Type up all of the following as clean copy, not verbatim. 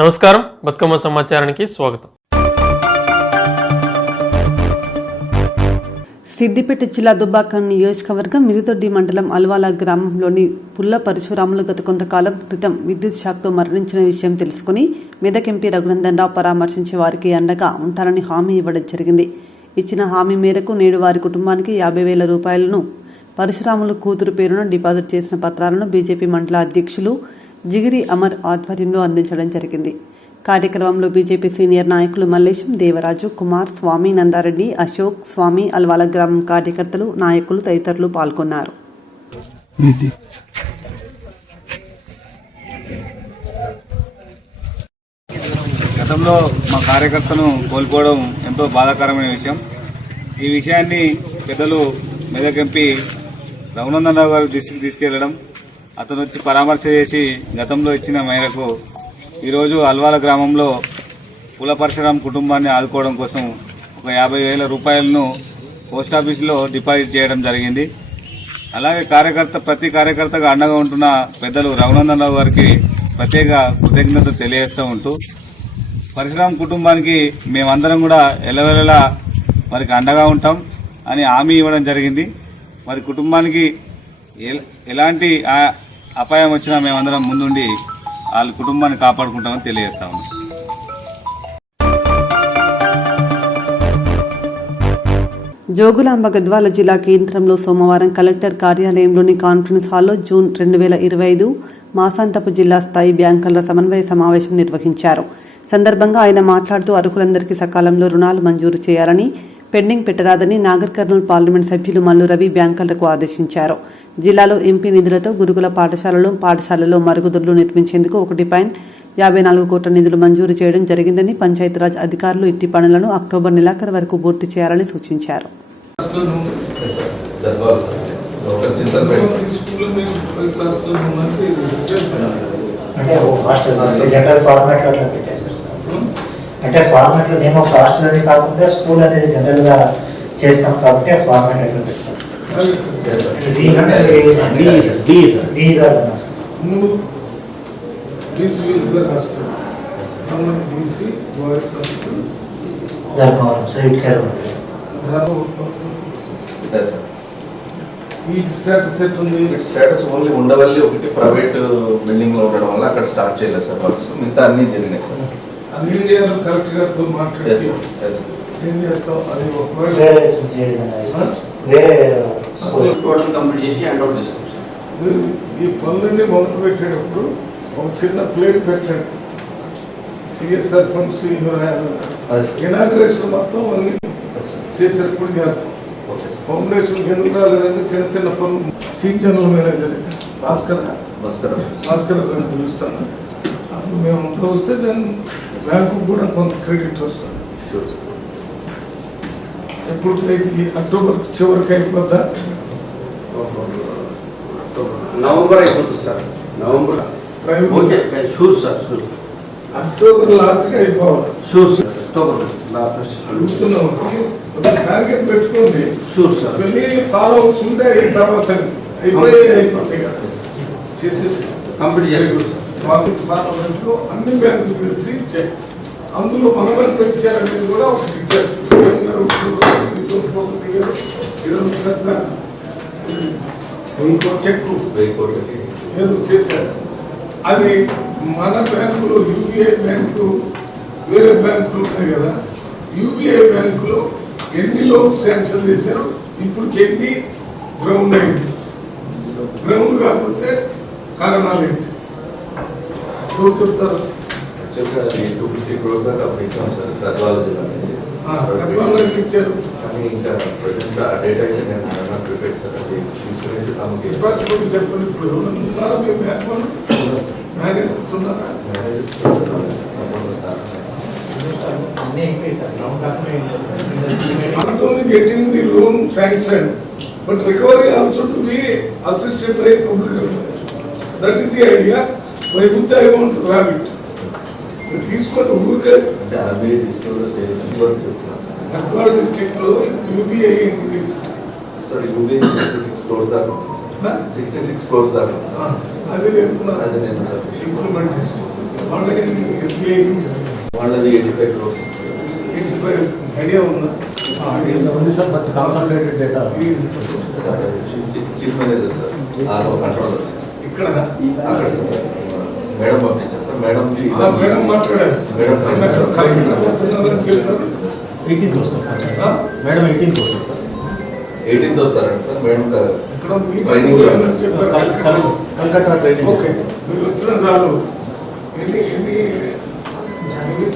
నమస్కారం, బతుకమ్మ సమాచారానికి స్వాగతం. సిద్దిపేట జిల్లా దుబ్బాక నియోజకవర్గం మిరుదొడ్డి మండలం అల్వాల గ్రామంలోని పుల్ల పరశురాములు గత కొంతకాలం క్రితం విద్యుత్ షాక్తో మరణించిన విషయం తెలుసుకుని మెదక్ ఎంపీ రఘునందన్ రావు పరామర్శించే వారికి అండగా ఉంటారని హామీ ఇవ్వడం జరిగింది. ఇచ్చిన హామీ మేరకు నేడు వారి కుటుంబానికి 50,000 రూపాయలను పరశురాములు కూతురు పేరున డిపాజిట్ చేసిన పత్రాలను బీజేపీ మండల అధ్యక్షులు జిగిరి అమర్ ఆధ్వర్యంలో అందించడం జరిగింది. కార్యక్రమంలో బీజేపీ సీనియర్ నాయకులు మల్లేశం, దేవరాజు, కుమార్, స్వామి, నందారెడ్డి, అశోక్, స్వామి, అల్వాల గ్రామం కార్యకర్తలు, నాయకులు తదితరులు పాల్గొన్నారు. గతంలో మా కార్యకర్తను కోల్పోవడం ఎంతో బాధాకరమైన విషయం. ఈ విషయాన్ని పెద్దలు మెదక్ ఎంపీ రఘునందన్ రావు గారి దృష్టికి తీసుకెళ్లడం, అతను వచ్చి పరామర్శ చేసి గతంలో ఇచ్చిన మేరకు ఈరోజు అల్వాల గ్రామంలో పుల్ల పరశురాం కుటుంబాన్ని ఆదుకోవడం కోసం ఒక 50,000 రూపాయలను పోస్టాఫీసులో డిపాజిట్ చేయడం జరిగింది. అలాగే ప్రతి కార్యకర్తగా అండగా ఉంటున్న పెద్దలు రఘునందన్ రావు గారికి ప్రత్యేక కృతజ్ఞతలు తెలియజేస్తూ ఉంటూ పరశురాం కుటుంబానికి మేమందరం కూడా ఎల్లవెల్లలా వారికి అండగా ఉంటాం అని హామీ ఇవ్వడం జరిగింది. మరి కుటుంబానికి ఎలాంటి అపాయం వచ్చినా మేమందరం ముందుండి వాళ్ళ కుటుంబాన్ని కాపాడుకుంటామని తెలియజేస్తా ఉన్నాం. జోగులాంబ గద్వాల జిల్లా కేంద్రంలో సోమవారం కలెక్టర్ కార్యాలయంలోని కాన్ఫరెన్స్ హాల్లో జూన్ 2025 మాసాంతపు జిల్లా స్థాయి బ్యాంకర్ల సమన్వయ సమావేశం నిర్వహించారు. సందర్భంగా ఆయన మాట్లాడుతూ అర్హులందరికీ సకాలంలో రుణాలు మంజూరు చేయాలని, పెండింగ్ పెట్టరాదని నాగర్ కర్నూలు పార్లమెంట్ సభ్యులు మల్లు రవి బ్యాంకర్లకు ఆదేశించారు. జిల్లాలో ఎంపీ నిధులతో గురుకుల పాఠశాలలో మరుగుదొడ్లు నిర్మించేందుకు 1.54 కోట్ల నిధులు మంజూరు చేయడం జరిగిందని, పంచాయతీరాజ్ అధికారులు ఇట్టి పనులను అక్టోబర్ నెలాఖరు వరకు పూర్తి చేయాలని సూచించారు. అంటే ఫార్మాట్లో నేమ్ ఆఫ్ హాస్టల్ అని కాకుండా స్కూల్ అనేది జనరల్గా చేస్తాం కాబట్టి ఆ ఫార్మాట్ ఎట్లా పెట్టాం. Dharmavaram site care status only Undavalli ఒకటి ప్రైవేట్ బిల్డింగ్ లో ఉండడం వల్ల అక్కడ స్టార్ట్ చేయలేదు సార్ వర్క్స్. మిగతా అన్ని జరిగినాయి సార్. కలెక్టర్ గారితో మాట్లాడి ఏం చేస్తాం అది కంప్లీట్ చేసి హ్యాండ్ అవుట్ చేస్తాం సార్. ఈ పనులన్నీ మొదలు పెట్టేటప్పుడు ఒక చిన్న ప్లేట్ పెట్టండి. సిఎస్ఆర్ ఫండ్స్ ఇనాగ్రేషన్ మొత్తం అన్ని చేసేటప్పుడు చేద్దాం. ఫౌండేషన్ ఎందుకు రాలేదంటే చిన్న చిన్న పనులు చీఫ్ జనరల్ మేనేజర్ భాస్కర్ గారిని పిలుస్తాను. అప్పుడు మేము అంతా వస్తే దాన్ని బ్యాంకు కూడా కొంత క్రెడిట్ వస్తుంది. ఎప్పుడు అక్టోబర్ చివరికి అయిపోద్దా? నవంబర్ అయిపోతుంది సార్. నవంబర్ అక్టోబర్ లాస్ట్గా అయిపోవాలి. అడుగుతున్నాం, టార్గెట్ పెట్టుకోండి. కొన్ని ఫాలో అవర్స్ ఉంటే తర్వాత అయిపోతాయి కదా చేసేసి కంప్లీట్ చేసుకుంటాం. పార్లమెంట్లో అన్ని బ్యాంకులు కలిసి ఇచ్చాయి. అందులో మనమెంత ఇచ్చారనేది కూడా ఒకటి ఇచ్చారు. ఇంకో చెక్కు ఏదో చేశారు. అది మన బ్యాంకులో యూబీఐ బ్యాంకు వేరే బ్యాంకులు ఉన్నాయి కదా. యూబీఐ బ్యాంకులో ఎన్ని లోన్స్ శాంక్షన్ చేశారు, ఇప్పుడు ఎన్ని గ్రౌండ్ అయింది. గ్రౌండ్ కాకపోతే కారణాలు ఏంటి చెప్తారు. 250 crores దాకా ఇచ్చాం సార్ గద్వాల జిల్లా నుంచి. ఇచ్చారు కానీ ఇంకా ప్రజెంట్ ఆ డేటా అయితే నేను ప్రిపేర్ సార్. అది తీసుకునేసి తమకి చెప్పండి. ఇప్పుడు ఉన్నారా మీ బ్యాంక్ మేనేజర్స్ ఉన్నారా? Not only getting the loan sanctioned, but recovery also to be assisted by public government. That is the idea. By which I want to have it. తీసుకుంటే ఊరికే అంటే ఆర్బీఐ డిస్ట్రిక్ట్ గద్వాల డిస్ట్రిక్ట్ లో UBI sir. UBI 66 crores దాకా 66 crores దాకా అది రేపు అది నేను సార్ ఇంప్లిమెంటేషన్ వాళ్ళకి SBI వాళ్ళది 85 crores. 85 ఐడియా ఉందా? ఉంది sir, but consolidated data sir chief manager sir, controller ఇక్కడ అక్కడ సార్ మేడం పంపించారు సార్. మేడం మేడం మాట్లాడారు. మేడం కలెక్టర్ వస్తున్నారని చెప్పారు. 18th వస్తారు సార్. మేడం 18th వస్తారు సార్. 18th వస్తారండి సార్. మేడం ఇక్కడ మీటింగ్ అని చెప్పారు. కలకత్తా ట్రైనింగ్. ఓకే, మీరు వచ్చిన చాలు. ఎన్ని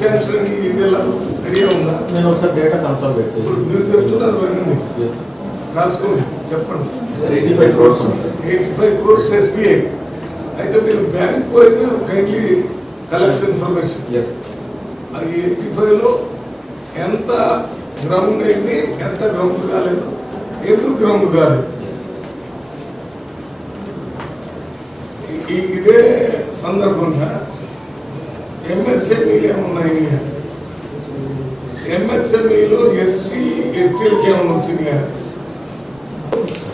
శాంక్షన్ ఈ జిల్లాలో ఐడియా ఉందా? నేను ఒకసారి డేటా కన్సాలిడేట్ ఇప్పుడు చేసి మీరు చెప్తున్నారు వినండి, రాసుకోండి, చెప్పండి. సార్ 85 crores ఉంది. 85 crores SBI. అయితే మీరు bank wise kindly collect information. అది 85లో ఎంత గ్రౌండ్ అయింది, ఎంత గ్రౌండ్ కాలేదు, ఎందుకు గ్రౌండ్ కాలేదు. ఇదే సందర్భంగా MSMEలు ఏమున్నాయి, MSMEలో SC STలకి ఏమన్నా వచ్చినాయా?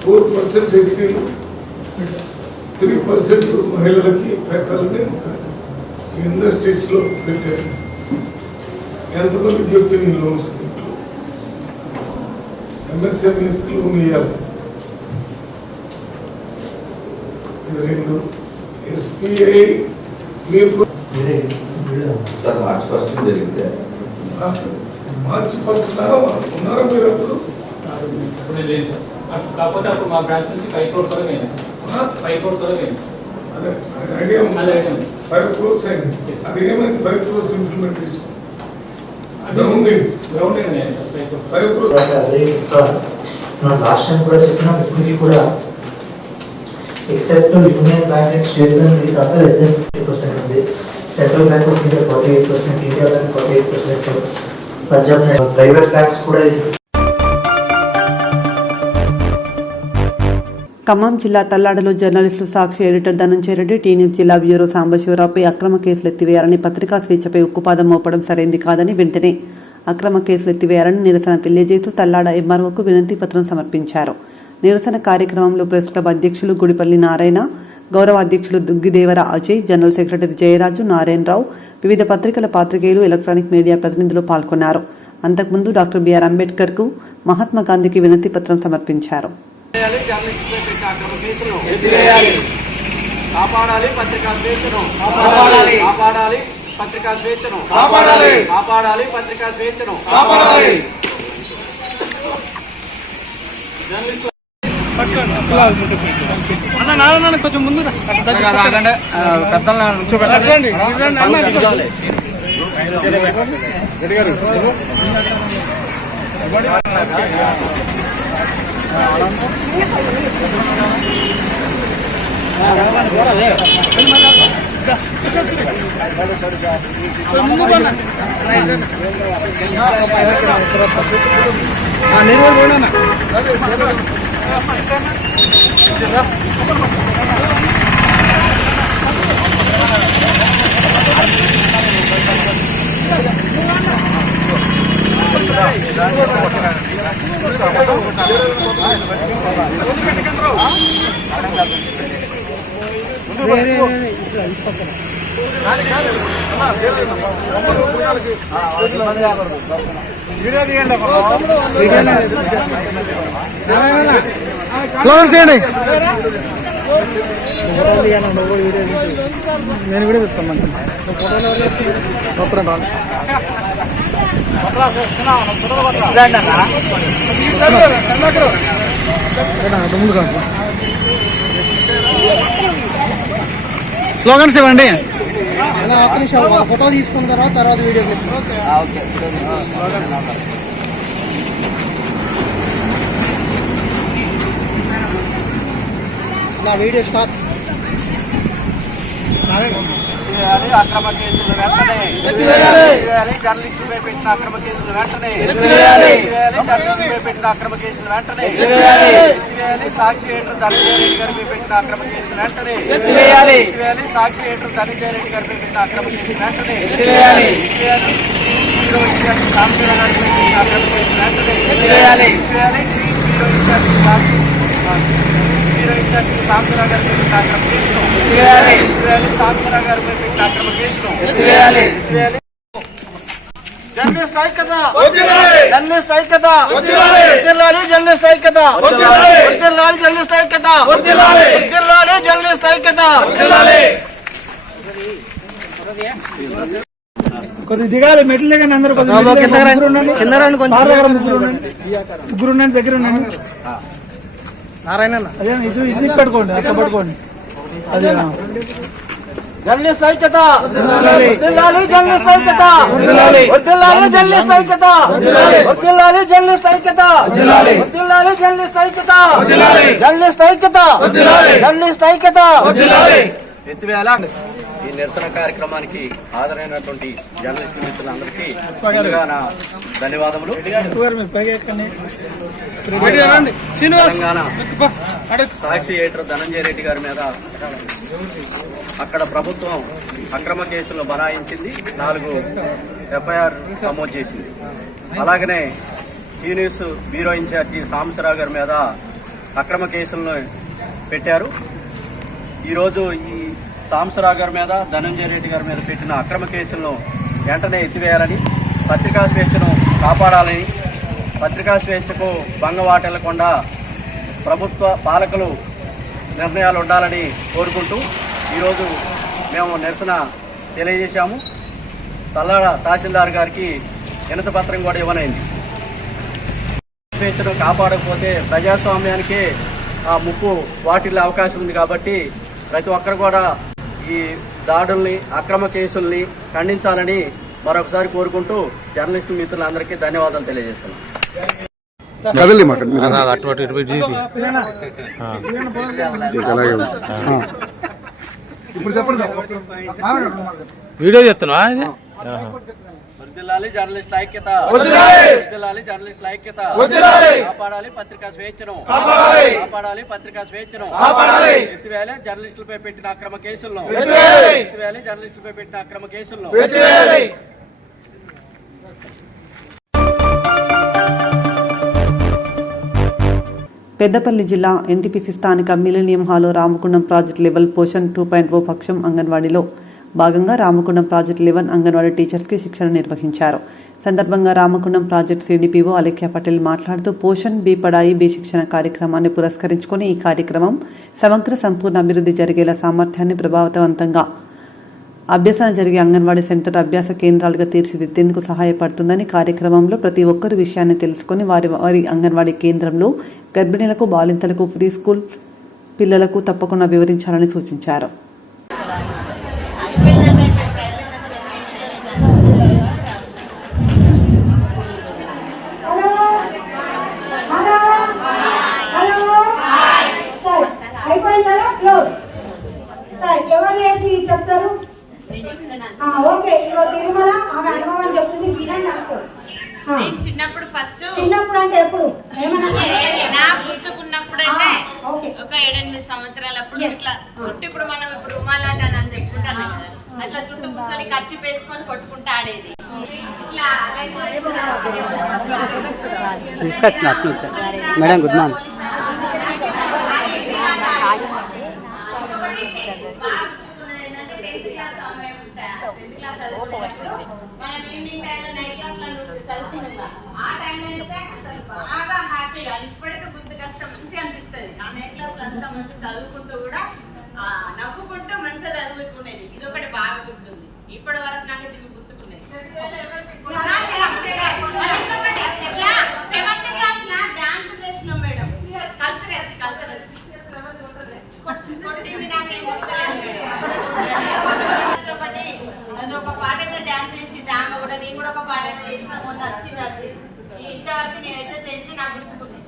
4% ఎక్సీలు, 3% మహిళలకి పెట్టాలని ఒక ఇండస్ట్రీస్ లో పెట్టారు. ఎంతమందికి వచ్చినాయి లోన్స్? దీంట్లో MSMEs లోన్ ఇవ్వాలి. ఇది 2. SBI మీరు సార్ మార్చి 1st జరిగింది. మార్చి 1st ఉన్నారా మీరు? అప్పుడు కాకపోతే అప్పుడు మా బ్రాంచ్ నుంచి 5 crores వరకు అయింది. 5 crores వరకు అయింది. అదే ఐడియా ఉంది. 5 crores అయింది. అది ఏమైంది? 5 crores implementation grounding 5 crores. Last time కూడా చెప్పినా, ఇప్పటికీ కూడా except union bank and state bank ఇది అంతా లెస్ దెన్ 50% ఉంది. Central bank of India 48%, India bank 48%, Punjab private banks కూడా. ఖమ్మం జిల్లా తల్లాడలో జర్నలిస్టులు Sakshi editor Dhananjaya Reddy, T news జిల్లా బ్యూరో సాంబశివరావుపై అక్రమ కేసులు ఎత్తివేయాలని, పత్రికా స్వేచ్ఛపై ఉక్కుపాదం మోపడం సరైంది కాదని, వెంటనే అక్రమ కేసులు ఎత్తివేయాలని నిరసన తెలియజేస్తూ తల్లాడ MROకు వినతి పత్రం సమర్పించారు. నిరసన కార్యక్రమంలో ప్రెస్ క్లబ్ అధ్యక్షులు గుడిపల్లి నారాయణ, గౌరవ అధ్యక్షులు దుగ్గిదేవర అజయ్, జనరల్ సెక్రటరీ జయరాజు, నారాయణరావు, వివిధ పత్రికల పాత్రికేయులు, ఎలక్ట్రానిక్ మీడియా ప్రతినిధులు పాల్గొన్నారు. అంతకుముందు డాక్టర్ బిఆర్ అంబేద్కర్కు, మహాత్మా గాంధీకి వినతి పత్రం సమర్పించారు. కాపాడాలి పత్రికా స్వేచ్ఛను, కాపాడాలి పత్రికా స్వేచ్ఛను, కాపాడాలి పత్రికా స్వేచ్ఛను, కాపాడాలి. కొంచెం ముందు స్లోగన్స్ చేయండి. నేను కూడా చెప్తాను. స్లోగన్స్ ఇవ్వండి. ఫోటో తీసుకున్న తర్వాత వీడియో నా వీడియో స్టార్ట్. అక్రమ కేసులు వెంటనే జర్నలిస్టులపై పెట్టిన అక్రమ కేసులు వెంటనే జర్నలిస్టులపై పెట్టిన అక్రమ కేసులు వెంటనే సాక్షి ఎడిటర్ ధనంజయ రెడ్డి గారిపై పెట్టిన అక్రమ కేసులు వెంటనే సాక్షి ఎడిటర్ ధనంజయ రెడ్డి గారిపై పెట్టిన అక్రమ కేసులు వెంటనే సాంబశివరావు గారిపై పెట్టిన అక్రమ కేసులు వెంటనే బీరో ఇన్ఛార్జి సాంబశివరావు గారిపై పెట్టిన అక్రమ కేసును సాంబశివరావు గారిపై పెట్టిన అక్రమ కేసును జర్నలిస్ట్ ఐక్యత జర్నలిస్ట్ ఐక్యత జర్నలిస్ట్ ఐక్యత జర్నలిస్ట్ ఐక్యత జర్నలిస్ట్ ఐక్యత కొద్దిగా దిగాలి మెట్లు దిగండి అందరూ ముగ్గురు ఉండండి దగ్గర ఉండండి నారాయణ అదే ఇది పట్టుకోండి అక్కడ పట్టుకోండి అదే జర్నలిస్ట్ ఐక్యత జర్నలిస్ట్ ఐక్యత జర్నలిస్ట్ ఐక్యత జర్నలిస్ట్ ఐక్యత జర్నలిస్ట్ ఐక్యత జర్నలిస్ట్ ఐక్యత జర్నలిస్ట్ ఐక్యత ఎత్తివేళ ఈ నిరసన కార్యక్రమానికి హాజరైనటువంటి జర్నలిస్ట్ మిత్రులందరికీ ముందుగా నా ధన్యవాదములు. తెలంగాణ సాక్షి ఎడిటర్ ధనంజయ రెడ్డి గారి మీద అక్కడ ప్రభుత్వం అక్రమ కేసులు బనాయించింది, 4 FIR నమోదు చేసింది. అలాగనే ఈ న్యూస్ బ్యూరో ఇన్ఛార్జి సాంబశివరావు గారి మీద అక్రమ కేసులను పెట్టారు. ఈరోజు ఈ సాంబశివరావు గారి మీద ధనంజయ రెడ్డి గారి మీద పెట్టిన అక్రమ కేసులను వెంటనే ఎత్తివేయాలని, పత్రికా స్వేచ్ఛను కాపాడాలని, పత్రికా స్వేచ్ఛకు భంగం వాటిల్లకుండా ప్రభుత్వ పాలకులు నిర్ణయాలు ఉండాలని కోరుకుంటూ ఈరోజు మేము నిరసన తెలియజేశాము. తల్లాడ తహసీల్దార్ గారికి వినతి పత్రం కూడా ఇవ్వనైంది. స్వేచ్ఛను కాపాడకపోతే ప్రజాస్వామ్యానికే ఆ ముప్పు వాటిల్లే అవకాశం ఉంది. కాబట్టి ప్రతి ఒక్కరు కూడా ఈ దాడుల్ని, అక్రమ కేసుల్ని ఖండించాలని మరొకసారి కోరుకుంటూ జర్నలిస్టు మిత్రులందరికీ ధన్యవాదాలు తెలియజేస్తున్నాం. వీడియో చెప్తున్నా వర్ధిల్లాలి జర్నలిస్ట్ ఐక్యత, వర్ధిల్లాలి జర్నలిస్ట్ ఐక్యత, కాపాడాలి పత్రికా స్వేచ్ఛను, కాపాడాలి పత్రికా స్వేచ్ఛను, ఎత్తివేయాలి జర్నలిస్టులపై పెట్టిన అక్రమ కేసులను, ఎత్తివేయాలి జర్నలిస్టులపై పెట్టిన అక్రమ కేసులను. పెద్దపల్లి జిల్లా ఎన్టీపీసీ స్థానిక మిలీనియం హాల్లో రామకుండం ప్రాజెక్ట్ లెవెల్ పోషన్ 2.0 పక్షం అంగన్వాడీలో భాగంగా రామకుండం ప్రాజెక్ట్ 11 అంగన్వాడీ టీచర్స్కి శిక్షణ నిర్వహించారు. సందర్భంగా రామకుండం ప్రాజెక్ట్ సిడిపిఓ అలేఖ్య పటేల్ మాట్లాడుతూ పోషన్ బి పడాయి బి శిక్షణ కార్యక్రమాన్ని పురస్కరించుకొని ఈ కార్యక్రమం సమగ్ర సంపూర్ణ అభివృద్ధి జరిగేలా సామర్థ్యాన్ని ప్రభావవంతంగా అభ్యసన జరిగే అంగన్వాడీ సెంటర్ అభ్యాస కేంద్రాలుగా తీర్చిదిద్దేందుకు సహాయపడుతుందని, కార్యక్రమంలో ప్రతి ఒక్కరు విషయాన్ని తెలుసుకొని వారి అంగన్వాడీ కేంద్రంలో గర్భిణీలకు, బాలింతలకు, ప్రీ స్కూల్ పిల్లలకు తప్పకుండా వివరించాలని సూచించారు. చెప్తారు ఓకే. తిరుమల ఆమె అనుభవం చెప్తుంది వినండి. నాకు చిన్నప్పుడు ఫస్ట్ చిన్నప్పుడు అంటే ఎప్పుడు ఏమన్నా నాకు గుర్తుకున్నప్పుడు అయితే ఒక 7-8 సంవత్సరాలప్పుడు ఇట్లా చుట్టూ, ఇప్పుడు మనం ఇప్పుడు రుమాలాట అని చెప్పుకుంటాం కదా, అట్లా చుట్టూ కూర్చొని ఖర్చు వేసుకొని కొట్టుకుంటా ఆడేది. ఇట్లా మేడం గుడ్ మార్నింగ్. మనం ఈవినింగ్ టైంలో నైట్ క్లాస్ లో చదువుకున్నాం. ఆ టైంలో అయితే అసలు బాగా హ్యాపీగా ఇప్పటికీ గుర్తుకొస్తే మంచిగా అనిపిస్తుంది. ఆ నైట్ క్లాస్ లో అంతా మంచిగా చదువుకుంటూ కూడా నవ్వుకుంటూ మంచిగా చదువుకునేది. ఇది ఒకటి బాగా గుర్తుంది. ఇప్పటి వరకు నాకు ఇది గుర్తుకునేది. 7th క్లాస్ లో డాన్స్ చేసినాం మేడం. కల్చరల్స్ కొట్టింది నాకేం గుర్తులేదు మేడం. అదొక పాట మీద డాన్స్ చేసి ఆమె కూడా, నేను కూడా ఒక పాట మీద చేసిన, మొన్న వచ్చింది. అది ఇంతవరకు నేనైతే చేసి నాకు గుర్తుకున్నాను.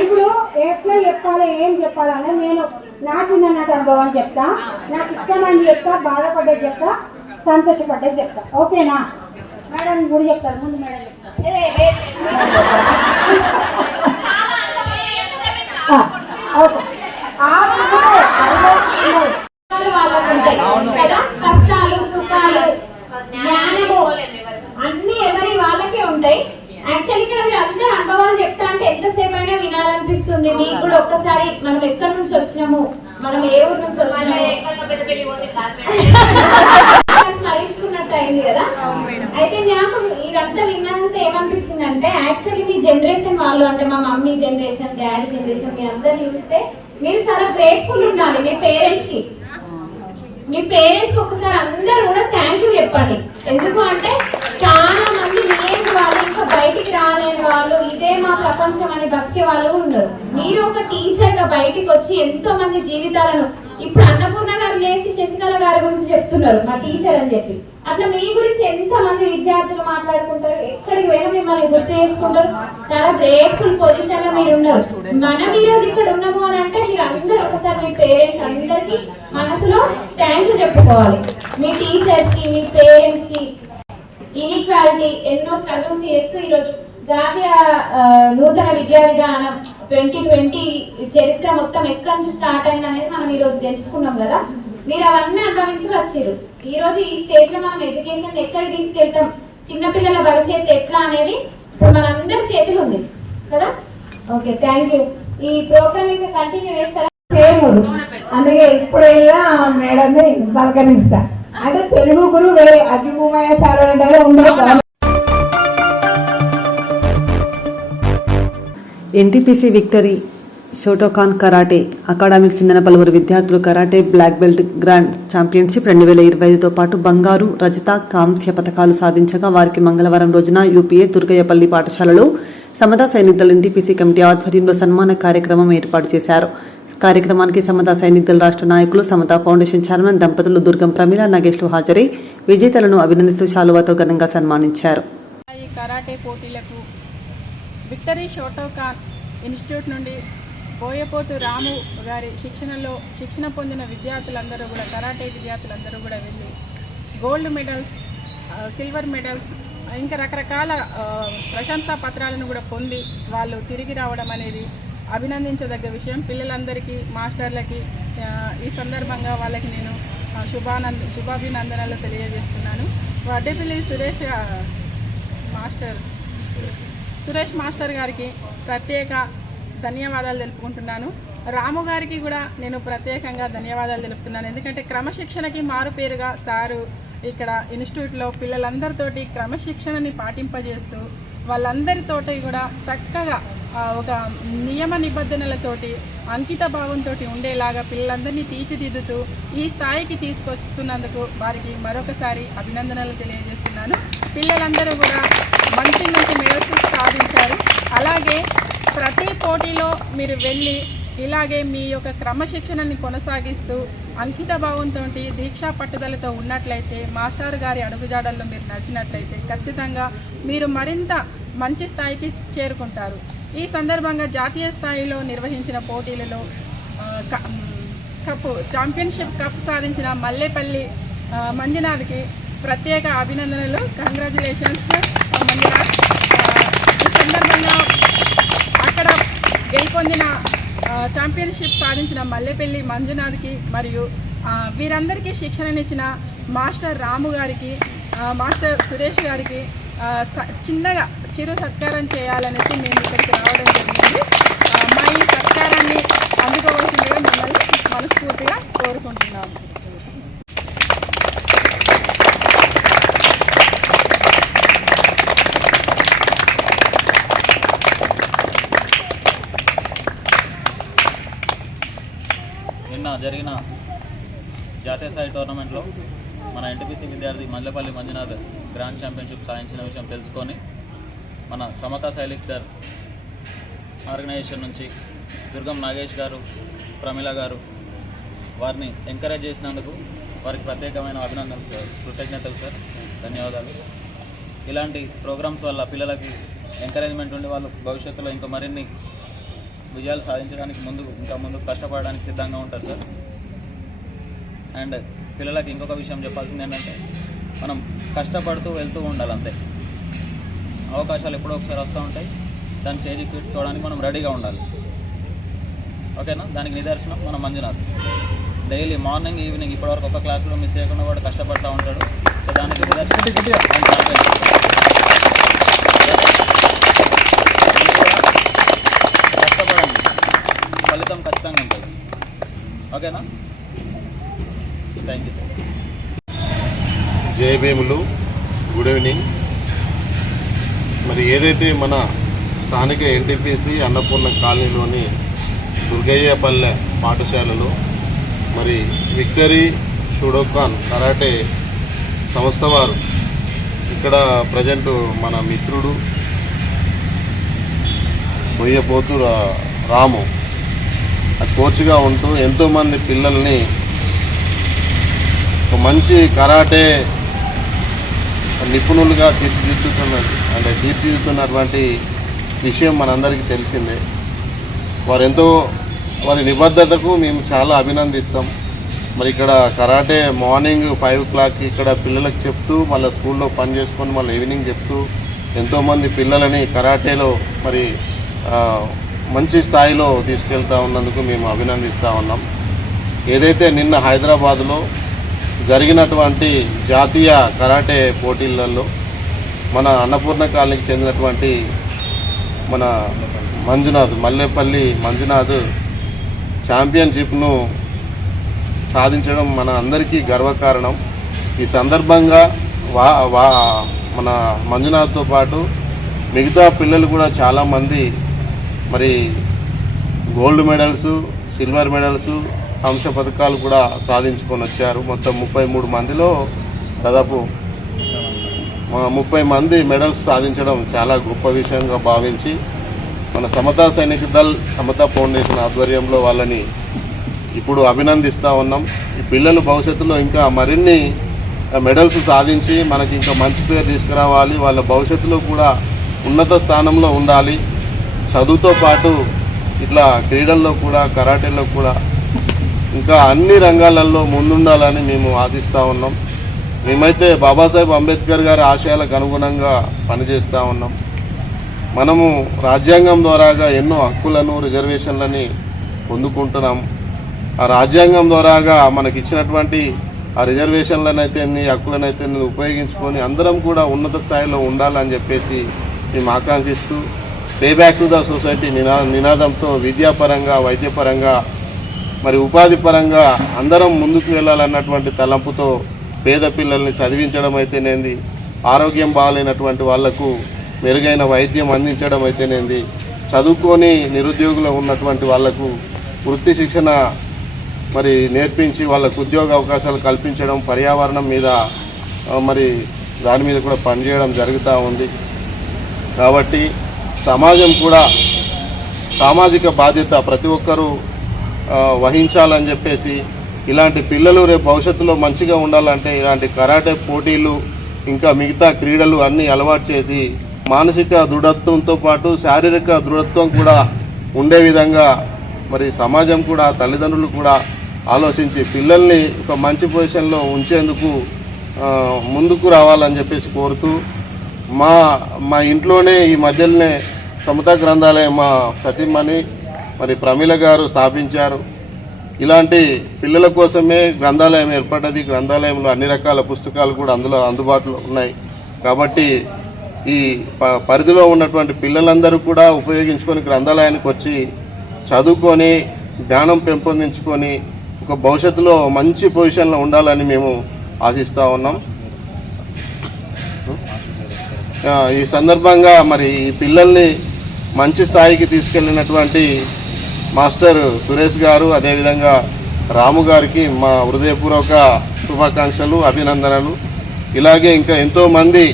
ఇప్పుడు ఎట్లా చెప్పాలి, ఏం చెప్పాలని నేను నాకు నన్నది అనుభవం చెప్తా, నాకు ఇష్టమని చెప్తా, బాధపడ్డది చెప్తా, సంతోషపడ్డది చెప్తా. ఓకేనా? మేడం కూడా చెప్తారు. ముందు మేడం చెప్తారు. కష్టాలు సుఖాలు జ్ఞానము అన్ని ఎవరి వాళ్ళకే ఉంటాయి. యాక్చువల్లీ ఇక్కడ మీరు అందరూ అనుభవాలు చెప్తా అంటే ఎంతసేపు అయినా వినాలనిపిస్తుంది. మీకు కూడా ఒక్కసారి మనం ఎక్కడి నుంచి వచ్చినాము, మనం ఏ ఊరు నుంచి వచ్చినాము స్మరించుకున్నట్టు అయింది కదా. అయితే నాకు ఇదంతా విన్నంత ఏమనిపించింది అంటే యాక్చువల్లీ మీ జనరేషన్ వాళ్ళు అంటే మా మమ్మీ జనరేషన్, డాడీ జనరేషన్ మీ అందరు చూస్తే మీరు చాలా గ్రేట్ఫుల్ ఉండాలి మీ పేరెంట్స్ కి. మీ పేరెంట్స్ కి ఒకసారి అందరూ కూడా థ్యాంక్ యూ చెప్పండి. ఎందుకు అంటే చాలా మంది లేని వాళ్ళు, ఇంకా బయటికి రాలేని వాళ్ళు, ఇదే మా ప్రపంచం అని బతికే వాళ్ళు ఉన్నారు. మీరు ఒక టీచర్ గా బయటికి వచ్చి ఎంతో మంది జీవితాలను, ఇప్పుడు అన్నపూర్ణ గారు లేచి శశికళ గారి గురించి చెప్తున్నారు మా టీచర్ అని చెప్పి, అట్లా మీ గురించి ఎంత మంది విద్యార్థులు మాట్లాడుకుంటారు, ఎక్కడికి పోయినా మిమ్మల్ని గుర్తు చేసుకుంటారు. చాలా గ్రేట్ఫుల్ పొజిషన్ లో మీరు ఉన్నారు. మనం ఈ రోజు ఇక్కడ ఉన్నాము అని అంటే మీరు అందరూ ఒకసారి మీ పేరెంట్స్ అందరికి మనసులో థ్యాంక్ యూ చెప్పుకోవాలి. మీ టీచర్స్ కి, మీ పేరెంట్స్ కి. ఇన్ఈక్వాలిటీ ఎన్నో స్ట్రగుల్స్ చేస్తూ ఈరోజు జాతీయ నూతన విద్యా విధానం 2020 చరిత్ర మొత్తం ఎక్కడి నుంచి స్టార్ట్ అయింది అనేది మనం ఈరోజు తెలుసుకున్నాం కదా. మీరు అవన్నీ అనుభవించి వచ్చారు. ఈ రోజు ఈ స్టేజ్ లో మనం ఎడ్యుకేషన్ ఎక్కడికి తీసుకెళ్తాం, చిన్నపిల్లల భవిష్యత్తు ఎట్లా అనేది ఇప్పుడు మనందరి చేతులు ఉంది కదా. Okay, thank you. ఈ ప్రోగ్రామ్ ఇంకా కంటిన్యూ చేస్తారా? అందుకే ఇప్పుడైనా మేడమే పలకరిస్తా. అంటే తెలుగు గురు వేరే అభిమయ సారంటే ఉండదు. ఎన్టీపీసీ విక్టరీ షోటోకాన్ కరాటే అకాడమీకి చెందిన పలువురు విద్యార్థులు karate black belt grand championship 2025తో పాటు బంగారు, రజత, కాంస్య పథకాలు సాధించగా వారికి మంగళవారం రోజున యూపీఏ దుర్గయ్యపల్లి పాఠశాలలో సమతా సైనికులు ఎన్టీపీసీ కమిటీ ఆధ్వర్యంలో సన్మాన కార్యక్రమం ఏర్పాటు చేశారు. కార్యక్రమానికి సమతా సైనికుల రాష్ట్ర నాయకులు, సమతా ఫౌండేషన్ చైర్మన్ దంపతులు దుర్గం ప్రమీల, నాగేష్లు హాజరై విజేతలను అభినందిస్తూ శాలువాతో ఘనంగా సన్మానించారు. ఈ కరాటే పోటీలకు విక్టరీ షోటోకాన్ ఇన్స్టిట్యూట్ నుండి బోయపోతు రాము గారి శిక్షణ పొందిన విద్యార్థులందరూ కూడా, కరాటే విద్యార్థులందరూ కూడా వెళ్ళి గోల్డ్ మెడల్స్, సిల్వర్ మెడల్స్, ఇంకా రకరకాల ప్రశంసా పత్రాలను కూడా పొంది వాళ్ళు తిరిగి రావడం అనేది అభినందించదగ్గ విషయం. పిల్లలందరికీ, మాస్టర్లకి ఈ సందర్భంగా వాళ్ళకి నేను శుభాభినందనలు తెలియజేస్తున్నాను. వడ్డేపల్లి సురేష్ మాస్టర్ గారికి ప్రత్యేక ధన్యవాదాలు తెలుపుకుంటున్నాను. రాము గారికి కూడా నేను ప్రత్యేకంగా ధన్యవాదాలు తెలుపుతున్నాను. ఎందుకంటే క్రమశిక్షణకి మారుపేరుగా సారు ఇక్కడ ఇన్స్టిట్యూట్లో పిల్లలందరితోటి క్రమశిక్షణని పాటింపజేస్తూ వాళ్ళందరితోటి కూడా చక్కగా ఒక నియమ నిబంధనలతోటి, అంకిత భావంతో ఉండేలాగా పిల్లలందరినీ తీర్చిదిద్దుతూ ఈ స్థాయికి తీసుకొస్తున్నందుకు వారికి మరొకసారి అభినందనలు తెలియజేస్తున్నాను. పిల్లలందరూ కూడా మంచి మంచి మెడల్స్ సాధించారు. అలాగే ప్రతి పోటీలో మీరు వెళ్ళి ఇలాగే మీ యొక్క క్రమశిక్షణని కొనసాగిస్తూ అంకిత భావంతో, దీక్షా పట్టుదలతో ఉన్నట్లయితే, మాస్టర్ గారి అడుగుజాడల్లో మీరు నడిచినట్లయితే ఖచ్చితంగా మీరు మరింత మంచి స్థాయికి చేరుకుంటారు. ఈ సందర్భంగా జాతీయ స్థాయిలో నిర్వహించిన పోటీలలో ఛాంపియన్షిప్ కప్ సాధించిన మల్లేపల్లి మంజునాథ్కి ప్రత్యేక అభినందనలు. కంగ్రాచులేషన్స్ మంజునాథ్. ఈ సందర్భంగా అక్కడ గెలుపొందిన ఛాంపియన్షిప్ సాధించిన మల్లేపల్లి మంజునాథ్కి మరియు వీరందరికీ శిక్షణనిచ్చిన మాస్టర్ రాము గారికి, మాస్టర్ సురేష్ గారికి చిన్నగా చిరు సత్కారం చేయాలనేసి మేము ఇక్కడికి రావడం జరిగింది. మా ఈ సత్కారాన్ని అందుకోవాల్సిందిగా మిమ్మల్ని మనస్ఫూర్తిగా కోరుకుంటున్నాము. నిన్న జరిగిన జాతీయ స్థాయి టోర్నమెంట్లో మన ఎన్టీపీసీ విద్యార్థి మల్లెపల్లి మంజునాథ్ గ్రాండ్ ఛాంపియన్షిప్ సాధించిన విషయం తెలుసుకొని మన సమతా సైనికుల ఆర్గనైజేషన్ నుంచి దుర్గం నాగేష్ గారు, ప్రమీల గారు వారిని ఎంకరేజ్ చేసినందుకు వారికి ప్రత్యేకమైన అభినందనలు, కృతజ్ఞతలు సార్, ధన్యవాదాలు. ఇలాంటి ప్రోగ్రామ్స్ వల్ల పిల్లలకి ఎంకరేజ్మెంట్ ఉండి వాళ్ళు భవిష్యత్తులో ఇంకా మరిన్ని విజయాలు సాధించడానికి ముందుకు కష్టపడడానికి సిద్ధంగా ఉంటారు సార్. అండ్ పిల్లలకి ఇంకొక విషయం చెప్పాల్సింది ఏంటంటే మనం కష్టపడుతూ వెళ్తూ ఉండాలి అంతే. అవకాశాలు ఎప్పుడో ఒకసారి వస్తూ ఉంటాయి. దాన్ని చేజిక్కించుకోవడానికి మనం రెడీగా ఉండాలి. ఓకేనా? దానికి నిదర్శనం మన మంజునాథ్. డైలీ మార్నింగ్ ఈవినింగ్ ఇప్పటివరకు ఒక క్లాసులో మిస్ చేయకుండా కూడా కష్టపడుతూ ఉంటాడు. సో దానికి కష్టపడండి, ఫలితం ఖచ్చితంగా ఉంటుంది. ఓకేనా? Thank you sir. జై భీములు, గుడ్ ఈవినింగ్. మరి ఏదైతే మన స్థానిక ఎన్టీపీసీ అన్నపూర్ణ కాలనీలోని దుర్గయ్యపల్లె పాఠశాలలో మరి విక్టరీ షుడోకాన్ కరాటే సంస్థ వారు ఇక్కడ ప్రజెంట్ మన మిత్రుడు మొయ్యపోతు రాము కోచ్గా ఉంటూ ఎంతోమంది పిల్లల్ని ఒక మంచి కరాటే నిపుణులుగా తీర్చిదిద్దుతున్నటువంటి విషయం మనందరికీ తెలిసిందే. వారి నిబద్ధతకు మేము చాలా అభినందిస్తాం. మరి ఇక్కడ కరాటే మార్నింగ్ 5 o'clock ఇక్కడ పిల్లలకు చెప్తూ మళ్ళీ స్కూల్లో పని చేసుకొని మళ్ళీ ఈవినింగ్ చెప్తూ ఎంతోమంది పిల్లలని కరాటేలో మరి మంచి స్థాయిలో తీసుకెళ్తా ఉన్నందుకు మేము అభినందిస్తూ ఉన్నాం. ఏదైతే నిన్న హైదరాబాద్లో జరిగినటువంటి జాతీయ కరాటే పోటీలలో మన అన్నపూర్ణ కాలనీకి చెందినటువంటి మన మంజునాథ్ మల్లేపల్లి మంజునాథ్ ఛాంపియన్షిప్ను సాధించడం మన అందరికీ గర్వకారణం. ఈ సందర్భంగా మన మంజునాథ్తో పాటు మిగతా పిల్లలు కూడా చాలామంది మరి గోల్డ్ మెడల్స్, సిల్వర్ మెడల్స్, అంశ పథకాలు కూడా సాధించుకొని వచ్చారు. మొత్తం 33 మందిలో దాదాపు 30 మంది మెడల్స్ సాధించడం చాలా గొప్ప విషయంగా భావించి మన సమతా సైనిక దళ్ సమతా ఫౌండేషన్ ఆధ్వర్యంలో వాళ్ళని ఇప్పుడు అభినందిస్తూ ఉన్నాం. ఈ పిల్లలు భవిష్యత్తులో ఇంకా మరిన్ని మెడల్స్ సాధించి మనకి ఇంకా మంచి పేరు తీసుకురావాలి. వాళ్ళ భవిష్యత్తులో కూడా ఉన్నత స్థానంలో ఉండాలి. చదువుతో పాటు ఇట్లా క్రీడల్లో కూడా కరాటేలో కూడా ఇంకా అన్ని రంగాలలో ముందుండాలని మేము ఆశిస్తూ ఉన్నాం. మేమైతే బాబాసాహెబ్ అంబేద్కర్ గారి ఆశయాలకు అనుగుణంగా పనిచేస్తూ ఉన్నాం. మనము రాజ్యాంగం ద్వారాగా ఎన్నో హక్కులను, రిజర్వేషన్లని పొందుకుంటున్నాం. ఆ రాజ్యాంగం ద్వారాగా మనకి ఇచ్చినటువంటి ఆ రిజర్వేషన్లనైతే హక్కులనైతే ఉపయోగించుకొని అందరం కూడా ఉన్నత స్థాయిలో ఉండాలని చెప్పేసి మేము ఆకాంక్షిస్తూ pay back to the society నినాదంతో విద్యాపరంగా, వైద్యపరంగా, మరి ఉపాధి పరంగా అందరం ముందుకు వెళ్ళాలన్నటువంటి తలంపుతో పేద పిల్లల్ని చదివించడం అయితేనేంది, ఆరోగ్యం బాగాలేనటువంటి వాళ్లకు మెరుగైన వైద్యం అందించడం అయితేనేంది, చదువుకొని నిరుద్యోగులు ఉన్నటువంటి వాళ్లకు వృత్తి శిక్షణ మరి నేర్పించి వాళ్ళకు ఉద్యోగ అవకాశాలు కల్పించడం, పర్యావరణం మీద మరి దాని మీద కూడా పనిచేయడం జరుగుతూ ఉంది. కాబట్టి సమాజం కూడా సామాజిక బాధ్యత ప్రతి ఒక్కరూ వహించాలని చెప్పేసి ఇలాంటి పిల్లలు రేపు భవిష్యత్తులో మంచిగా ఉండాలంటే ఇలాంటి కరాటే పోటీలు ఇంకా మిగతా క్రీడలు అన్నీ అలవాటు చేసి మానసిక దృఢత్వంతో పాటు శారీరక దృఢత్వం కూడా ఉండే విధంగా మరి సమాజం కూడా, తల్లిదండ్రులు కూడా ఆలోచించి పిల్లల్ని ఒక మంచి పొజిషన్లో ఉంచేందుకు ముందుకు రావాలని చెప్పేసి కోరుతూ మా ఇంట్లోనే ఈ మధ్యలోనే సమతా గ్రంథాలయం మా సతీమణి మరి ప్రమీల గారు స్థాపించారు. ఇలాంటి పిల్లల కోసమే గ్రంథాలయం ఏర్పడ్డది. గ్రంథాలయంలో అన్ని రకాల పుస్తకాలు కూడా అందులో అందుబాటులో ఉన్నాయి. కాబట్టి ఈ పరిధిలో ఉన్నటువంటి పిల్లలందరూ కూడా ఉపయోగించుకొని గ్రంథాలయానికి వచ్చి చదువుకొని జ్ఞానం పెంపొందించుకొని ఒక భవిష్యత్తులో మంచి పొజిషన్లో ఉండాలని మేము ఆశిస్తూ ఉన్నాం. ఈ సందర్భంగా మరి ఈ పిల్లల్ని మంచి స్థాయికి తీసుకెళ్ళినటువంటి మాస్టర్ సురేష్ గారు, అదేవిధంగా రాము గారికి మా హృదయపూర్వక శుభాకాంక్షలు, అభినందనలు. ఇలాగే ఇంకా ఎంతోమంది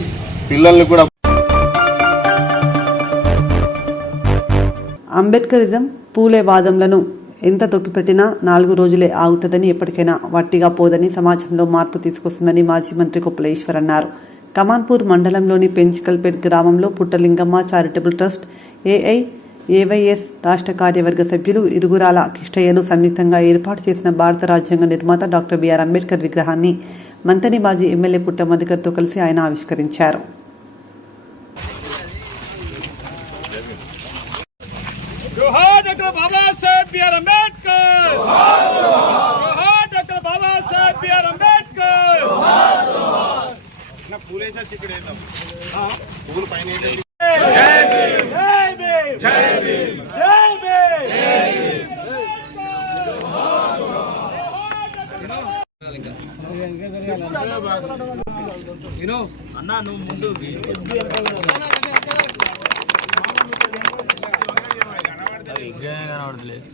పిల్లల్ని కూడా. అంబేద్కరిజం, పూలే వాదములను ఎంత తొక్కిపెట్టినా 4 రోజులే ఆగుతుందని, ఎప్పటికైనా వట్టిగా పోదని, సమాజంలో మార్పు తీసుకొస్తుందని మాజీ మంత్రి కొప్పుల ఈశ్వర్ అన్నారు. కమాన్పూర్ మండలంలోని పెంచికల్పేట్ గ్రామంలో పుట్టలింగమ్మ చారిటబుల్ ట్రస్ట్, ఏఐఏవైఎస్ రాష్ట్ర కార్యవర్గ సభ్యులు ఇరుగురాల కిష్టయ్యలు సంయుక్తంగా ఏర్పాటు చేసిన భారత రాజ్యాంగ నిర్మాత డాక్టర్ బిఆర్ అంబేద్కర్ విగ్రహాన్ని మంతని మాజీ ఎమ్మెల్యే పుట్ట మధుకర్తో కలిసి ఆయన ఆవిష్కరించారు. జోహార్ డాక్టర్ బాబాసాహెబ్ బిఆర్ అంబేద్కర్. జోహార్ డాక్టర్ బాబాసాహెబ్ బిఆర్ అంబేద్కర్. పూలేసా చిక్కడేద్దాం పువ్వులు పైన జై భీమ్ జై భీమ్ జై భీమ్ జై భీమ్ జై భీమ్. అన్నా నువ్వు ముందు కనబడలేదు.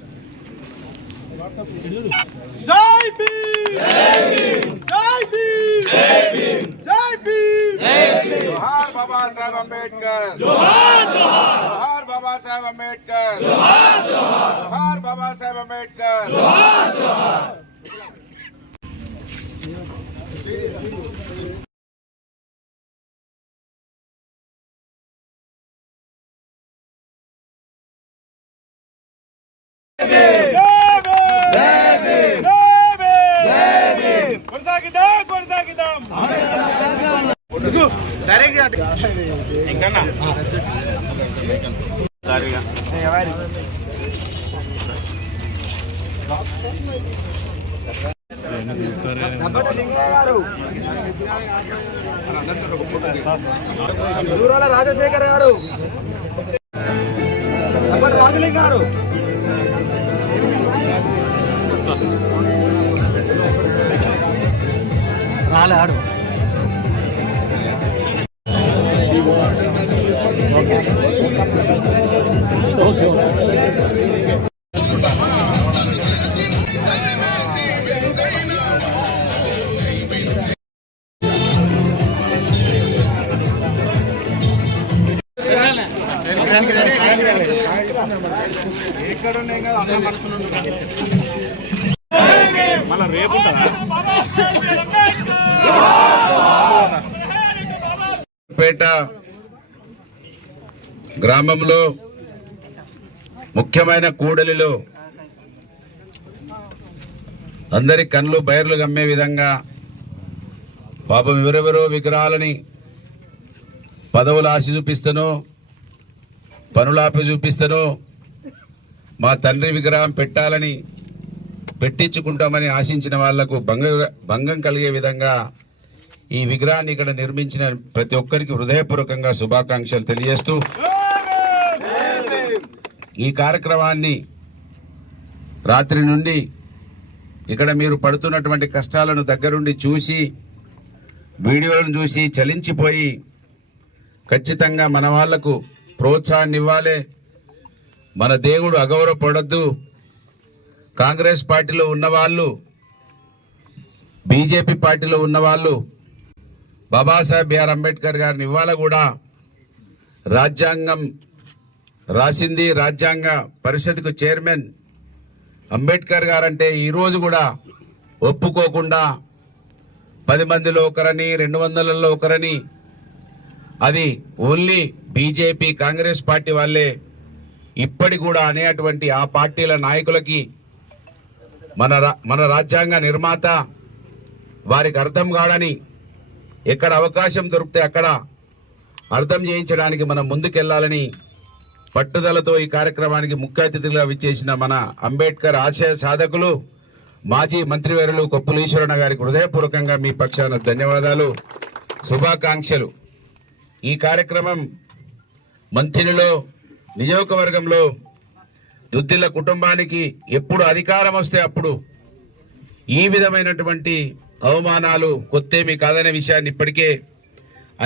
జై భీమ్ జై భీమ్ జై భీమ్ జై భీమ్ జై భీమ్ జై భీమ్. జోహార్ బాబాసాహెబ్ అంబేద్కర్. జోహార్ జోహార్ బాబాసాహెబ్ అంబేద్కర్. జోహార్ జోహార్ బాబాసాహెబ్ అంబేద్కర్. జోహార్ జోహార్. దూరాల రాజశేఖర్ గారు, రాజలింగ్ గారు, రాలే ఆడు. మన రేపు పేట గ్రామంలో ముఖ్యమైన కూడలిలో అందరి కళ్ళు బయర్లు గమ్మే విధంగా పాపం ఎవరెవరో విగ్రహాలని పదవులు ఆశ చూపిస్తానో పనులాపి చూపిస్తానో మా తండ్రి విగ్రహం పెట్టాలని పెట్టించుకుంటామని ఆశించిన వాళ్లకు భంగం కలిగే విధంగా ఈ విగ్రహాన్ని ఇక్కడ నిర్మించిన ప్రతి ఒక్కరికి హృదయపూర్వకంగా శుభాకాంక్షలు తెలియజేస్తూ ఈ కార్యక్రమాన్ని రాత్రి నుండి ఇక్కడ మీరు పడుతున్నటువంటి కష్టాలను దగ్గరుండి చూసి వీడియోలను చూసి చలించిపోయి ఖచ్చితంగా మన వాళ్లకు ప్రోత్సాహాన్ని ఇవ్వాలి. మన దేవుడు అగౌరవపడద్దు. కాంగ్రెస్ పార్టీలో ఉన్నవాళ్ళు, బీజేపీ పార్టీలో ఉన్నవాళ్ళు బాబాసాహెబ్ బిఆర్ అంబేద్కర్ గారిని ఇవాళ కూడా రాజ్యాంగం రాసింది, రాజ్యాంగ పరిషత్కు చైర్మన్ అంబేద్కర్ గారంటే ఈరోజు కూడా ఒప్పుకోకుండా 10 మందిలో ఒకరని 200లలో ఒకరని, అది ఓన్లీ బీజేపీ కాంగ్రెస్ పార్టీ వాళ్ళే ఇప్పటి కూడా అనేటువంటి ఆ పార్టీల నాయకులకి మన రాజ్యాంగ నిర్మాత వారికి అర్థం కాడని, ఎక్కడ అవకాశం దొరికితే అక్కడ అర్థం చేయించడానికి మనం ముందుకెళ్లాలని పట్టుదలతో ఈ కార్యక్రమానికి ముఖ్య అతిథిగా విచ్చేసిన మన అంబేద్కర్ ఆశయ సాధకులు మాజీ మంత్రివర్యులు కొప్పుల ఈశ్వరన్న గారికి హృదయపూర్వకంగా మీ పక్షాన ధన్యవాదాలు, శుభాకాంక్షలు. ఈ కార్యక్రమం మంథినిలో నియోజకవర్గంలో దుద్దిల్ల కుటుంబానికి ఎప్పుడు అధికారం వస్తే అప్పుడు ఈ విధమైనటువంటి అవమానాలు కొత్తేమీ కాదనే విషయాన్ని ఇప్పటికే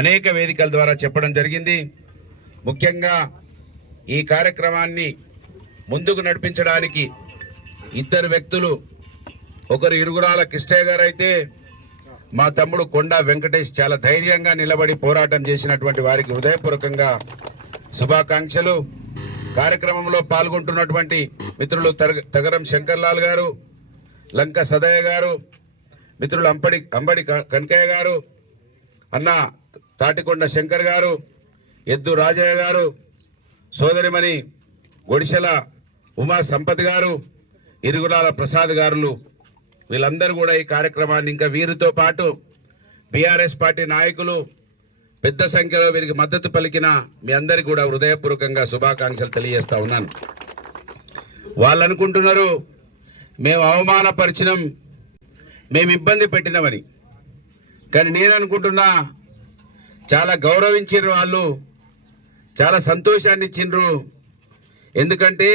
అనేక వేదికల ద్వారా చెప్పడం జరిగింది. ముఖ్యంగా ఈ కార్యక్రమాన్ని ముందుకు నడిపించడానికి ఇద్దరు వ్యక్తులు, ఒకరు ఇరుగురాల కృష్ణయ్య గారు అయితే మా తమ్ముడు కొండా వెంకటేష్ చాలా ధైర్యంగా నిలబడి పోరాటం చేసినటువంటి వారికి హృదయపూర్వకంగా శుభాకాంక్షలు. కార్యక్రమంలో పాల్గొంటున్నటువంటి మిత్రులు తగరం శంకర్లాల్ గారు, లంక సదయ్య గారు, మిత్రులు అంబడి కనకయ్య గారు, అన్న తాటికొండ శంకర్ గారు, ఎద్దు రాజయ్య గారు, సోదరిమణి గొడిశెల ఉమా సంపత్ గారు, ఇరుగురాల ప్రసాద్ గారులు, వీళ్ళందరూ కూడా ఈ కార్యక్రమాన్ని, ఇంకా వీరితో పాటు బీఆర్ఎస్ పార్టీ నాయకులు పెద్ద సంఖ్యలో వీరికి మద్దతు పలికిన మీ అందరికీ కూడా హృదయపూర్వకంగా శుభాకాంక్షలు తెలియజేస్తా ఉన్నాను. వాళ్ళు అనుకుంటున్నారు మేము అవమానపరిచినాం, మేము ఇబ్బంది పెట్టినామని. కానీ నేను అనుకుంటున్నా చాలా గౌరవించారు వాళ్ళు, చాలా సంతోషాన్ని ఇచ్చిండ్రు. ఎందుకంటే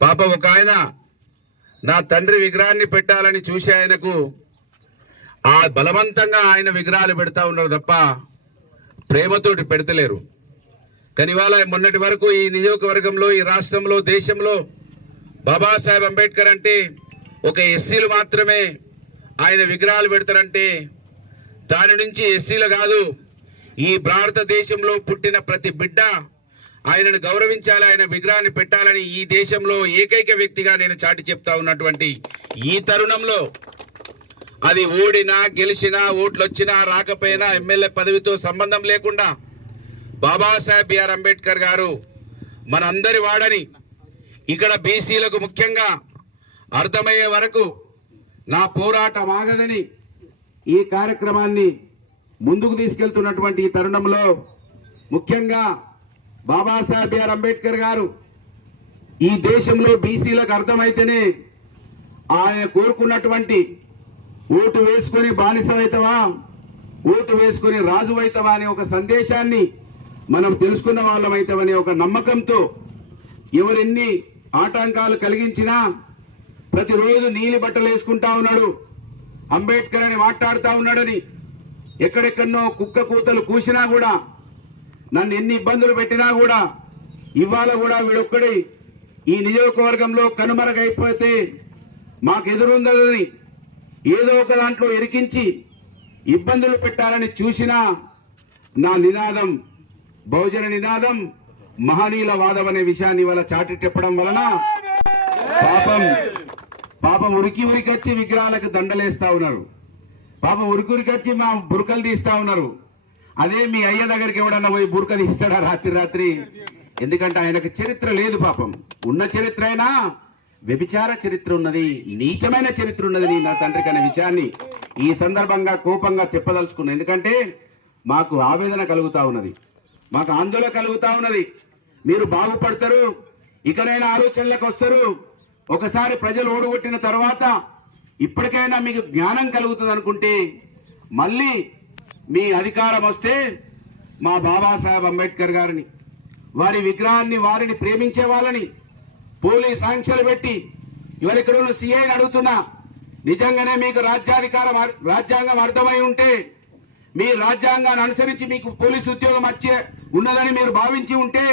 పాప ఒక ఆయన నా తండ్రి విగ్రహాన్ని పెట్టాలని చూసి ఆయనకు ఆ బలవంతంగా ఆయన విగ్రహాలు పెడతా ఉన్నారు తప్ప ప్రేమతోటి పెడతలేరు. కానీ ఇవాళ మొన్నటి వరకు ఈ నియోజకవర్గంలో, ఈ రాష్ట్రంలో, దేశంలో బాబాసాహెబ్ అంబేద్కర్ అంటే ఒక ఎస్సీలు మాత్రమే ఆయన విగ్రహాలు పెడతారంటే దాని నుంచి ఎస్సీలు కాదు, ఈ భారతదేశంలో పుట్టిన ప్రతి బిడ్డ ఆయనను గౌరవించాలి, ఆయన విగ్రహాన్ని పెట్టాలని ఈ దేశంలో ఏకైక వ్యక్తిగా నేను చాటి చెప్తా ఉన్నటువంటి ఈ తరుణంలో అది ఓడినా గెలిచినా ఓట్లు వచ్చినా రాకపోయినా ఎమ్మెల్యే పదవితో సంబంధం లేకుండా బాబాసాహెబ్ బిఆర్ అంబేద్కర్ గారు మనందరి వాడని, ఇక్కడ బీసీలకు ముఖ్యంగా అర్థమయ్యే వరకు నా పోరాటం ఆగదని ఈ కార్యక్రమాన్ని ముందుకు తీసుకెళ్తున్నటువంటి ఈ తరుణంలో ముఖ్యంగా బాబాసాహెబ్ బిఆర్ అంబేద్కర్ గారు ఈ దేశంలో బీసీలకు అర్థమైతేనే ఆయన కోరుకున్నటువంటి ఓటు వేసుకొని బానిసమైతవా, ఓటు వేసుకొని రాజువైతవా అనే ఒక సందేశాన్ని మనం తెలుసుకున్న వాళ్ళమైతామనే ఒక నమ్మకంతో ఎవరెన్ని ఆటంకాలు కలిగించినా ప్రతిరోజు నీలి బట్టలు వేసుకుంటా ఉన్నాడు, అంబేద్కర్ అని మాట్లాడుతూ ఉన్నాడని, ఎక్కడెక్కడో కుక్క కూతలు కూసినా కూడా, నన్ను ఎన్ని ఇబ్బందులు పెట్టినా కూడా, ఇవాళ కూడా వీడొక్కడి ఈ నియోజకవర్గంలో కనుమరుగైపోతే మాకు ఎదురుందని ఏదో ఒక దాంట్లో ఇరికించి ఇబ్బందులు పెట్టాలని చూసినా నా నినాదం బహుజన నినాదం మహనీయుల వాదం అనే విషయాన్ని ఇవాళ చాటి చెప్పడం వలన పాపం ఉరికి వచ్చి విగ్రహాలకు దండలేస్తా ఉన్నారు, పాపం ఉరికి వచ్చి మా బురకలు తీస్తా ఉన్నారు. అదే మీ అయ్య దగ్గరికి ఎవడన్నా పోయి బురక తీస్తాడా రాత్రి? ఎందుకంటే ఆయనకు చరిత్ర లేదు. పాపం ఉన్న చరిత్ర అయినా వ్యభిచార చరిత్ర ఉన్నది, నీచమైన చరిత్ర ఉన్నది నా తండ్రికి అనే విషయాన్ని ఈ సందర్భంగా కోపంగా చెప్పదలుచుకున్నా. ఎందుకంటే మాకు ఆవేదన కలుగుతా ఉన్నది, మాకు ఆందోళన కలుగుతా ఉన్నది. మీరు బాగుపడతారు, ఇకనైనా ఆలోచనలకు వస్తారు. ఒకసారి ప్రజలు ఓడగొట్టిన తర్వాత ఇప్పటికైనా మీకు జ్ఞానం కలుగుతుంది అనుకుంటే మళ్ళీ మీ అధికారం వస్తే మా బాబాసాహెబ్ అంబేద్కర్ గారిని, వారి విగ్రహాన్ని, వారిని ప్రేమించే వాళ్ళని పోలీస్ ఆంక్షలు పెట్టి ఇవాళ ఇక్కడ ఉన్న సీఐని అడుగుతున్నా, నిజంగానే మీకు రాజ్యాంగం అర్థమై ఉంటే, మీ రాజ్యాంగాన్ని అనుసరించి మీకు పోలీసు ఉద్యోగం ఉన్నదని మీరు భావించి ఉంటే,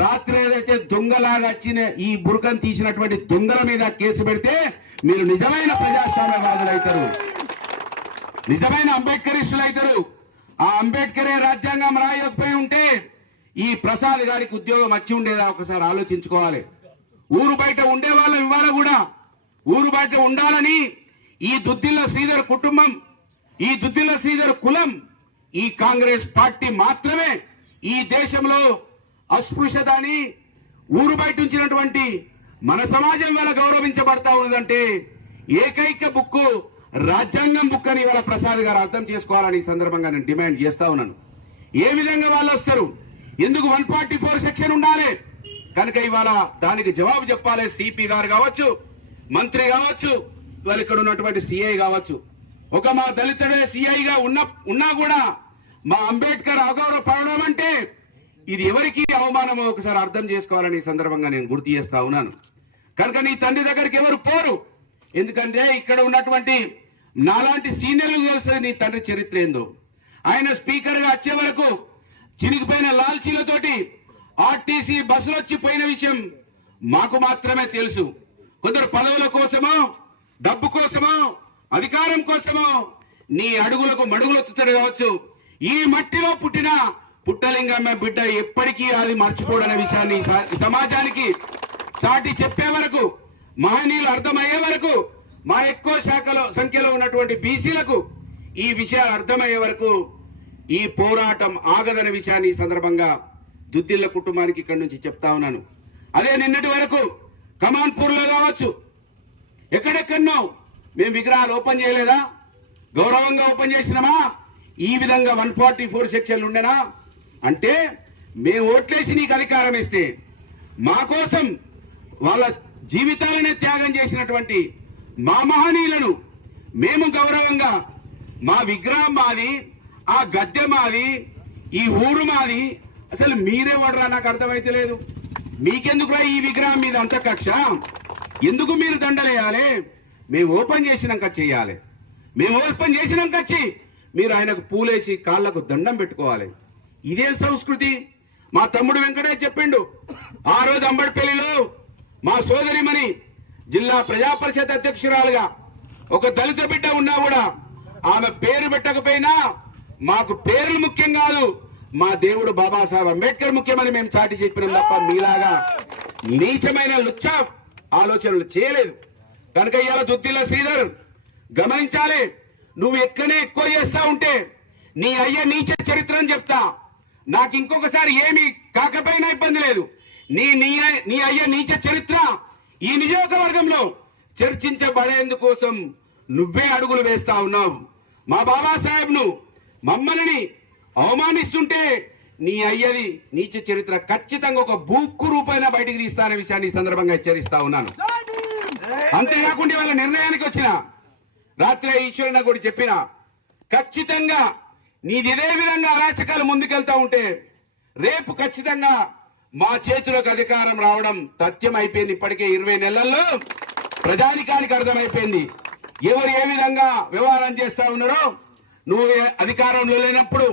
రాత్రి ఏదైతే దొంగలాగా వచ్చిన ఈ బురకను తీసినటువంటి దొంగల మీద కేసు పెడితే మీరు నిజమైన ప్రజాస్వామ్యవాదులు అవుతారు, నిజమైన అంబేద్కరిస్టులు అవుతారు. ఆ అంబేద్కరే రాజ్యాంగం రాయకపోయి ఉంటే ఈ ప్రసాద్ గారికి ఉద్యోగం వచ్చి ఉండేదా? ఒకసారి ఆలోచించుకోవాలి. ఊరు బయట ఉండే వాళ్ళ ఇవాళ కూడా ఊరు బయట ఉండాలని ఈ దుద్దిల్ల శ్రీధర్ కుటుంబం, ఈ దుద్దిల్ల శ్రీధర్ కులం, ఈ కాంగ్రెస్ పార్టీ మాత్రమే ఈ దేశంలో అస్పృశ్యతని ఊరు బయట ఉంచినటువంటి మన సమాజం వల్ల గౌరవించబడతా ఉన్నదంటే ఏకైక బుక్కు రాజ్యాంగం బుక్ అని ఇవాళ ప్రసాద్ గారు అర్థం చేసుకోవాలని ఈ సందర్భంగా నేను డిమాండ్ చేస్తా ఉన్నాను. ఏ విధంగా వాళ్ళు వస్తారు, ఎందుకు 144 సెక్షన్ ఉండాలి కనుక ఇవాళ దానికి జవాబు చెప్పాలి. సిపి గారు కావచ్చు, మంత్రి కావచ్చు, వాళ్ళు ఇక్కడ ఉన్నటువంటి సిఐ కావచ్చు. ఒక మా దళితుడే సిఐగా ఉన్నా కూడా మా అంబేద్కర్ అగౌరవపడడం అంటే ఇది ఎవరికి అవమానమో ఒకసారి అర్థం చేసుకోవాలని ఈ సందర్భంగా నేను గుర్తు చేస్తా ఉన్నాను. కనుక నీ తండ్రి దగ్గరికి ఎవరు పోరు, ఎందుకంటే ఇక్కడ ఉన్నటువంటి నాలాంటి సీనియర్లు తెలుస్తుంది నీ తండ్రి చరిత్ర ఏందో. ఆయన స్పీకర్ గా వచ్చే వరకు చినిగిపోయిన లాల్చీలతోటి ఆర్టీసీ బస్సులు వచ్చి పోయిన విషయం మాకు మాత్రమే తెలుసు. కొందరు పదవుల కోసమో, డబ్బు కోసమో, అధికారం కోసమో నీ అడుగులకు మడుగులెత్తుతారు కావచ్చు. ఈ మట్టిలో పుట్టిన పుట్టలింగమ్మ బిడ్డ ఎప్పటికీ అది మర్చిపోడనే విషయాన్ని సమాజానికి చాటి చెప్పే వరకు, మహనీయులు అర్థమయ్యే వరకు, మా ఎక్కువ సంఖ్యలో ఉన్నటువంటి బీసీలకు ఈ విషయాలు అర్థమయ్యే వరకు ఈ పోరాటం ఆగదనే విషయాన్ని ఈ సందర్భంగా దుద్దిల్ల కుటుంబానికి ఇక్కడి నుంచి చెప్తా ఉన్నాను. అదే నిన్నటి వరకు కమాన్పూర్ లో కావచ్చు, ఎక్కడెక్కడో మేము విగ్రహాలు ఓపెన్ చేయలేదా? గౌరవంగా ఓపెన్ చేసినామా? ఈ విధంగా 144 సెక్షన్లు ఉండేనా? అంటే మేము ఓట్లేసి నీకు అధికారం ఇస్తే మా కోసం వాళ్ళ జీవితాలనే త్యాగం చేసినటువంటి మా మహనీయులను మేము గౌరవంగా మా విగ్రహం మాది, ఆ గద్దె మాది, ఈ ఊరు మాది, అసలు మీరేవడరా నాకు అర్థమైతే లేదు. మీకెందుకురా ఈ విగ్రహం మీద అంత కక్ష? ఎందుకు మీరు దండలేయాలి? మేము ఓపెన్ చేసినాక చేయాలి. మేము ఓపెన్ చేసినాక వచ్చి మీరు ఆయనకు పూలేసి కాళ్ళకు దండం పెట్టుకోవాలి. ఇదే సంస్కృతి. మా తమ్ముడు వెంకటే చెప్పిండు, ఆ రోజు అంబడిపల్లిలో మా సోదరిమణి జిల్లా ప్రజా పరిషత్ అధ్యక్షురాలుగా ఒక దళిత బిడ్డ ఉన్నా కూడా ఆమె పేరు పెట్టకపోయినా మాకు పేర్లు ముఖ్యం కాదు, మా దేవుడు బాబాసాహెబ్ అంబేద్కర్ ముఖ్యమని మేము చాటి చెప్పినాం తప్ప మీలాగా నీచమైన లుచ్చ ఆలోచనలు చేయలేదు. కనుక ఇవాళ దుద్దిల్ల శ్రీధర్ గమనించాలి, నువ్వు ఎట్లనే ఎక్కువ చేస్తా ఉంటే నీ అయ్య నీచ చరిత్రని చెప్తా. నాకు ఇంకొకసారి ఏమి కాకపోయినా ఇబ్బంది లేదు. నీ అయ్య నీచ చరిత్ర ఈ నియోజకవర్గంలో చర్చించబడేందుకోసం నువ్వే అడుగులు వేస్తా ఉన్నావు. మా బాబాసాహెబ్ ను మమ్మల్ని అవమానిస్తుంటే నీ అయ్యది నీచ చరిత్ర ఖచ్చితంగా ఒక బుక్కు రూపాయన బయటికి తీస్తానే విషయాన్ని ఈ సందర్భంగా హెచ్చరిస్తా ఉన్నాను. అంతేకాకుండా వాళ్ళ నిర్ణయానికి వచ్చిన రాత్రి ఈశ్వరన్న కూడా చెప్పిన, ఖచ్చితంగా నీది ఇదే విధంగా అరాచకాలు ముందుకెళ్తా ఉంటే రేపు ఖచ్చితంగా మా చేతులకు అధికారం రావడం తథ్యం అయిపోయింది. ఇప్పటికే 20 నెలల్లో ప్రజానికానికి అర్థమైపోయింది ఎవరు ఏ విధంగా వ్యవహారం చేస్తా ఉన్నారో. నువ్వు అధికారంలో లేనప్పుడు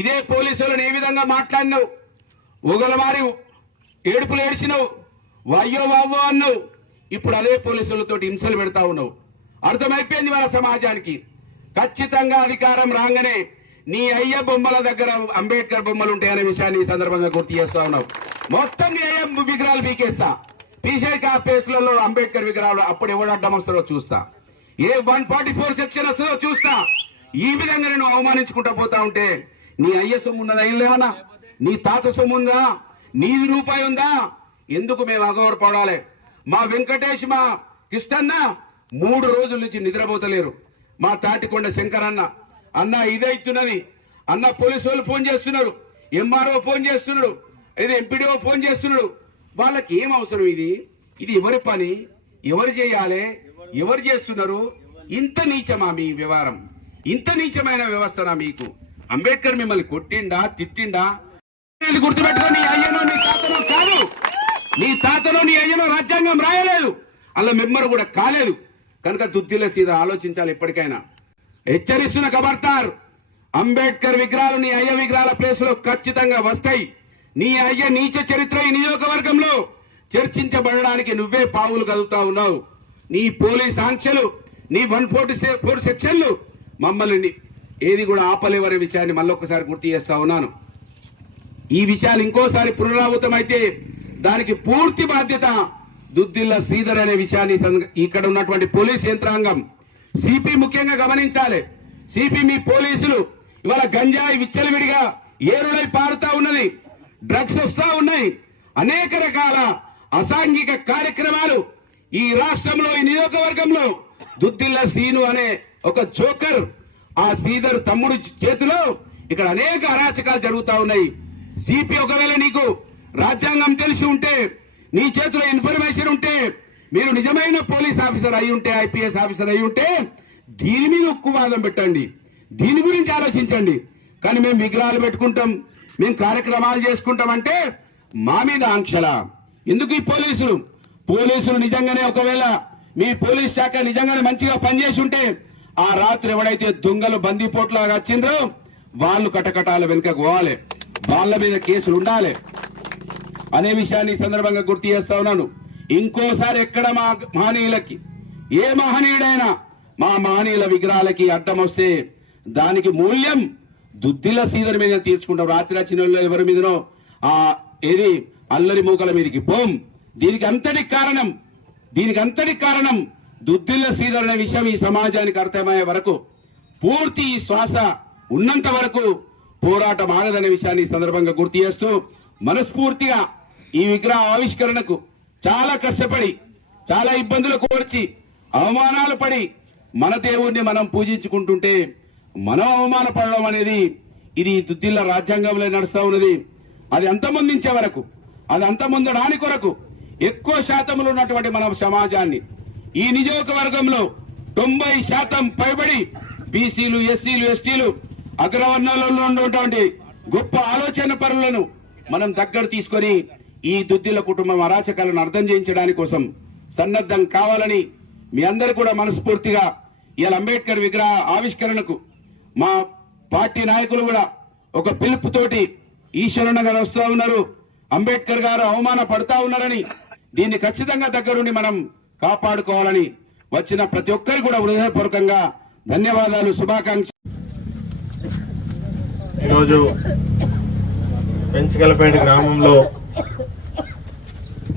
ఇదే పోలీసులను ఏ విధంగా మాట్లాడినావు, ఒకలవారి ఏడుపులు ఏడ్చినావు, వాయ్యో వావ్వో అన్నావు. ఇప్పుడు అదే పోలీసులతో హింసలు పెడతా ఉన్నావు. అర్థమైపోయింది వాళ్ళ సమాజానికి. ఖచ్చితంగా అధికారం రాగానే నీ అయ్య బొమ్మల దగ్గర అంబేద్కర్ బొమ్మలు ఉంటాయనే విషయాన్ని ఈ సందర్భంగా గుర్తు చేస్తా ఉన్నావు. మొత్తం నీ అయ్య విగ్రహాలు పీకేస్తా. పీసేక ప్లేస్లలో అంబేద్కర్ విగ్రహాలు అప్పుడు ఎవడు అడ్డం వస్తారో చూస్తా, ఏ 144 సెక్షన్ వస్తుందో చూస్తా. ఈ విధంగా నేను అవమానించుకుంటా పోతా ఉంటే నీ అయ్య సొమ్ము ఉన్నదా? ఏం లేవనా? నీ తాత సొమ్ము ఉందా? నీది రూపాయి ఉందా? ఎందుకు మేము అగౌరవపడాలి? మా వెంకటేష్, మా కృష్ణన్న 3 రోజుల నుంచి నిద్రపోతలేరు. మా తాటికొండ శంకర్ అన్న ఇదైతున్నది అన్న, పోలీసు వాళ్ళు ఫోన్ చేస్తున్నారు, ఎంఆర్ఓ ఫోన్ చేస్తున్నాడు, ఇది ఎంపీడీఓ ఫోన్ చేస్తున్నాడు. వాళ్ళకి ఏం అవసరం? ఇది ఎవరి పని? ఎవరు చేయాలి? ఎవరు చేస్తున్నారు? ఇంత నీచమా మీ వ్యవహారం? ఇంత నీచమైన వ్యవస్థనా మీకు? అంబేద్కర్ మిమ్మల్ని కొట్టిండా, తిట్టిండా? గుర్తుపెట్టుకో, నీ అయ్యనో నీ తాతనో కాదు. నీ తాతనో నీ అయ్యనో రాజ్యాంగం రాయలేదు, అలా మెంబర్ కూడా కాలేదు. కనుక దుద్దిల్ల సీదా ఆలోచించాలి. ఎప్పటికైనా హెచ్చరిస్తున్న ఖబర్దార్, అంబేద్కర్ విగ్రహాలు నీ అయ్య విగ్రహాల ప్లేస్ లో ఖచ్చితంగా వస్తాయి. నీ అయ్య నీచ చరిత్ర ఈ నియోజకవర్గంలో చర్చించబడడానికి నువ్వే పావులు కదులుతా ఉన్నావు. నీ పోలీస్ ఆంక్షలు, నీ 144 సెక్షన్లు మమ్మల్ని ఏది కూడా ఆపలేవనే విషయాన్ని మళ్ళొక్కసారి గుర్తు చేస్తా ఉన్నాను. ఈ విషయాలు ఇంకోసారి పునరావృతమైతే దానికి పూర్తి బాధ్యత దుద్దిల్ల శ్రీధర్ అనే విషయాన్ని ఇక్కడ ఉన్నటువంటి పోలీస్ యంత్రాంగం, సిపి ముఖ్యంగా గమనించాలి. సిపి, మీ పోలీసులు ఇవాళ గంజాయి విచ్చలవిడిగా ఏరులై పారుతా ఉన్నది, డ్రగ్స్ వస్తా ఉన్నాయి, అనేక రకాల అసాంఘిక కార్యక్రమాలు ఈ రాష్ట్రంలో, ఈ నియోజకవర్గంలో దుద్దిల్ల శ్రీను అనే ఒక జోకర్, ఆ శ్రీధర్ తమ్ముడు చేతిలో ఇక్కడ అనేక అరాచకాలు జరుగుతా ఉన్నాయి. సిపి, ఒకవేళ నీకు రాజ్యాంగం తెలిసి ఉంటే, నీ చేతిలో ఇన్ఫర్మేషన్ ఉంటే, మీరు నిజమైన పోలీస్ ఆఫీసర్ అయి ఉంటే, ఐపీఎస్ ఆఫీసర్ అయి ఉంటే దీని మీద ఉక్కువాదం పెట్టండి, దీని గురించి ఆలోచించండి. కానీ మేము విగ్రహాలు పెట్టుకుంటాం, మేము కార్యక్రమాలు చేసుకుంటామంటే మా మీద ఆంక్షల ఎందుకు? ఈ పోలీసులు నిజంగానే, ఒకవేళ మీ పోలీస్ శాఖ నిజంగానే మంచిగా పనిచేసి ఉంటే ఆ రాత్రి ఎవడైతే దొంగలు బందీపోట్లాగా వచ్చిండ్రో వాళ్ళు కటకటాల వెనుక పోవాలి, వాళ్ళ మీద కేసులు ఉండాలి అనే విషయాన్ని ఈ సందర్భంగా గుర్తు చేస్తా ఉన్నాను. ఇంకోసారి ఎక్కడ మా మహనీయులకి, ఏ మహనీయుడైనా మా మహనీయుల విగ్రహాలకి అడ్డం వస్తే దానికి మూల్యం దుద్దిల్ల శ్రీధర్ మీద తీర్చుకుంటాం. రాత్రి వచ్చిన వాళ్ళు ఎవరి మీదనో ఏది అల్లరి మూకల మీదకి పోం. దీనికి అంతటి కారణం దుద్దిల్ల శ్రీధర్ అనే విషయం ఈ సమాజానికి అర్థమయ్యే వరకు, పూర్తి ఈ శ్వాస ఉన్నంత వరకు పోరాటం ఆగదనే విషయాన్ని ఈ సందర్భంగా గుర్తు చేస్తూ, మనస్ఫూర్తిగా ఈ విగ్రహ ఆవిష్కరణకు చాలా కష్టపడి, చాలా ఇబ్బందులు కోర్చి, అవమానాలు పడి మన దేవుణ్ణి మనం పూజించుకుంటుంటే మనం అవమానపడడం అనేది ఇది దుద్దిల్ల రాజ్యాంగంలో నడుస్తూ ఉన్నది. అది అంతమొందించే వరకు, అది అంతమొందడానికి కొరకు ఎక్కువ శాతంలో ఉన్నటువంటి మన సమాజాన్ని. ఈ నియోజకవర్గంలో 90% పైబడి బీసీలు, ఎస్సీలు, ఎస్టీలు, అగ్రవర్ణాలలో ఉన్నటువంటి గొప్ప ఆలోచన పరులను మనం దగ్గర తీసుకొని ఈ దుద్దిల కుటుంబం అరాచకాలను అర్థం చేయించడానికి కోసం సన్నద్ధం కావాలని మీ అందరూ కూడా మనస్ఫూర్తిగా ఇవాళ అంబేద్కర్ విగ్రహ ఆవిష్కరణకు మా పార్టీ నాయకులు కూడా ఒక పిలుపుతోటి ఈశ్వరన్న గారు వస్తూ ఉన్నారు. అంబేద్కర్ గారు అవమాన పడతా ఉన్నారని దీన్ని ఖచ్చితంగా దగ్గరుండి మనం కాపాడుకోవాలని వచ్చిన ప్రతి ఒక్కరు కూడా హృదయపూర్వకంగా ధన్యవాదాలు, శుభాకాంక్షలు. ఈరోజు పెంచగలపేట గ్రామంలో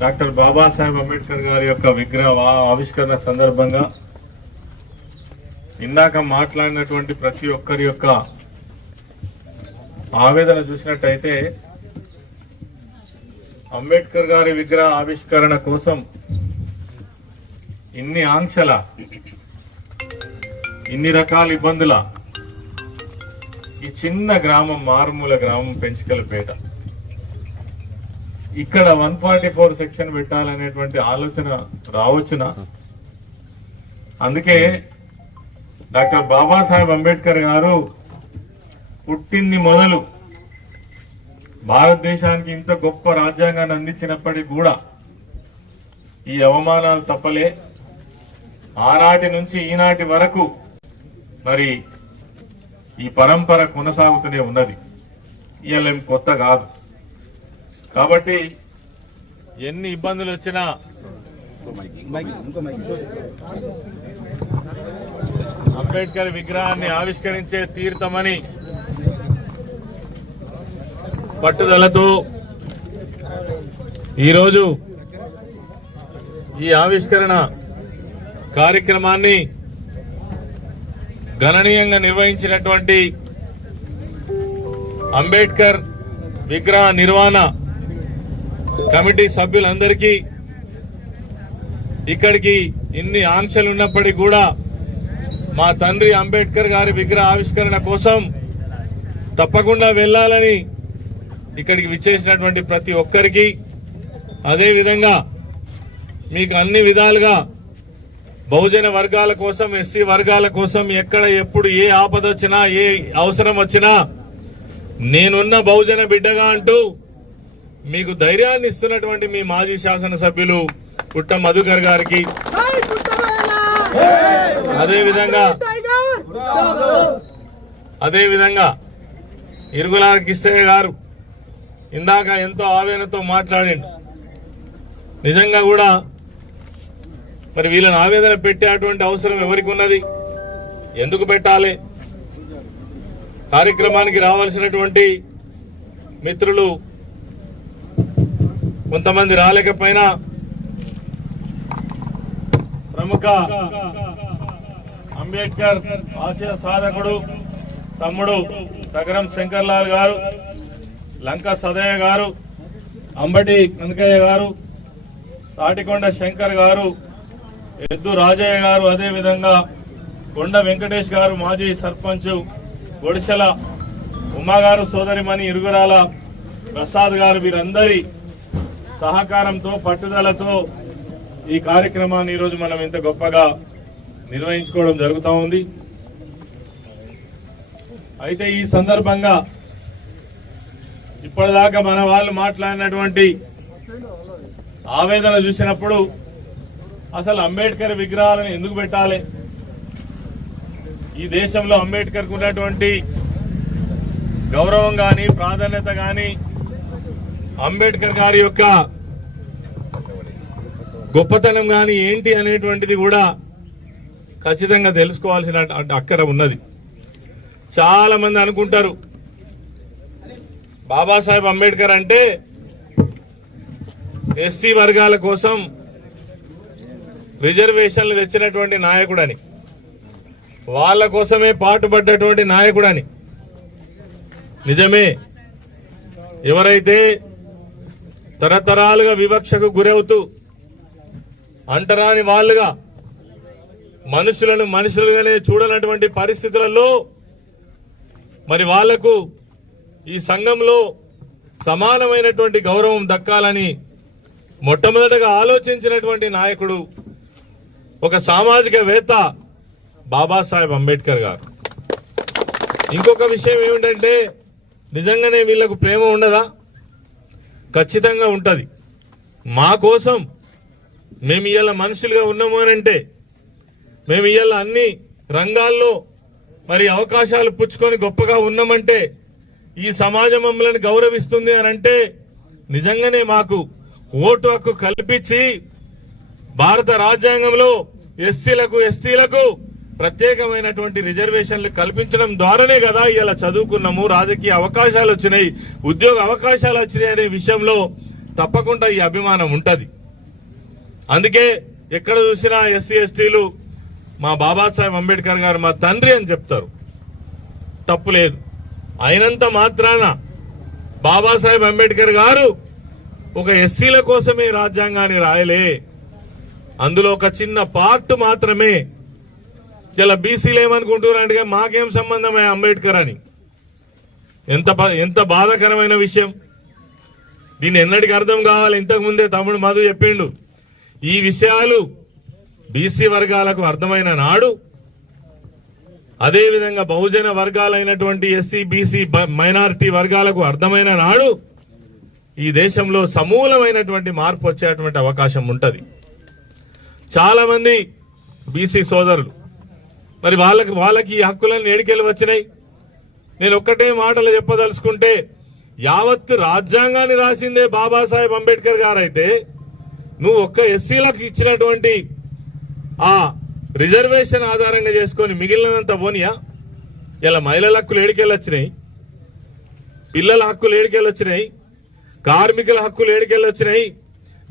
డాక్టర్ బాబాసాహెబ్ అంబేద్కర్ గారి యొక్క విగ్రహ ఆవిష్కరణ సందర్భంగా ఇందాక మాట్లాడినటువంటి ప్రతి ఒక్కరి యొక్క ఆవేదన చూసినట్టయితే అంబేద్కర్ గారి విగ్రహ ఆవిష్కరణ కోసం ఇన్ని ఆంక్షల, ఇన్ని రకాల ఇబ్బందుల ఈ చిన్న గ్రామం, మారుమూల గ్రామం పెంచగలపేట, ఇక్కడ 144 సెక్షన్ పెట్టాలనేటువంటి ఆలోచన రావచ్చున. అందుకే డాక్టర్ బాబాసాహెబ్ అంబేద్కర్ గారు పుట్టింది మొదలు భారతదేశానికి ఇంత గొప్ప రాజ్యాంగాన్ని అందించినప్పటికీ కూడా ఈ అవమానాలు తప్పలే. ఆనాటి నుంచి ఈనాటి వరకు మరి ఈ పరంపర కొనసాగుతూనే ఉన్నది. ఇవాళ కొత్త కాదు. కాబట్టి ఎన్ని ఇబ్బందులు వచ్చినా అంబేద్కర్ విగ్రహాన్ని ఆవిష్కరించే తీర్థమని పట్టుదలతో ఈరోజు ఈ ఆవిష్కరణ కార్యక్రమాన్ని గణనీయంగా నిర్వహించినటువంటి అంబేద్కర్ విగ్రహ నిర్వహణ కమిటీ సభ్యులందరికీ, ఇక్కడికి ఇన్ని ఆంక్షలు ఉన్నప్పటికీ కూడా మా తండ్రి అంబేద్కర్ గారి విగ్రహ ఆవిష్కరణ కోసం తప్పకుండా వెళ్లాలని ఇక్కడికి విచ్చేసినటువంటి ప్రతి ఒక్కరికి, అదేవిధంగా మీకు అన్ని విధాలుగా బహుజన వర్గాల కోసం, ఎస్సీ వర్గాల కోసం ఎక్కడ ఎప్పుడు ఏ ఆపద వచ్చినా, ఏ అవసరం వచ్చినా నేనున్న బహుజన బిడ్డగా అంటూ మీకు ధైర్యాన్ని ఇస్తున్నటువంటి మీ మాజీ శాసనసభ్యులు పుట్ట మధుకర్ గారికి, అదేవిధంగా ఇరుగుల కిష్టయ్య గారు ఇందాక ఎంతో ఆవేదనతో మాట్లాడిండు. నిజంగా కూడా మరి వీళ్ళని ఆవేదన పెట్టేటువంటి అవసరం ఎవరికి ఉన్నది? ఎందుకు పెట్టాలి? కార్యక్రమానికి రావాల్సినటువంటి మిత్రులు కొంతమంది రాలేకపోయినా ప్రముఖ అంబేద్కర్ ఆశయ సాధకుడు తమ్ముడు తగరం శంకర్లాల్ గారు, లంక సదయ్య గారు, అంబటి కనకయ్య గారు, తాటికొండ శంకర్ గారు, ఎద్దు రాజయ్య గారు, అదేవిధంగా కొండ వెంకటేష్ గారు, మాజీ సర్పంచ్ గొడిసెల ఉమాగారు, సోదరిమణి ఇరుగురాల ప్రసాద్ గారు, వీరందరి సహకారంతో పట్టుదలతో ఈ కార్యక్రమాన్ని ఈరోజు మనం ఇంత గొప్పగా నిర్వహించుకోవడం జరుగుతూ ఉంది. అయితే ఈ సందర్భంగా ఇప్పటిదాకా మన వాళ్ళు మాట్లాడినటువంటి ఆవేదన చూసినప్పుడు అసలు అంబేద్కర్ విగ్రహాలను ఎందుకు పెట్టాలి? ఈ దేశంలో అంబేద్కర్కు ఉన్నటువంటి గౌరవం కానీ, ప్రాధాన్యత కానీ, అంబేద్కర్ గారి యొక్క గొప్పతనం కానీ ఏంటి అనేటువంటిది కూడా ఖచ్చితంగా తెలుసుకోవాల్సిన అక్కర ఉన్నది. చాలా మంది అనుకుంటారు బాబాసాహెబ్ అంబేద్కర్ అంటే ఎస్సీ వర్గాల కోసం రిజర్వేషన్లు తెచ్చినటువంటి నాయకుడని, వాళ్ళ కోసమే పాటుపడ్డటువంటి నాయకుడని. నిజమే, ఎవరైతే తరతరాలుగా వివక్షకు గురవుతూ అంటరాని వాళ్ళుగా మనుషులను మనుషులుగానే చూడనటువంటి పరిస్థితులలో మరి వాళ్లకు ఈ సంఘంలో సమానమైనటువంటి గౌరవం దక్కాలని మొట్టమొదటగా ఆలోచించినటువంటి నాయకుడు ఒక సామాజికవేత్త బాబాసాహెబ్ అంబేద్కర్ గారు. ఇంకొక విషయం ఏమిటంటే, నిజంగానే వీళ్లకు ప్రేమ ఉండదా? ఖచ్చితంగా ఉంటది. మా కోసం మేము ఇవాళ మనుషులుగా ఉన్నాము అని అంటే, మేము ఇవాళ అన్ని రంగాల్లో మరి అవకాశాలు పుచ్చుకొని గొప్పగా ఉన్నామంటే, ఈ సమాజం మమ్మల్ని గౌరవిస్తుంది అని అంటే, నిజంగానే మాకు ఓటు హక్కు కల్పించి భారత రాజ్యాంగంలో ఎస్సీలకు ఎస్టీలకు ప్రత్యేకమైనటువంటి రిజర్వేషన్లు కల్పించడం ద్వారానే కదా ఇలా చదువుకున్నాము, రాజకీయ అవకాశాలు వచ్చినాయి, ఉద్యోగ అవకాశాలు వచ్చినాయి అనే విషయంలో తప్పకుండా ఈ అభిమానం ఉంటది. అందుకే ఎక్కడ చూసినా ఎస్సీ ఎస్టీలు మా బాబాసాహెబ్ అంబేద్కర్ గారు మా తండ్రి అని చెప్తారు. తప్పు లేదు. అయినంత మాత్రాన బాబాసాహెబ్ అంబేద్కర్ గారు ఒక ఎస్సీల కోసమే రాజ్యాంగాన్ని రాయలే. అందులో ఒక చిన్న పార్ట్ మాత్రమే. ఇలా బీసీలు ఏమనుకుంటున్నారంటే మాకేం సంబంధమే అంబేద్కర్ అని. ఎంత బాధాకరమైన విషయం. దీన్ని ఎన్నటికి అర్థం కావాలి. ఇంతకు ముందే తమ్ముడు మధు చెప్పిండు. ఈ విషయాలు బీసీ వర్గాలకు అర్థమైన నాడు, అదేవిధంగా బహుజన వర్గాలైనటువంటి ఎస్సీ బీసీ మైనారిటీ వర్గాలకు అర్థమైన నాడు ఈ దేశంలో సమూలమైనటువంటి మార్పు వచ్చేటువంటి అవకాశం ఉంటది. చాలా మంది బీసీ సోదరులు మరి వాళ్ళకి ఈ హక్కులను ఏడికెళ్ళి వచ్చినాయి. నేను ఒక్కటే మాటలు చెప్పదలుచుకుంటే, యావత్ రాజ్యాంగాన్ని రాసిందే బాబాసాహెబ్ అంబేద్కర్ గారు అయితే, నువ్వు ఒక్క ఎస్సీలకు ఇచ్చినటువంటి ఆ రిజర్వేషన్ ఆధారంగా చేసుకొని మిగిలినంత పోనియా? ఇలా మహిళల హక్కులు ఏడికెళ్ళొచ్చినాయి, పిల్లల హక్కులు ఏడికెళ్ళొచ్చినాయి, కార్మికుల హక్కులు ఏడికెళ్ళొచ్చినాయి,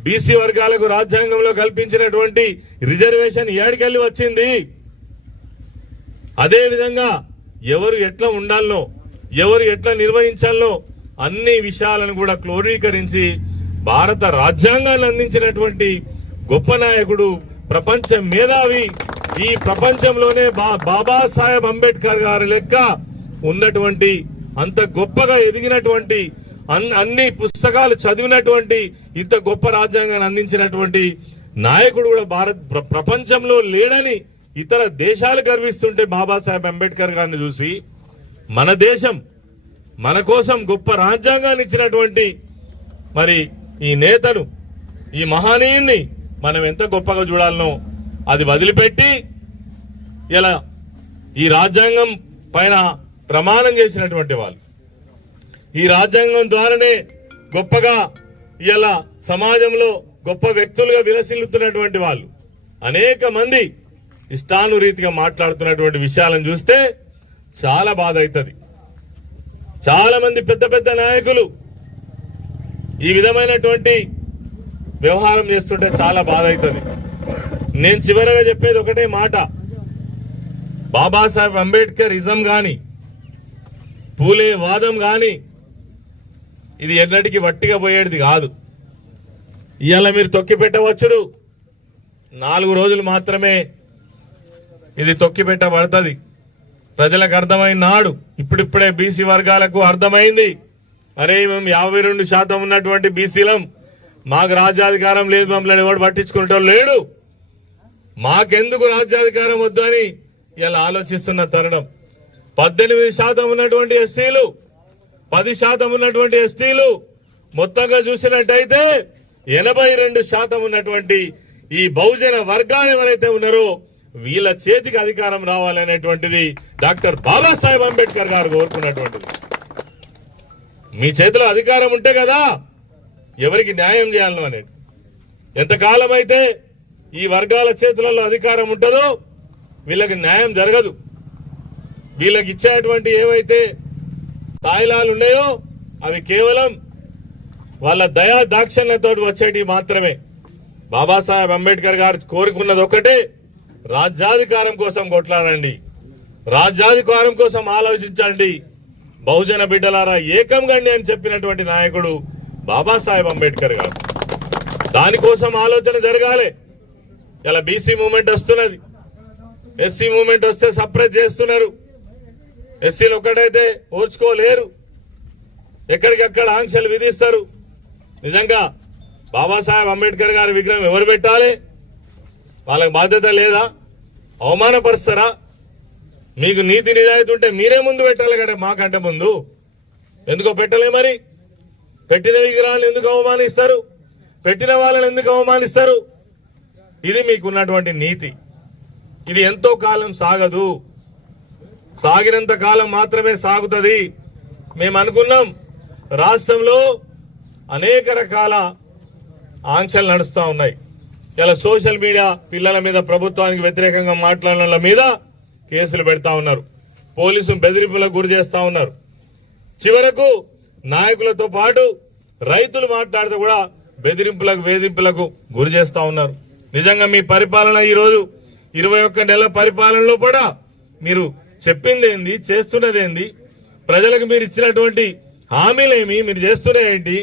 బీసీ వర్గాలకు రాజ్యాంగంలో కల్పించినటువంటి రిజర్వేషన్ ఏడికెళ్ళి వచ్చింది. అదేవిధంగా ఎవరు ఎట్లా ఉండాలనో, ఎవరు ఎట్లా నిర్వహించాలనో అన్ని విషయాలను కూడా క్రోడీకరించి భారత రాజ్యాంగాన్ని అందించినటువంటి గొప్ప నాయకుడు, ప్రపంచ మేధావి. ఈ ప్రపంచంలోనే బాబాసాహెబ్ అంబేద్కర్ గారి లెక్క ఉన్నటువంటి, అంత గొప్పగా ఎదిగినటువంటి, అన్ని పుస్తకాలు చదివినటువంటి, ఇంత గొప్ప రాజ్యాంగాన్ని అందించినటువంటి నాయకుడు కూడా ప్రపంచంలో లేడని ఇతర దేశాలు గర్విస్తుంటే బాబాసాహెబ్ అంబేద్కర్ గారిని చూసి మన దేశం మన కోసం గొప్ప రాజ్యాంగాన్ని ఇచ్చినటువంటి మరి ఈ నేతను, ఈ మహనీయుణ్ణి మనం ఎంత గొప్పగా చూడాలనో అది వదిలిపెట్టి ఇలా ఈ రాజ్యాంగం పైన ప్రమాణం చేసినటువంటి వాళ్ళు, ఈ రాజ్యాంగం ద్వారానే గొప్పగా ఇలా సమాజంలో గొప్ప వ్యక్తులుగా విలసిల్లుతున్నటువంటి వాళ్ళు అనేక మంది ఇష్టానురీతిగా మాట్లాడుతున్నటువంటి విషయాలను చూస్తే చాలా బాధ అవుతుంది. చాలా మంది పెద్ద పెద్ద నాయకులు ఈ విధమైనటువంటి వ్యవహారం చేస్తుంటే చాలా బాధ అవుతుంది. నేను చివరగా చెప్పేది ఒకటే మాట, బాబాసాహెబ్ అంబేద్కర్ ఇజం గాని, పూలే వాదం గాని ఇది ఎన్నటికీ వట్టిగా పోయేది కాదు. ఇవాళ మీరు తొక్కి పెట్టవచ్చును, 4 రోజులు మాత్రమే ఇది తొక్కి పెట్టబడుతుంది. ప్రజలకు అర్థమైన నాడు ఇప్పుడిప్పుడే బీసీ వర్గాలకు అర్థమైంది. అరే మేము 52% ఉన్నటువంటి బీసీలం, మాకు రాజ్యాధికారం లేదు, మమ్మల్ని ఎవడు పట్టించుకునేటోడు లేడు, మాకెందుకు రాజ్యాధికారం వద్దు అని ఇలా ఆలోచిస్తున్న తరుణం. 18% ఉన్నటువంటి ఎస్సీలు, 10% ఉన్నటువంటి ఎస్టీలు, మొత్తంగా చూసినట్టయితే 82% ఉన్నటువంటి ఈ బహుజన వర్గాలు ఎవరైతే ఉన్నారో వీళ్ళ చేతికి అధికారం రావాలనేటువంటిది డాక్టర్ బాబాసాహెబ్ అంబేద్కర్ గారు కోరుకున్నటువంటిది. మీ చేతిలో అధికారం ఉంటే కదా ఎవరికి న్యాయం చేయాలను అనేది. ఎంతకాలం అయితే ఈ వర్గాల చేతులలో అధికారం ఉంటుందో వీళ్ళకి న్యాయం జరగదు. వీళ్ళకి ఇచ్చేటువంటి ఏవైతే తాయిలాలు ఉన్నాయో అవి కేవలం వాళ్ళ దయా దాక్షిణ్యంతో వచ్చేటి మాత్రమే. బాబాసాహెబ్ అంబేద్కర్ గారు కోరుకున్నది ఒకటే, రాజ్యాధికారం కోసం కొట్లాడండి, రాజ్యాధికారం కోసం ఆలోచించండి, బహుజన బిడ్డలారా ఏకం గండి అని చెప్పినటువంటి నాయకుడు బాబాసాహెబ్ అంబేద్కర్ గారు. దానికోసం ఆలోచన జరగాలి. ఇలా బీసీ మూవ్మెంట్ వస్తున్నది, ఎస్సీ మూవ్మెంట్ వస్తే సప్రెస్ చేస్తున్నారు. ఎస్సీలు ఒక్కడైతే ఓర్చుకోలేరు, ఎక్కడికక్కడ ఆంక్షలు విధిస్తారు. నిజంగా బాబాసాహెబ్ అంబేద్కర్ గారి విగ్రహం ఎవరు పెట్టాలి? వాళ్ళకి బాధ్యత లేదా? అవమానపరుస్తారా? మీకు నీతి నిజాయితీ ఉంటే మీరే ముందు పెట్టాలి కదా, మాకంటే ముందు. ఎందుకో పెట్టలే? మరి పెట్టిన విగ్రహాలను ఎందుకు అవమానిస్తారు? పెట్టిన వాళ్ళని ఎందుకు అవమానిస్తారు? ఇది మీకున్నటువంటి నీతి. ఇది ఎంతో కాలం సాగదు. సాగినంత కాలం మాత్రమే సాగుతుంది. మేము అనుకున్నాం రాష్ట్రంలో అనేక రకాల ఆంక్షలు నడుస్తూ ఉన్నాయి. ఇలా సోషల్ మీడియా పిల్లల మీద ప్రభుత్వానికి వ్యతిరేకంగా మాట్లాడిన వాళ్ళ మీద కేసులు పెడతా ఉన్నారు. పోలీసులు బెదిరింపులకు గురి చేస్తా ఉన్నారు. చివరకు నాయకులతో పాటు రైతులు మాట్లాడితే కూడా వేధింపులకు గురి చేస్తా ఉన్నారు. నిజంగా మీ పరిపాలన ఈరోజు 21 నెలల పరిపాలనలో కూడా మీరు చెప్పిందేంది, చేస్తున్నదేంది, ప్రజలకు మీరు ఇచ్చినటువంటి హామీలేమి, మీరు చేస్తున్నదేంటి?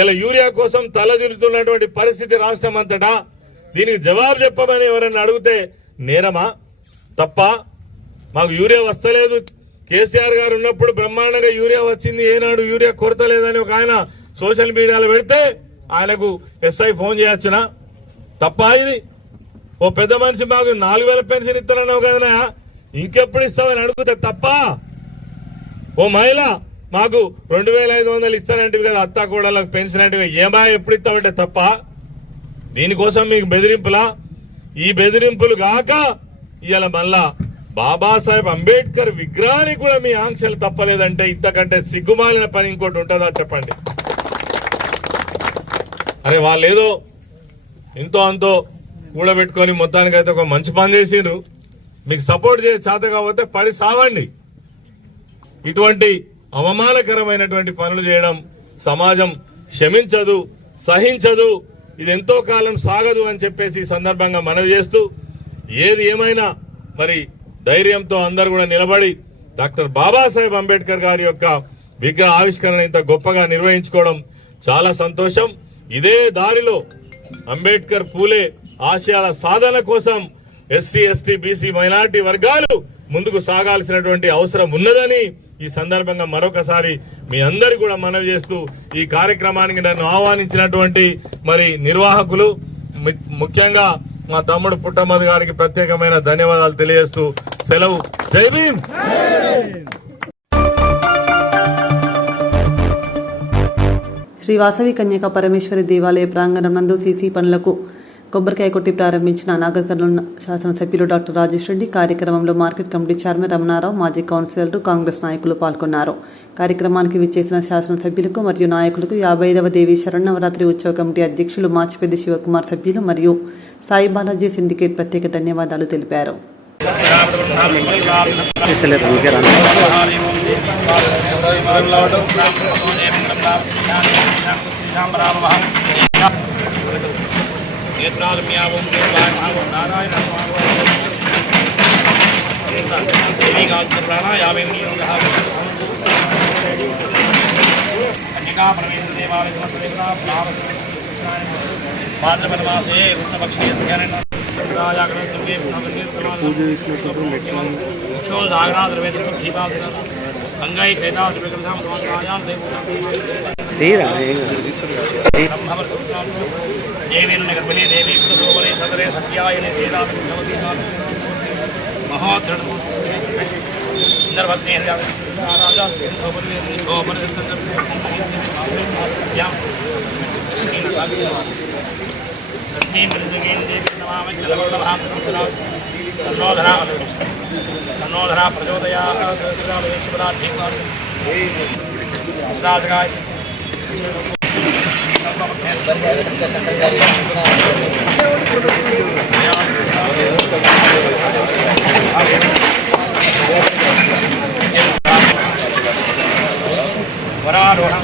ఇలా యూరియా కోసం తలదిరుతున్నటువంటి పరిస్థితి రాష్ట్రం అంతటా. దీనికి జవాబు చెప్పమని ఎవరైనా అడిగితే నేరమా? తప్ప? మాకు యూరియా వస్తలేదు, కేసీఆర్ గారు ఉన్నప్పుడు బ్రహ్మాండంగా యూరియా వచ్చింది, ఏనాడు యూరియా కొరత లేదని ఒక ఆయన సోషల్ మీడియాలో పెడితే ఆయనకు ఎస్ఐ ఫోన్ చేయొచ్చునా? తప్ప ఇది? ఓ పెద్ద మనిషి మాకు 4000 పెన్షన్ ఇస్తానన్నావు కదనా, ఇంకెప్పుడు ఇస్తామని అడిగితే తప్ప? ఓ మహిళ మాకు 2500 ఇస్తానంటే కదా, అత్తా కూడా పెన్షన్ అంటే ఏమా ఎప్పుడు ఇస్తామంటే తప్ప? దీనికోసం మీకు బెదిరింపులా? ఈ బెదిరింపులు గాక ఇవాళ మళ్ళా బాబాసాహెబ్ అంబేద్కర్ విగ్రహానికి కూడా మీ ఆంక్షలు తప్పలేదంటే ఇంతకంటే సిగ్గుమాలిన పని ఇంకోటి ఉంటుందా చెప్పండి? అరే వాళ్ళేదో ఇంతో అంతో కూడబెట్టుకొని మొత్తానికైతే ఒక మంచి పని చేసిండ్రు. మీకు సపోర్ట్ చేసి చేత కాకపోతే పడి సావండి. ఇటువంటి అవమానకరమైనటువంటి పనులు చేయడం సమాజం క్షమించదు, సహించదు. ఇది ఎంతో కాలం సాగదు అని చెప్పేసి ఈ సందర్భంగా మనవి చేస్తూ, ఏది ఏమైనా మరి ధైర్యంతో అందరూ కూడా నిలబడి డాక్టర్ బాబాసాహెబ్ అంబేద్కర్ గారి యొక్క విగ్రహ ఆవిష్కరణ ఇంత గొప్పగా నిర్వహించుకోవడం చాలా సంతోషం. ఇదే దారిలో అంబేద్కర్ పూలే ఆశయాల సాధన కోసం ఎస్సీ, ఎస్టీ, బీసీ, మైనారిటీ వర్గాలు ముందుకు సాగాల్సినటువంటి అవసరం ఉన్నదని ఈ సందర్భంగా మరొకసారి మీ అందరు కూడా మనవి చేస్తూ, ఈ కార్యక్రమానికి నన్ను ఆహ్వానించినటువంటి మరి నిర్వాహకులు, ముఖ్యంగా మా తమ్ముడు పుట్టమది గారికి ప్రత్యేకమైన ధన్యవాదాలు తెలియజేస్తూ సెలవు. జై భీమ్. శ్రీ వాసవి కన్యకా పరమేశ్వరి దేవాలయ ప్రాంగణం నందు సీసీ పనులకు కొబ్బరికాయ కొట్టి ప్రారంభించిన నాగర్ కర్నూలు శాసనసభ్యులు డాక్టర్ రాజేష్ రెడ్డి. కార్యక్రమంలో మార్కెట్ కమిటీ చైర్మన్ రమణారావు, మాజీ కౌన్సిలర్లు, కాంగ్రెస్ నాయకులు పాల్గొన్నారు. కార్యక్రమానికి విచ్చేసిన శాసనసభ్యులకు మరియు నాయకులకు 55వ దేవి శరన్నవరాత్రి ఉత్సవ కమిటీ అధ్యక్షులు మాచిపెద్ది శివకుమార్, సభ్యులు మరియు సాయి బాలాజీ సిండికేట్ ప్రత్యేక ధన్యవాదాలు తెలిపారు. భాద్రపదమాసే కృష్ణపక్షే గంగాయి దేవీన గర్భిణీ దేవీ పురుషోపరే సదరే సత్యాయని మహోత్ర ఇంద్రపత్ని తన్నోధరా ప్రచోదయా వరారోహణ